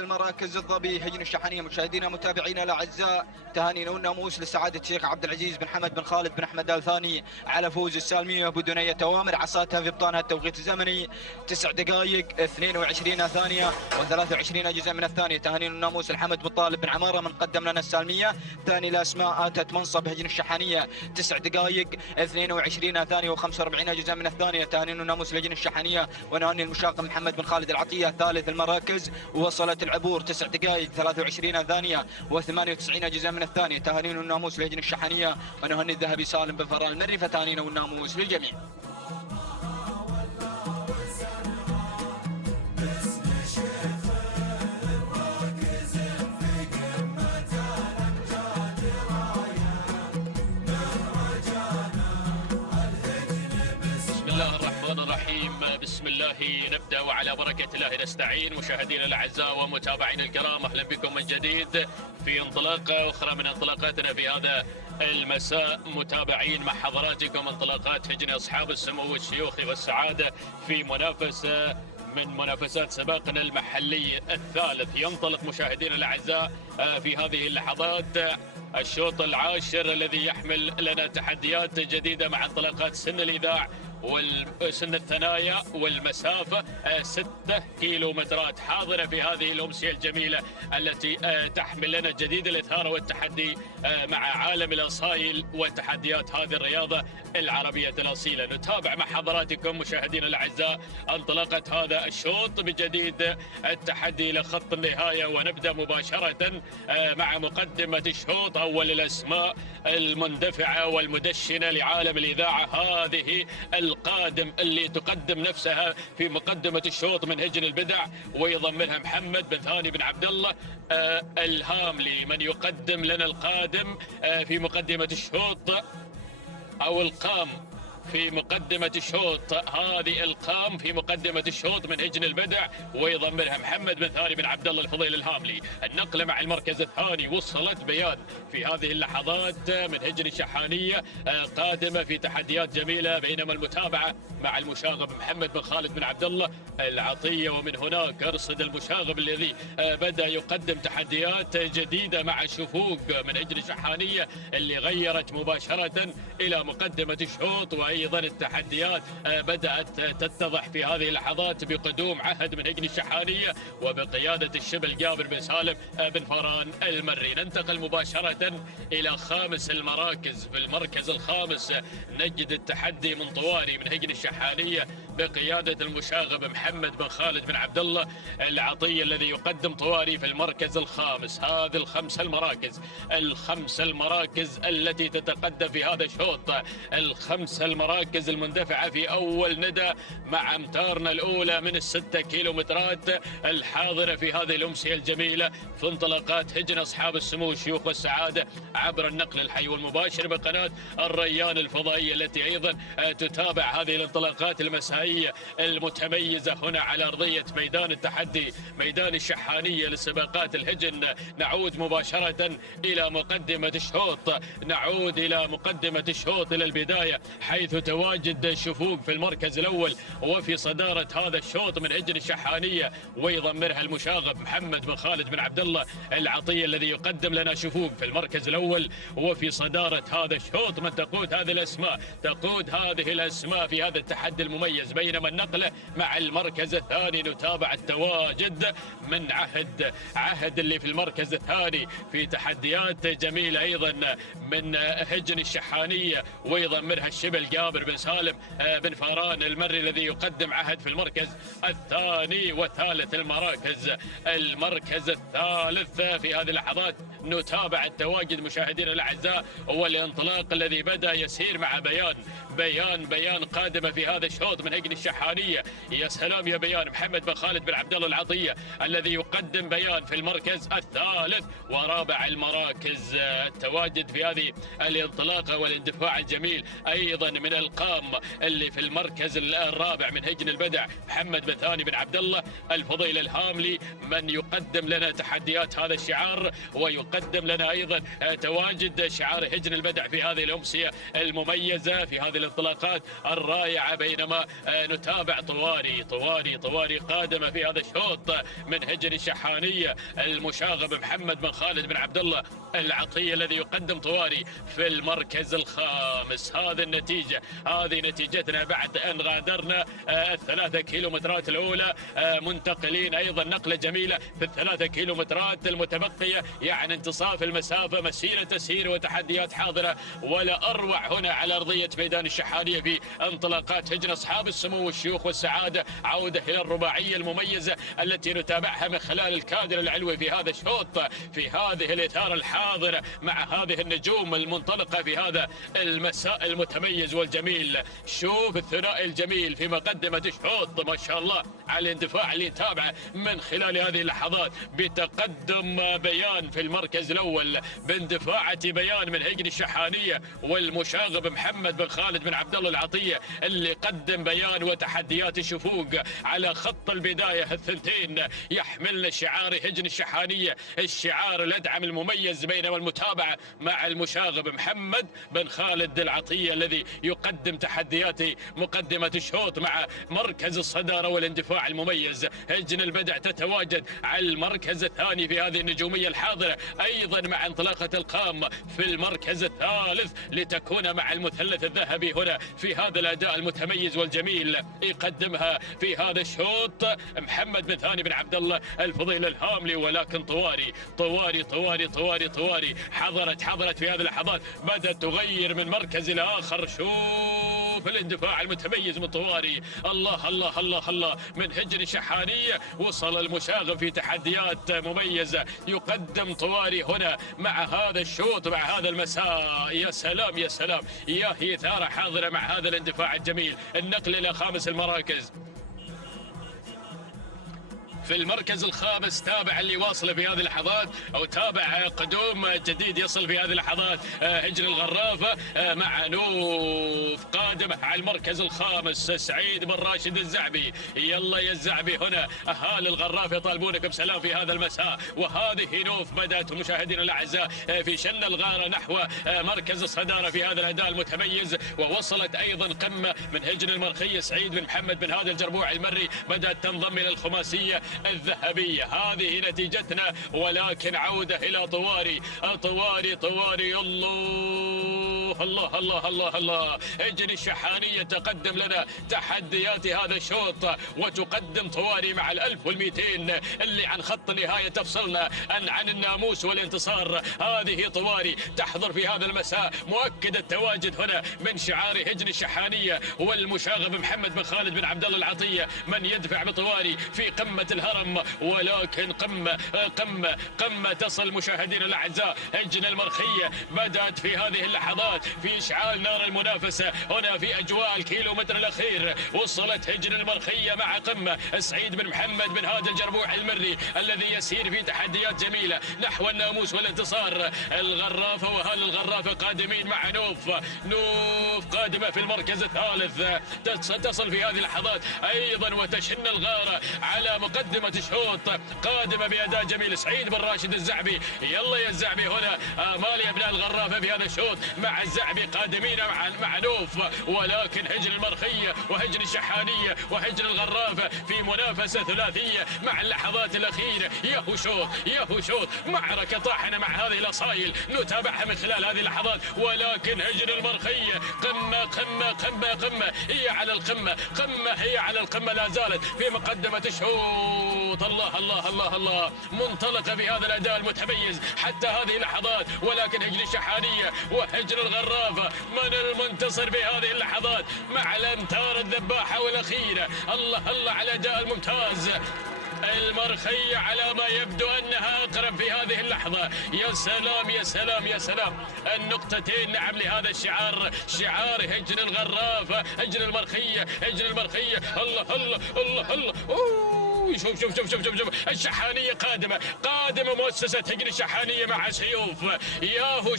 المراكز الظبي هجن الشحانية. مشاهدينا متابعينا الاعزاء، تهانينا والناموس لسعادة الشيخ عبد العزيز بن حمد بن خالد بن احمد آل ثاني على فوز السالمية بدون اي توامر. عصاتها في بطانها التوقيت الزمني 9 دقائق 22 ثانية و23 جزء من الثانية. تهانينا والناموس لحمد بن طالب بن عمارة من قدم لنا السالمية. ثاني الاسماء اتت منصب هجن الشحانية 9 دقائق 22 ثانية و45 جزء من الثانية. تهانينا والناموس لهجن الشحانية ونهني المشاقم محمد بن خالد العطية. ثالث المراكز وصلت العبور 9 دقائق 23 ثانية و98 جزء من الثانية. تهانينا والناموس لهجن الشحانية ونهني الذهبي سالم بن فاران المري. فتهانينا والناموس للجميع. بسم الله نبدأ وعلى بركة الله نستعين. مشاهدينا الأعزاء ومتابعينا الكرام، أهلا بكم من جديد في انطلاقة أخرى من انطلاقاتنا في هذا المساء. متابعين مع حضراتكم انطلاقات هجن أصحاب السمو والشيوخ والسعادة في منافسة من منافسات سباقنا المحلي الثالث. ينطلق مشاهدينا الأعزاء في هذه اللحظات الشوط العاشر الذي يحمل لنا تحديات جديدة مع انطلاقات سن الإذاع وسن الثنايا والمسافة 6 كيلومترات، حاضرة في هذه الأمسية الجميلة التي تحمل لنا جديد الإثارة والتحدي مع عالم الأصايل وتحديات هذه الرياضة العربية الأصيلة. نتابع مع حضراتكم مشاهدينا الأعزاء انطلاقة هذا الشوط بجديد التحدي إلى خط النهاية، ونبدأ مباشرة مع مقدمة الشوط. أول الأسماء المندفعة والمدشنة لعالم الإذاعة، هذه القادم اللي تقدم نفسها في مقدمة الشوط من هجن البدع، ويضمنها محمد بن ثاني بن عبد الله الهاملي. من يقدم لنا القادم في مقدمة الشوط أو القام في مقدمة الشوط، هذه القام في مقدمة الشوط من هجن البدع، ويضمنها محمد بن ثاني بن عبد الله الفضيل الهاملي. النقلة مع المركز الثاني وصلت بيان في هذه اللحظات من هجن الشحانية، قادمة في تحديات جميلة، بينما المتابعة مع المشاغب محمد بن خالد بن عبد الله العطية. ومن هناك أرصد المشاغب الذي بدأ يقدم تحديات جديدة مع شفوق من هجن الشحانية اللي غيرت مباشرة إلى مقدمة الشوط. أيضا التحديات بدأت تتضح في هذه اللحظات بقدوم عهد من هجن الشحانية وبقيادة الشبل جابر بن سالم بن فران المري. ننتقل مباشرة إلى خامس المراكز. في المركز الخامس نجد التحدي من طواري من هجن الشحانية بقيادة المشاغب محمد بن خالد بن عبد الله العطية الذي يقدم طواري في المركز الخامس. هذه الخمس المراكز التي تتقدم في هذا الشوط، الخمس المراكز المندفعة في أول ندى مع أمتارنا الأولى من 6 كيلومترات الحاضرة في هذه الأمسية الجميلة في انطلاقات هجن أصحاب السمو والشيوخ والسعادة عبر النقل الحي والمباشر بقناة الريان الفضائية، التي أيضا تتابع هذه الانطلاقات المسائية المتميزة هنا على أرضية ميدان التحدي، ميدان الشحانية لسباقات الهجن. نعود مباشرة إلى مقدمة الشوط إلى البداية، حيث تواجد شفوق في المركز الأول وفي صدارة هذا الشوط من هجن الشحانية، ويضمرها المشاغب محمد بن خالد بن عبد الله العطية الذي يقدم لنا شفوق في المركز الأول وفي صدارة هذا الشوط. من تقود هذه الأسماء في هذا التحدي المميز. بينما النقلة مع المركز الثاني نتابع التواجد من عهد اللي في المركز الثاني في تحديات جميلة أيضا من هجن الشحانية، ويضمرها الشبل جابر بن سالم بن فران المري الذي يقدم عهد في المركز الثاني وثالث المركز الثالث. في هذه اللحظات نتابع التواجد مشاهدينا الأعزاء والانطلاق الذي بدأ يسير مع بيان قادمة في هذا الشوط من هجن الشحانية. يا سلام يا بيان، محمد بن خالد بن عبد الله العطية الذي يقدم بيان في المركز الثالث ورابع المراكز. التواجد في هذه الانطلاقة والاندفاع الجميل أيضا من القام اللي في المركز الرابع من هجن البدع محمد بن ثاني بن عبد الله الفضيل الهاملي، من يقدم لنا تحديات هذا الشعار ويقدم لنا أيضا تواجد شعار هجن البدع في هذه الأمسية المميزة في هذه الانطلاقات الرائعة. بينما نتابع طواري قادمة في هذا الشوط من هجن الشحانية، المشاغب محمد بن خالد بن عبد الله العطية الذي يقدم طواري في المركز الخامس. هذه نتيجتنا بعد أن غادرنا 3 كيلومترات الأولى، منتقلين أيضا نقلة جميلة في 3 كيلومترات المتبقية، يعني انتصاف المسافة، مسيرة تسير وتحديات حاضرة ولا أروع هنا على أرضية ميدان الشحانية في انطلاقات هجن أصحاب السمو والشيوخ والسعادة. عودة إلى الرباعية المميزة التي نتابعها من خلال الكادر العلوي في هذا الشوط، في هذه الإثارة الحاضرة مع هذه النجوم المنطلقة في هذا المساء المتميز والجميل. شوف الثنائي الجميل في مقدمة الشوط، ما شاء الله على الاندفاع اللي يتابعه من خلال هذه اللحظات بتقدم بيان في المركز الأول، باندفاعة بيان من هجن الشحانية والمشاغب محمد بن خالد بن عبد الله العطية اللي قدم بيان وتحديات الشفوق على خط البداية. الثنتين يحملنا شعار هجن الشحانية، الشعار الأدعم المميز، بينما المتابعة مع المشاغب محمد بن خالد العطية الذي يقدم تحديات مقدمة الشوط مع مركز الصدارة والاندفاع المميز. هجن البدع تتواجد على المركز الثاني في هذه النجومية الحاضرة، أيضا مع انطلاقة القام في المركز الثالث لتكون مع المثلث الذهبي هنا في هذا الأداء المتميز والجميل. يقدمها في هذا الشوط محمد بن ثاني بن عبد الله الفضيل الهاملي، ولكن طواري حضرت في هذه اللحظات، بدأت تغير من مركز إلى آخر. شوف الاندفاع المتميز من طواري. الله الله الله الله من هجن الشحانية. وصل المشاغب في تحديات مميزة. يقدم طواري هنا مع هذا الشوط مع هذا المساء. يا سلام يا سلام، يا هي ثارة حاضرة مع هذا الاندفاع الجميل. النقل إلى خامس المراكز. في المركز الخامس تابع اللي واصل في هذه اللحظات، او تابع قدوم جديد يصل في هذه اللحظات، هجن الغرافه مع نوف قادم على المركز الخامس. سعيد بن راشد الزعبي. يلا يا الزعبي هنا اهالي الغرافه يطالبونك بسلام في هذا المساء. وهذه نوف بدات مشاهدينا الاعزاء في شن الغاره نحو مركز الصداره في هذا الاداء المتميز. ووصلت ايضا قمه من هجن المرخيه سعيد بن محمد بن هذا الجربوع المري، بدات تنضم الى الخماسيه الذهبية. هذه نتيجتنا، ولكن عودة إلى طواري. الله الله الله الله. هجن الشحانية تقدم لنا تحديات هذا الشوط، وتقدم طواري مع 1200 اللي عن خط النهاية تفصلنا عن الناموس والانتصار. هذه طواري تحضر في هذا المساء، مؤكد التواجد هنا من شعار هجن الشحانية والمشاغب محمد بن خالد بن عبد الله العطية، من يدفع بطواري في قمة الهرم. ولكن قمة تصل مشاهدينا الاعزاء. هجن المرخية بدأت في هذه اللحظات في اشعال نار المنافسة هنا في اجواء الكيلومتر الاخير. وصلت هجن المرخية مع قمة سعيد بن محمد بن هذا الجربوع المري الذي يسير في تحديات جميلة نحو الناموس والانتصار. الغرافة واهالي الغرافة قادمين مع نوف قادمة في المركز الثالث. تصل في هذه اللحظات ايضا وتشن الغارة على مقدمة الشوط، قادمة بأداء جميل سعيد بن راشد الزعبي. يلا يا الزعبي هنا آمال أبناء الغرافة في هذا الشوط مع الزعبي قادمين مع نوف. ولكن هجن المرخية وهجن الشحانية وهجن الغرافة في منافسة ثلاثية مع اللحظات الأخيرة. ياهو شوط معركة طاحنة مع هذه الأصايل نتابعها من خلال هذه اللحظات. ولكن هجن المرخية قمة هي على القمة لا زالت في مقدمة الشوط. الله منطلقة بهذا الأداء المتميز حتى هذه اللحظات. ولكن هجن الشحانية وهجن الغرافة من المنتصر بهذه اللحظات مع الأمتار الذباحة والأخيرة. الله على الأداء الممتاز. المرخية على ما يبدو أنها أقرب في هذه اللحظة. يا سلام يا سلام يا سلام. النقطتين نعم لهذا الشعار، شعار هجن الغرافة هجن المرخية الله. شوف الشحانية قادمة مؤسسة هجن الشحانية مع سيوف. ياهو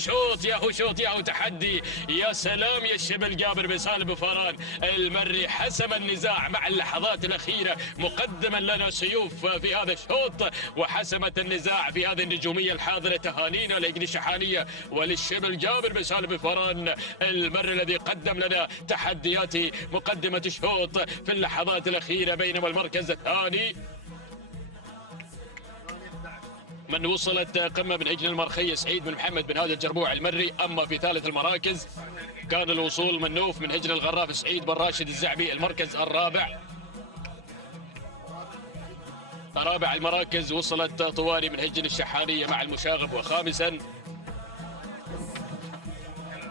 شوط ياهو تحدي. يا سلام يا الشبل جابر بن سالم بفاران المري حسم النزاع مع اللحظات الأخيرة، مقدما لنا سيوف في هذا الشوط وحسمت النزاع في هذه النجومية الحاضرة. تهانينا لهجن الشحانية وللشبل جابر بن سالم بفاران المري الذي قدم لنا تحديات مقدمة الشوط في اللحظات الأخيرة. بينما المركز الثاني من وصلت قمة من هجن المرخية سعيد بن محمد بن هذا الجربوع المري. أما في ثالث المراكز كان الوصول من نوف من هجن الغراف سعيد بن راشد الزعبي. المركز الرابع المراكز وصلت طواري من هجن الشحانية مع المشاغب. وخامسا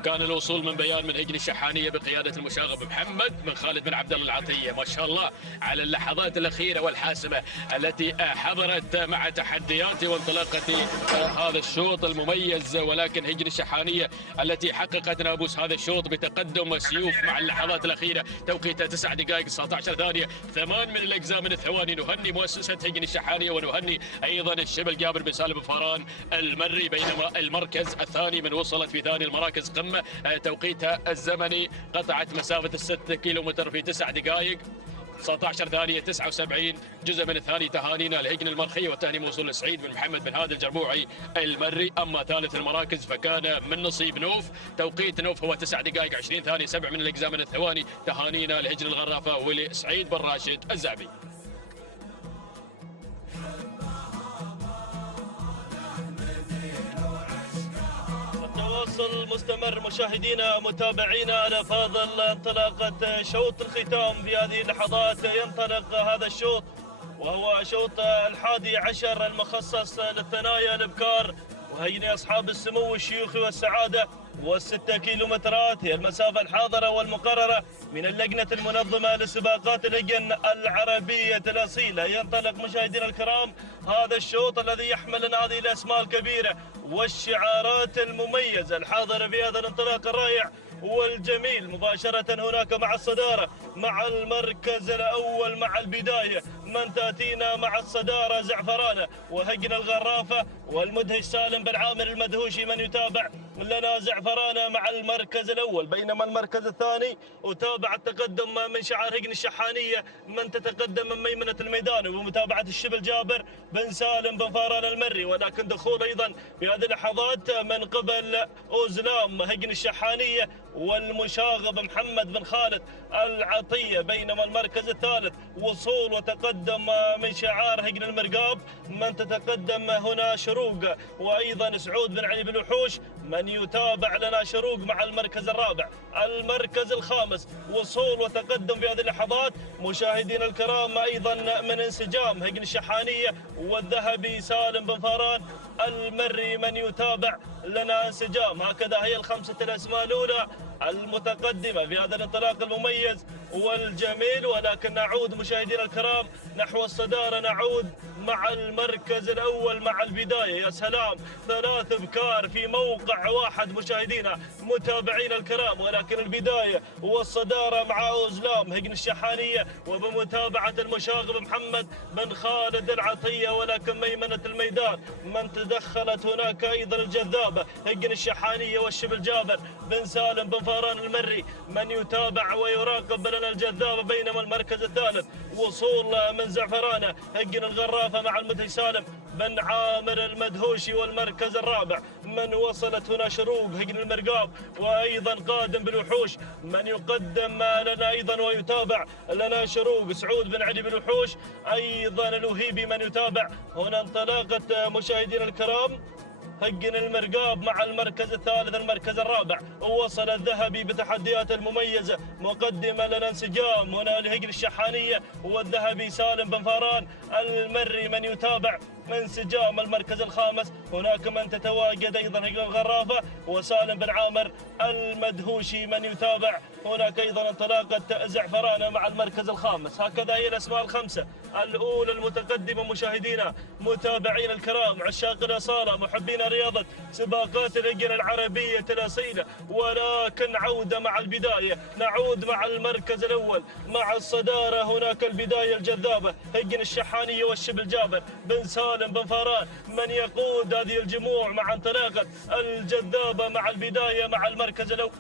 كان الوصول من بيان من هجن الشحانية بقيادة المشاغب محمد بن خالد بن عبد الله العطية. ما شاء الله على اللحظات الأخيرة والحاسمة التي حضرت مع تحديات وانطلاقة هذا الشوط المميز. ولكن هجن الشحانية التي حققت ناموس هذا الشوط بتقدم سيوف مع اللحظات الأخيرة. توقيت 9 دقائق 19 ثانية 8 من الأجزاء من الثواني. نهني مؤسسة هجن الشحانية ونهني أيضا الشبل جابر بن سالم بفاران المري. بينما المركز الثاني من وصلت في ثاني المراكز قمة توقيتها الزمني قطعت مسافة 6 كيلومتر في 9 دقائق 19 ثانية 79 جزء من الثاني. تهانينا لهجن المرخية وتهني موصول لسعيد بن محمد بن هذا الجربوعي المري. أما ثالث المراكز فكان من نصيب نوف. توقيت نوف هو 9 دقائق 20 ثانية 7 من الأجزاء من الثواني. تهانينا لهجن الغرافة ولسعيد بن راشد الزعبي. تواصل مستمر مشاهدينا متابعينا على فاضل انطلاقة شوط الختام في هذه اللحظات. ينطلق هذا الشوط وهو شوط 11 المخصص للثنايا الابكار وهيئة أصحاب السمو الشيوخي والسعادة. والستة كيلومترات هي المسافة الحاضرة والمقررة من اللجنة المنظمة لسباقات اللجن العربية الأصيلة. ينطلق مشاهدينا الكرام هذا الشوط الذي يحمل لنا هذه الأسماء الكبيرة والشعارات المميزة الحاضرة في هذا الانطلاق الرائع والجميل. مباشرة هناك مع الصدارة مع المركز الأول مع البداية من تأتينا مع الصدارة زعفرانة وهجن الغرافة والمدهش سالم بن عامر المدهوشي من يتابع لنا زعفرانة مع المركز الأول. بينما المركز الثاني وتابع التقدم من شعار هجن الشحانية من تتقدم من ميمنة الميدان وبمتابعة الشبل جابر بن سالم بن فاران المري. ولكن دخول أيضا في هذه اللحظات من قبل أوزلام هجن الشحانية والمشاغب محمد بن خالد العطية. بينما المركز الثالث وصول وتقدم من شعار هجن المرقاب من تتقدم هنا شروق وأيضا سعود بن علي بن وحوش من يتابع لنا شروق مع المركز الرابع. المركز الخامس وصول وتقدم في هذه اللحظات مشاهدينا الكرام أيضا من انسجام هجن الشحانية والذهبي سالم بن فاران المري من يتابع لنا انسجام. هكذا هي الخمسة الأسماء الأولى المتقدمة في هذا الانطلاق المميز والجميل. ولكن نعود مشاهدينا الكرام نحو الصدارة، نعود مع المركز الأول مع البداية. يا سلام، 3 ابكار في موقع واحد مشاهدينا متابعينا الكرام. ولكن البداية والصدارة مع أوزلام هجن الشحانية وبمتابعة المشاغب محمد بن خالد العطية. ولكن ميمنة الميدان من تدخلت هناك أيضا الجذابة هجن الشحانية والشبل جابر بن سالم بن فاران المري من يتابع ويراقب لنا الجذابة. بينما المركز الثالث وصول من زعفرانة هجن الغرافة مع المدهش سالم بن عامر المدهوشي. والمركز الرابع من وصلت هنا شروق هجن المرقاب وأيضا قادم بالوحوش من يقدم لنا أيضا ويتابع لنا شروق سعود بن علي بالوحوش. أيضا الوهيبي من يتابع هنا انطلاقة مشاهدينا الكرام هجن المرقاب مع المركز الثالث. المركز الرابع وصل الذهبي بتحديات المميزة مقدمة لنا انسجام هنا لهجن الشحانية والذهبي سالم بن فاران المري من يتابع انسجام. المركز الخامس هناك من تتواجد أيضا هجن الغرافة وسالم بن عامر المدهوشي من يتابع. هناك أيضا انطلاقة زعفرانة مع المركز الخامس. هكذا هي الأسماء الخمسة الأولى المتقدمة مشاهدينا متابعين الكرام عشاق الأصالة محبين رياضة سباقات الهجن العربية الأصيلة. ولكن عودة مع البداية، نعود مع المركز الأول مع الصدارة. هناك البداية الجذابة هجن الشحانية والشبل جابر بن سالم بن فاران من يقود هذه الجموع مع انطلاقة الجذابة مع البداية مع المركز الأول.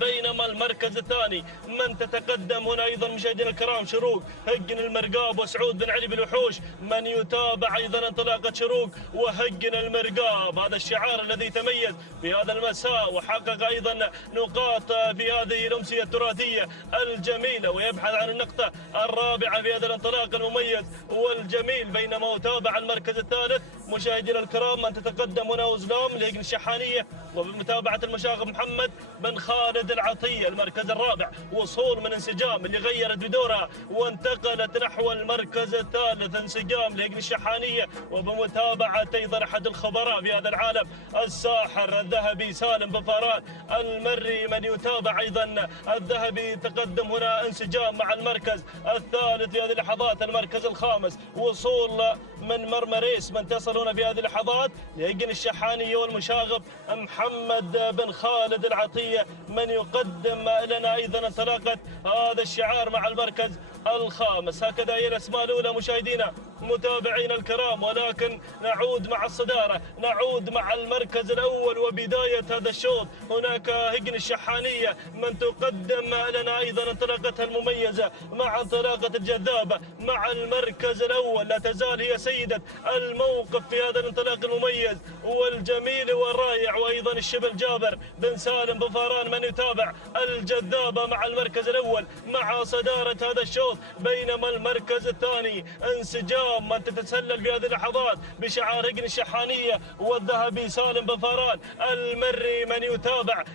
بينما المركز الثاني من تتقدم هنا أيضا مشاهدينا الكرام شروق هجن المرقاب وسعود بن علي بالوحوش من يتابع أيضا انطلاقة شروق وهجن المرقاب. هذا الشعار الذي تميز في هذا المساء وحقق أيضا نقاط في هذه الأمسية التراثية الجميلة ويبحث عن النقطة الرابعة في هذا الانطلاق المميز والجميل. بينما يتابع المركز الثالث مشاهدينا الكرام من تتقدم هنا أوزلام لهجن الشحانية وبمتابعة المشاغب محمد بن خالد العطية. المركز الرابع وصول من انسجام اللي غيرت بدورها وانتقلت نحو المركز الثالث انسجام لهجن الشحانية وبمتابعة أيضا أحد الخبراء في هذا العالم الساحر الذهبي سالم بن فاران المري من يتابع. أيضا الذهبي تقدم هنا انسجام مع المركز الثالث في هذه اللحظات. المركز الخامس وصول من مرمريس من تصل هنا في هذه اللحظات لهجن الشحانية والمشاغب محمد بن خالد العطية من يقدم لنا أيضا انطلاقة هذا الشعار مع المركز الخامس. هكذا هي الأسماء الأولى مشاهدينا متابعين الكرام. ولكن نعود مع الصدارة، نعود مع المركز الأول وبداية هذا الشوط. هناك هجن الشحانية من تقدم لنا أيضا انطلاقتها المميزة مع انطلاقة الجذابة مع المركز الأول. لا تزال هي سيدة الموقف في هذا الانطلاق المميز والجميل والرائع. وأيضا الشبل جابر بن سالم بن فاران من يتابع الجذابة مع المركز الأول مع صدارة هذا الشوط. بينما المركز الثاني انسجام الكرام من تتسلل في هذه اللحظات بشعار هجن الشحانية والذهبي سالم بن فاران المري.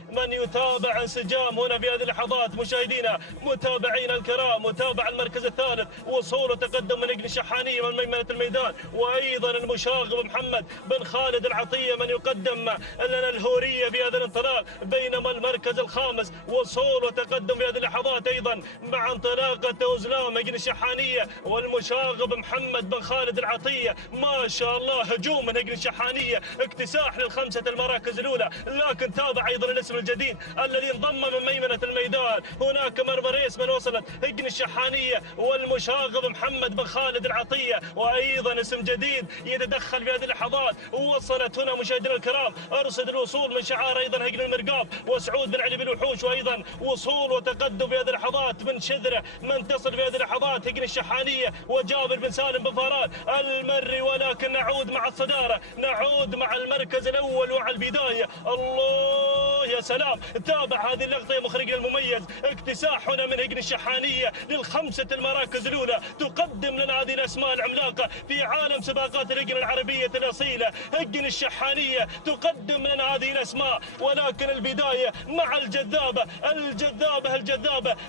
من يتابع انسجام هنا في هذه اللحظات مشاهدينا متابعينا الكرام. متابع المركز الثالث وصول وتقدم من هجن الشحانية من ميمنة الميدان، وأيضا المشاغب محمد بن خالد العطية من يقدم لنا الهورية في هذا الانطلاق. بينما المركز الخامس وصول وتقدم في هذه اللحظات أيضا مع انطلاقة أزلام هجن الشحانية والمشاغب محمد بن خالد العطية. ما شاء الله هجوم من هجن الشحانية، اكتساح للخمسة المراكز الأولى. لكن تابع أيضا الاسم الجديد الذي انضم من ميمنة الميدان. هناك مرمريس من وصلت هجن الشحانية والمشاغب محمد بن خالد العطية، وأيضا اسم جديد يتدخل في هذه اللحظات. وصلت هنا مشاهدينا الكرام أرصد الوصول من شعار أيضا هجن المرقاب وسعود بن علي بالوحوش، وأيضا وصول وتقدم في هذه اللحظات من شذرة من تصل في هذه اللحظات هجن الشحانية وجابر بن سالم بن فاران المري. ولكن نعود مع الصدارة، نعود مع المركز الأول وعلى البداية. الله يا سلام، تابع هذه اللقطة يا مخرجنا المميز. اكتساح هنا من هجن الشحانية للخمسة المراكز الأولى، تقدم لنا هذه الأسماء العملاقة في عالم سباقات الهجن العربية الأصيلة. هجن الشحانية تقدم لنا هذه الأسماء، ولكن البداية مع الجذابة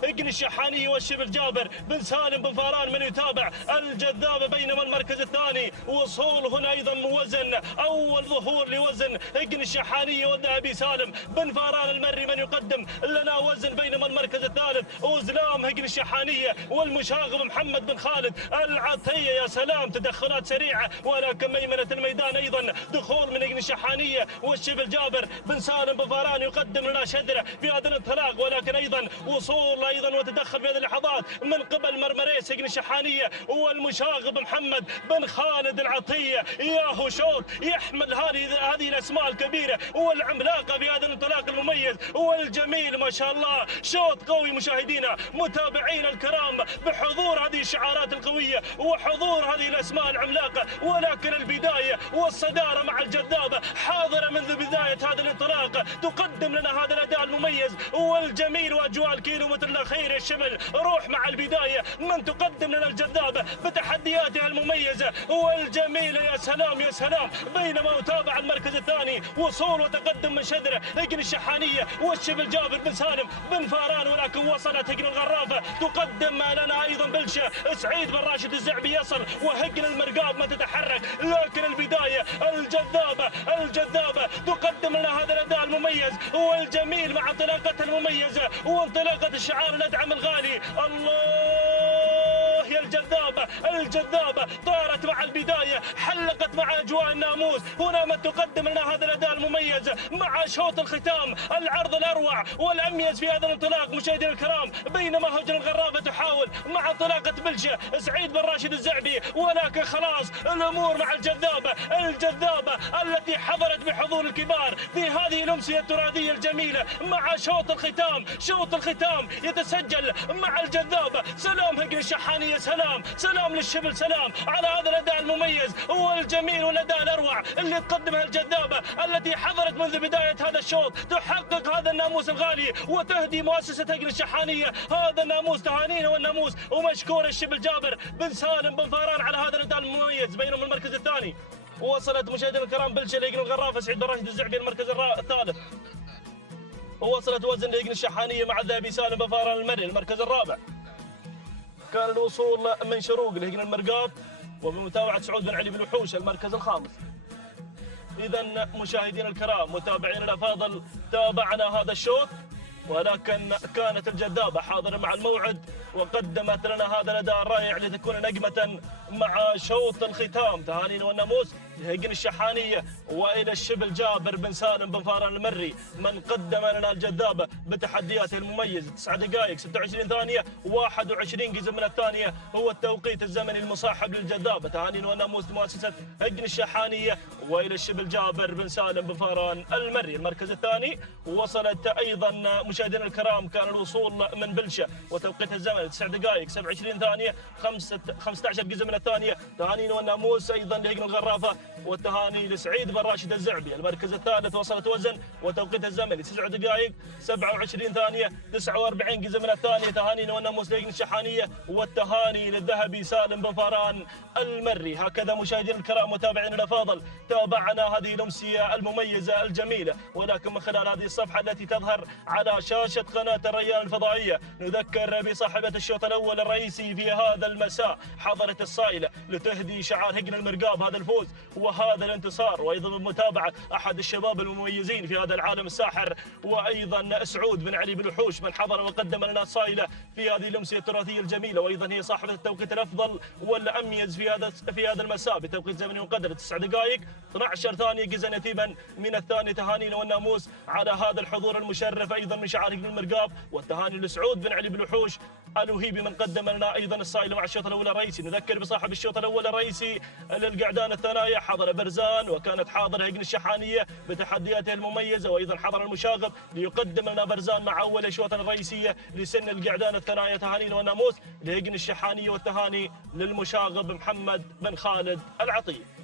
هجن الشحانية والشبل جابر بن سالم بن فاران من يتابع الجذابة. بينما المركز الثاني وصول هنا أيضا موزن، أول ظهور لوزن هجن الشحانية والذهبي سالم بن فاران المري من يقدم لنا وزن. بينما المركز الثالث أزلام هجن الشحانية والمشاغب محمد بن خالد العطية. يا سلام، تدخلات سريعة. ولكن ميمنة الميدان أيضا دخول من هجن الشحانية والشبل جابر بن سالم بن فاران يقدم لنا شذرة في هذا الانطلاق. ولكن أيضا وصول أيضا وتدخل في هذه اللحظات من قبل مرمريس هجن الشحانية والمشاغب محمد بن خالد العطية. ياهو شوط يحمل هذه الأسماء الكبيرة والعملاقة في هذا الانطلاق المميز والجميل. ما شاء الله شوط قوي مشاهدينا متابعينا الكرام بحضور هذه الشعارات القوية وحضور هذه الأسماء العملاقة. ولكن البداية والصدارة مع الجذابة حاضرة منذ بداية هذا الانطلاق، تقدم لنا هذا الأداء المميز والجميل. وأجواء الكيلومتر الأخير يا الشمل روح مع البداية من تقدم لنا الجذابة بتحدياتها المميزة والجميلة. يا سلام يا سلام. بينما يتابع المركز الثاني وصول وتقدم من شذرة هجن الشحانية والشبل جابر بن سالم بن فاران. ولكن وصلت هجن الغرافة تقدم لنا أيضا بلشة سعيد بن راشد الزعبي يصل، وهجن المرقاب ما تتحرك. لكن البداية الجذابة تقدم لنا هذا الأداء المميز والجميل مع انطلاقتها المميزة وانطلاقة الشعار الأدعم الغالي. الله يا الجذابة طارت مع البداية، حلقت مع أجواء الناموس. هنا من تقدم لنا هذا الأداء المميز مع شوط الختام، العرض الأروع والأميز في هذا الانطلاق مشاهدينا الكرام. بينما هجن الغرافة تحاول مع انطلاقة بلشة سعيد بن راشد الزعبي، ولكن خلاص الأمور مع الجذابة التي حضرت بحضور الكبار في هذه الأمسية التراثية الجميلة مع شوط الختام يتسجل مع الجذابة. سلام هجن الشحانية، سلام للشبل، سلام على هذا الأداء المميز والجميل والأداء الأروع اللي تقدمها الجذابة التي حضرت منذ بداية هذا الشوط، تحقق هذا الناموس الغالي وتهدي مؤسسة هجن الشحانية هذا الناموس. تهانينا والناموس ومشكور الشبل جابر بن سالم بن فاران على هذا الأداء المميز. بينما المركز الثاني وصلت مشاهدينا الكرام بلشة لهجن الغرافة سعيد بن راشد الزعبي المركز الثالث، ووصلت وزن لهجن الشحانية مع الذهبي سالم بن فاران المري المركز الرابع. كان الوصول من شروق لهجن المرقاب وبمتابعة سعود بن علي بالوحوش المركز الخامس. إذا مشاهدينا الكرام متابعينا الأفاضل تابعنا هذا الشوط، ولكن كانت الجذابة حاضرة مع الموعد وقدمت لنا هذا الأداء الرائع لتكون نجمة مع شوط الختام. تهانينا والناموس لهجن الشحانية وإلى الشبل جابر بن سالم بن فاران المري من قدم لنا الجذابة بتحدياته المميزة. 9 دقائق 26 ثانية 21 جزء من الثانية هو التوقيت الزمني المصاحب للجذابة. تهانينا والناموس لمؤسسة هجن الشحانية وإلى الشبل جابر بن سالم بن فاران المري المركز الثاني. وصلت أيضا مشاهدينا الكرام كان الوصول من بلشة وتوقيت الزمني 9 دقائق 27 ثانية 15 جزء من الثانية. تهانينا والناموس أيضا لهجن الغرافة والتهاني لسعيد بن راشد الزعبي. المركز الثالث وصلت وزن وتوقيتها الزمني 9 دقائق 27 ثانية 49 جزء من الثانية. تهانينا والناموس لهجن الشحانية، والتهاني للذهبي سالم بن فاران المري. هكذا مشاهدينا الكرام متابعينا الافاضل تابعنا هذه الامسية المميزة الجميلة، ولكن من خلال هذه الصفحة التي تظهر على شاشة قناة الريان الفضائية نذكر بصاحبة الشوط الأول الرئيسي في هذا المساء. حضرت الصائلة لتهدي شعار هجن المرقاب هذا الفوز وهذا الانتصار، وأيضا بمتابعة أحد الشباب المميزين في هذا العالم الساحر، وأيضا سعود بن علي بن الوحوش من حضر وقدم لنا الصائلة في هذه الأمسية التراثية الجميلة، وأيضا هي صاحبة التوقيت الأفضل والأميز في هذا المساء بتوقيت زمني وقدر 9 دقائق 12 ثانية جزء نتيبا من الثاني. تهانينا والناموس على هذا الحضور المشرف أيضا من شعار هجن المرقاب، والتهاني لسعود بن علي بن الوحوش الوهيبي من قدم لنا أيضا الصائلة مع الشوط الأول الرئيسي. نذكر بصاحب الشوط الأول الرئيسي للقعدان الثنايا حضر برزان، وكانت حاضر هجن الشحانية بتحدياته المميزة، وأيضا حضر المشاغب ليقدم لنا برزان مع أول أشواط الرئيسية لسن القعدان الثنايا. تهانينا والناموس لهجن الشحانية، والتهاني للمشاغب محمد بن خالد العطية.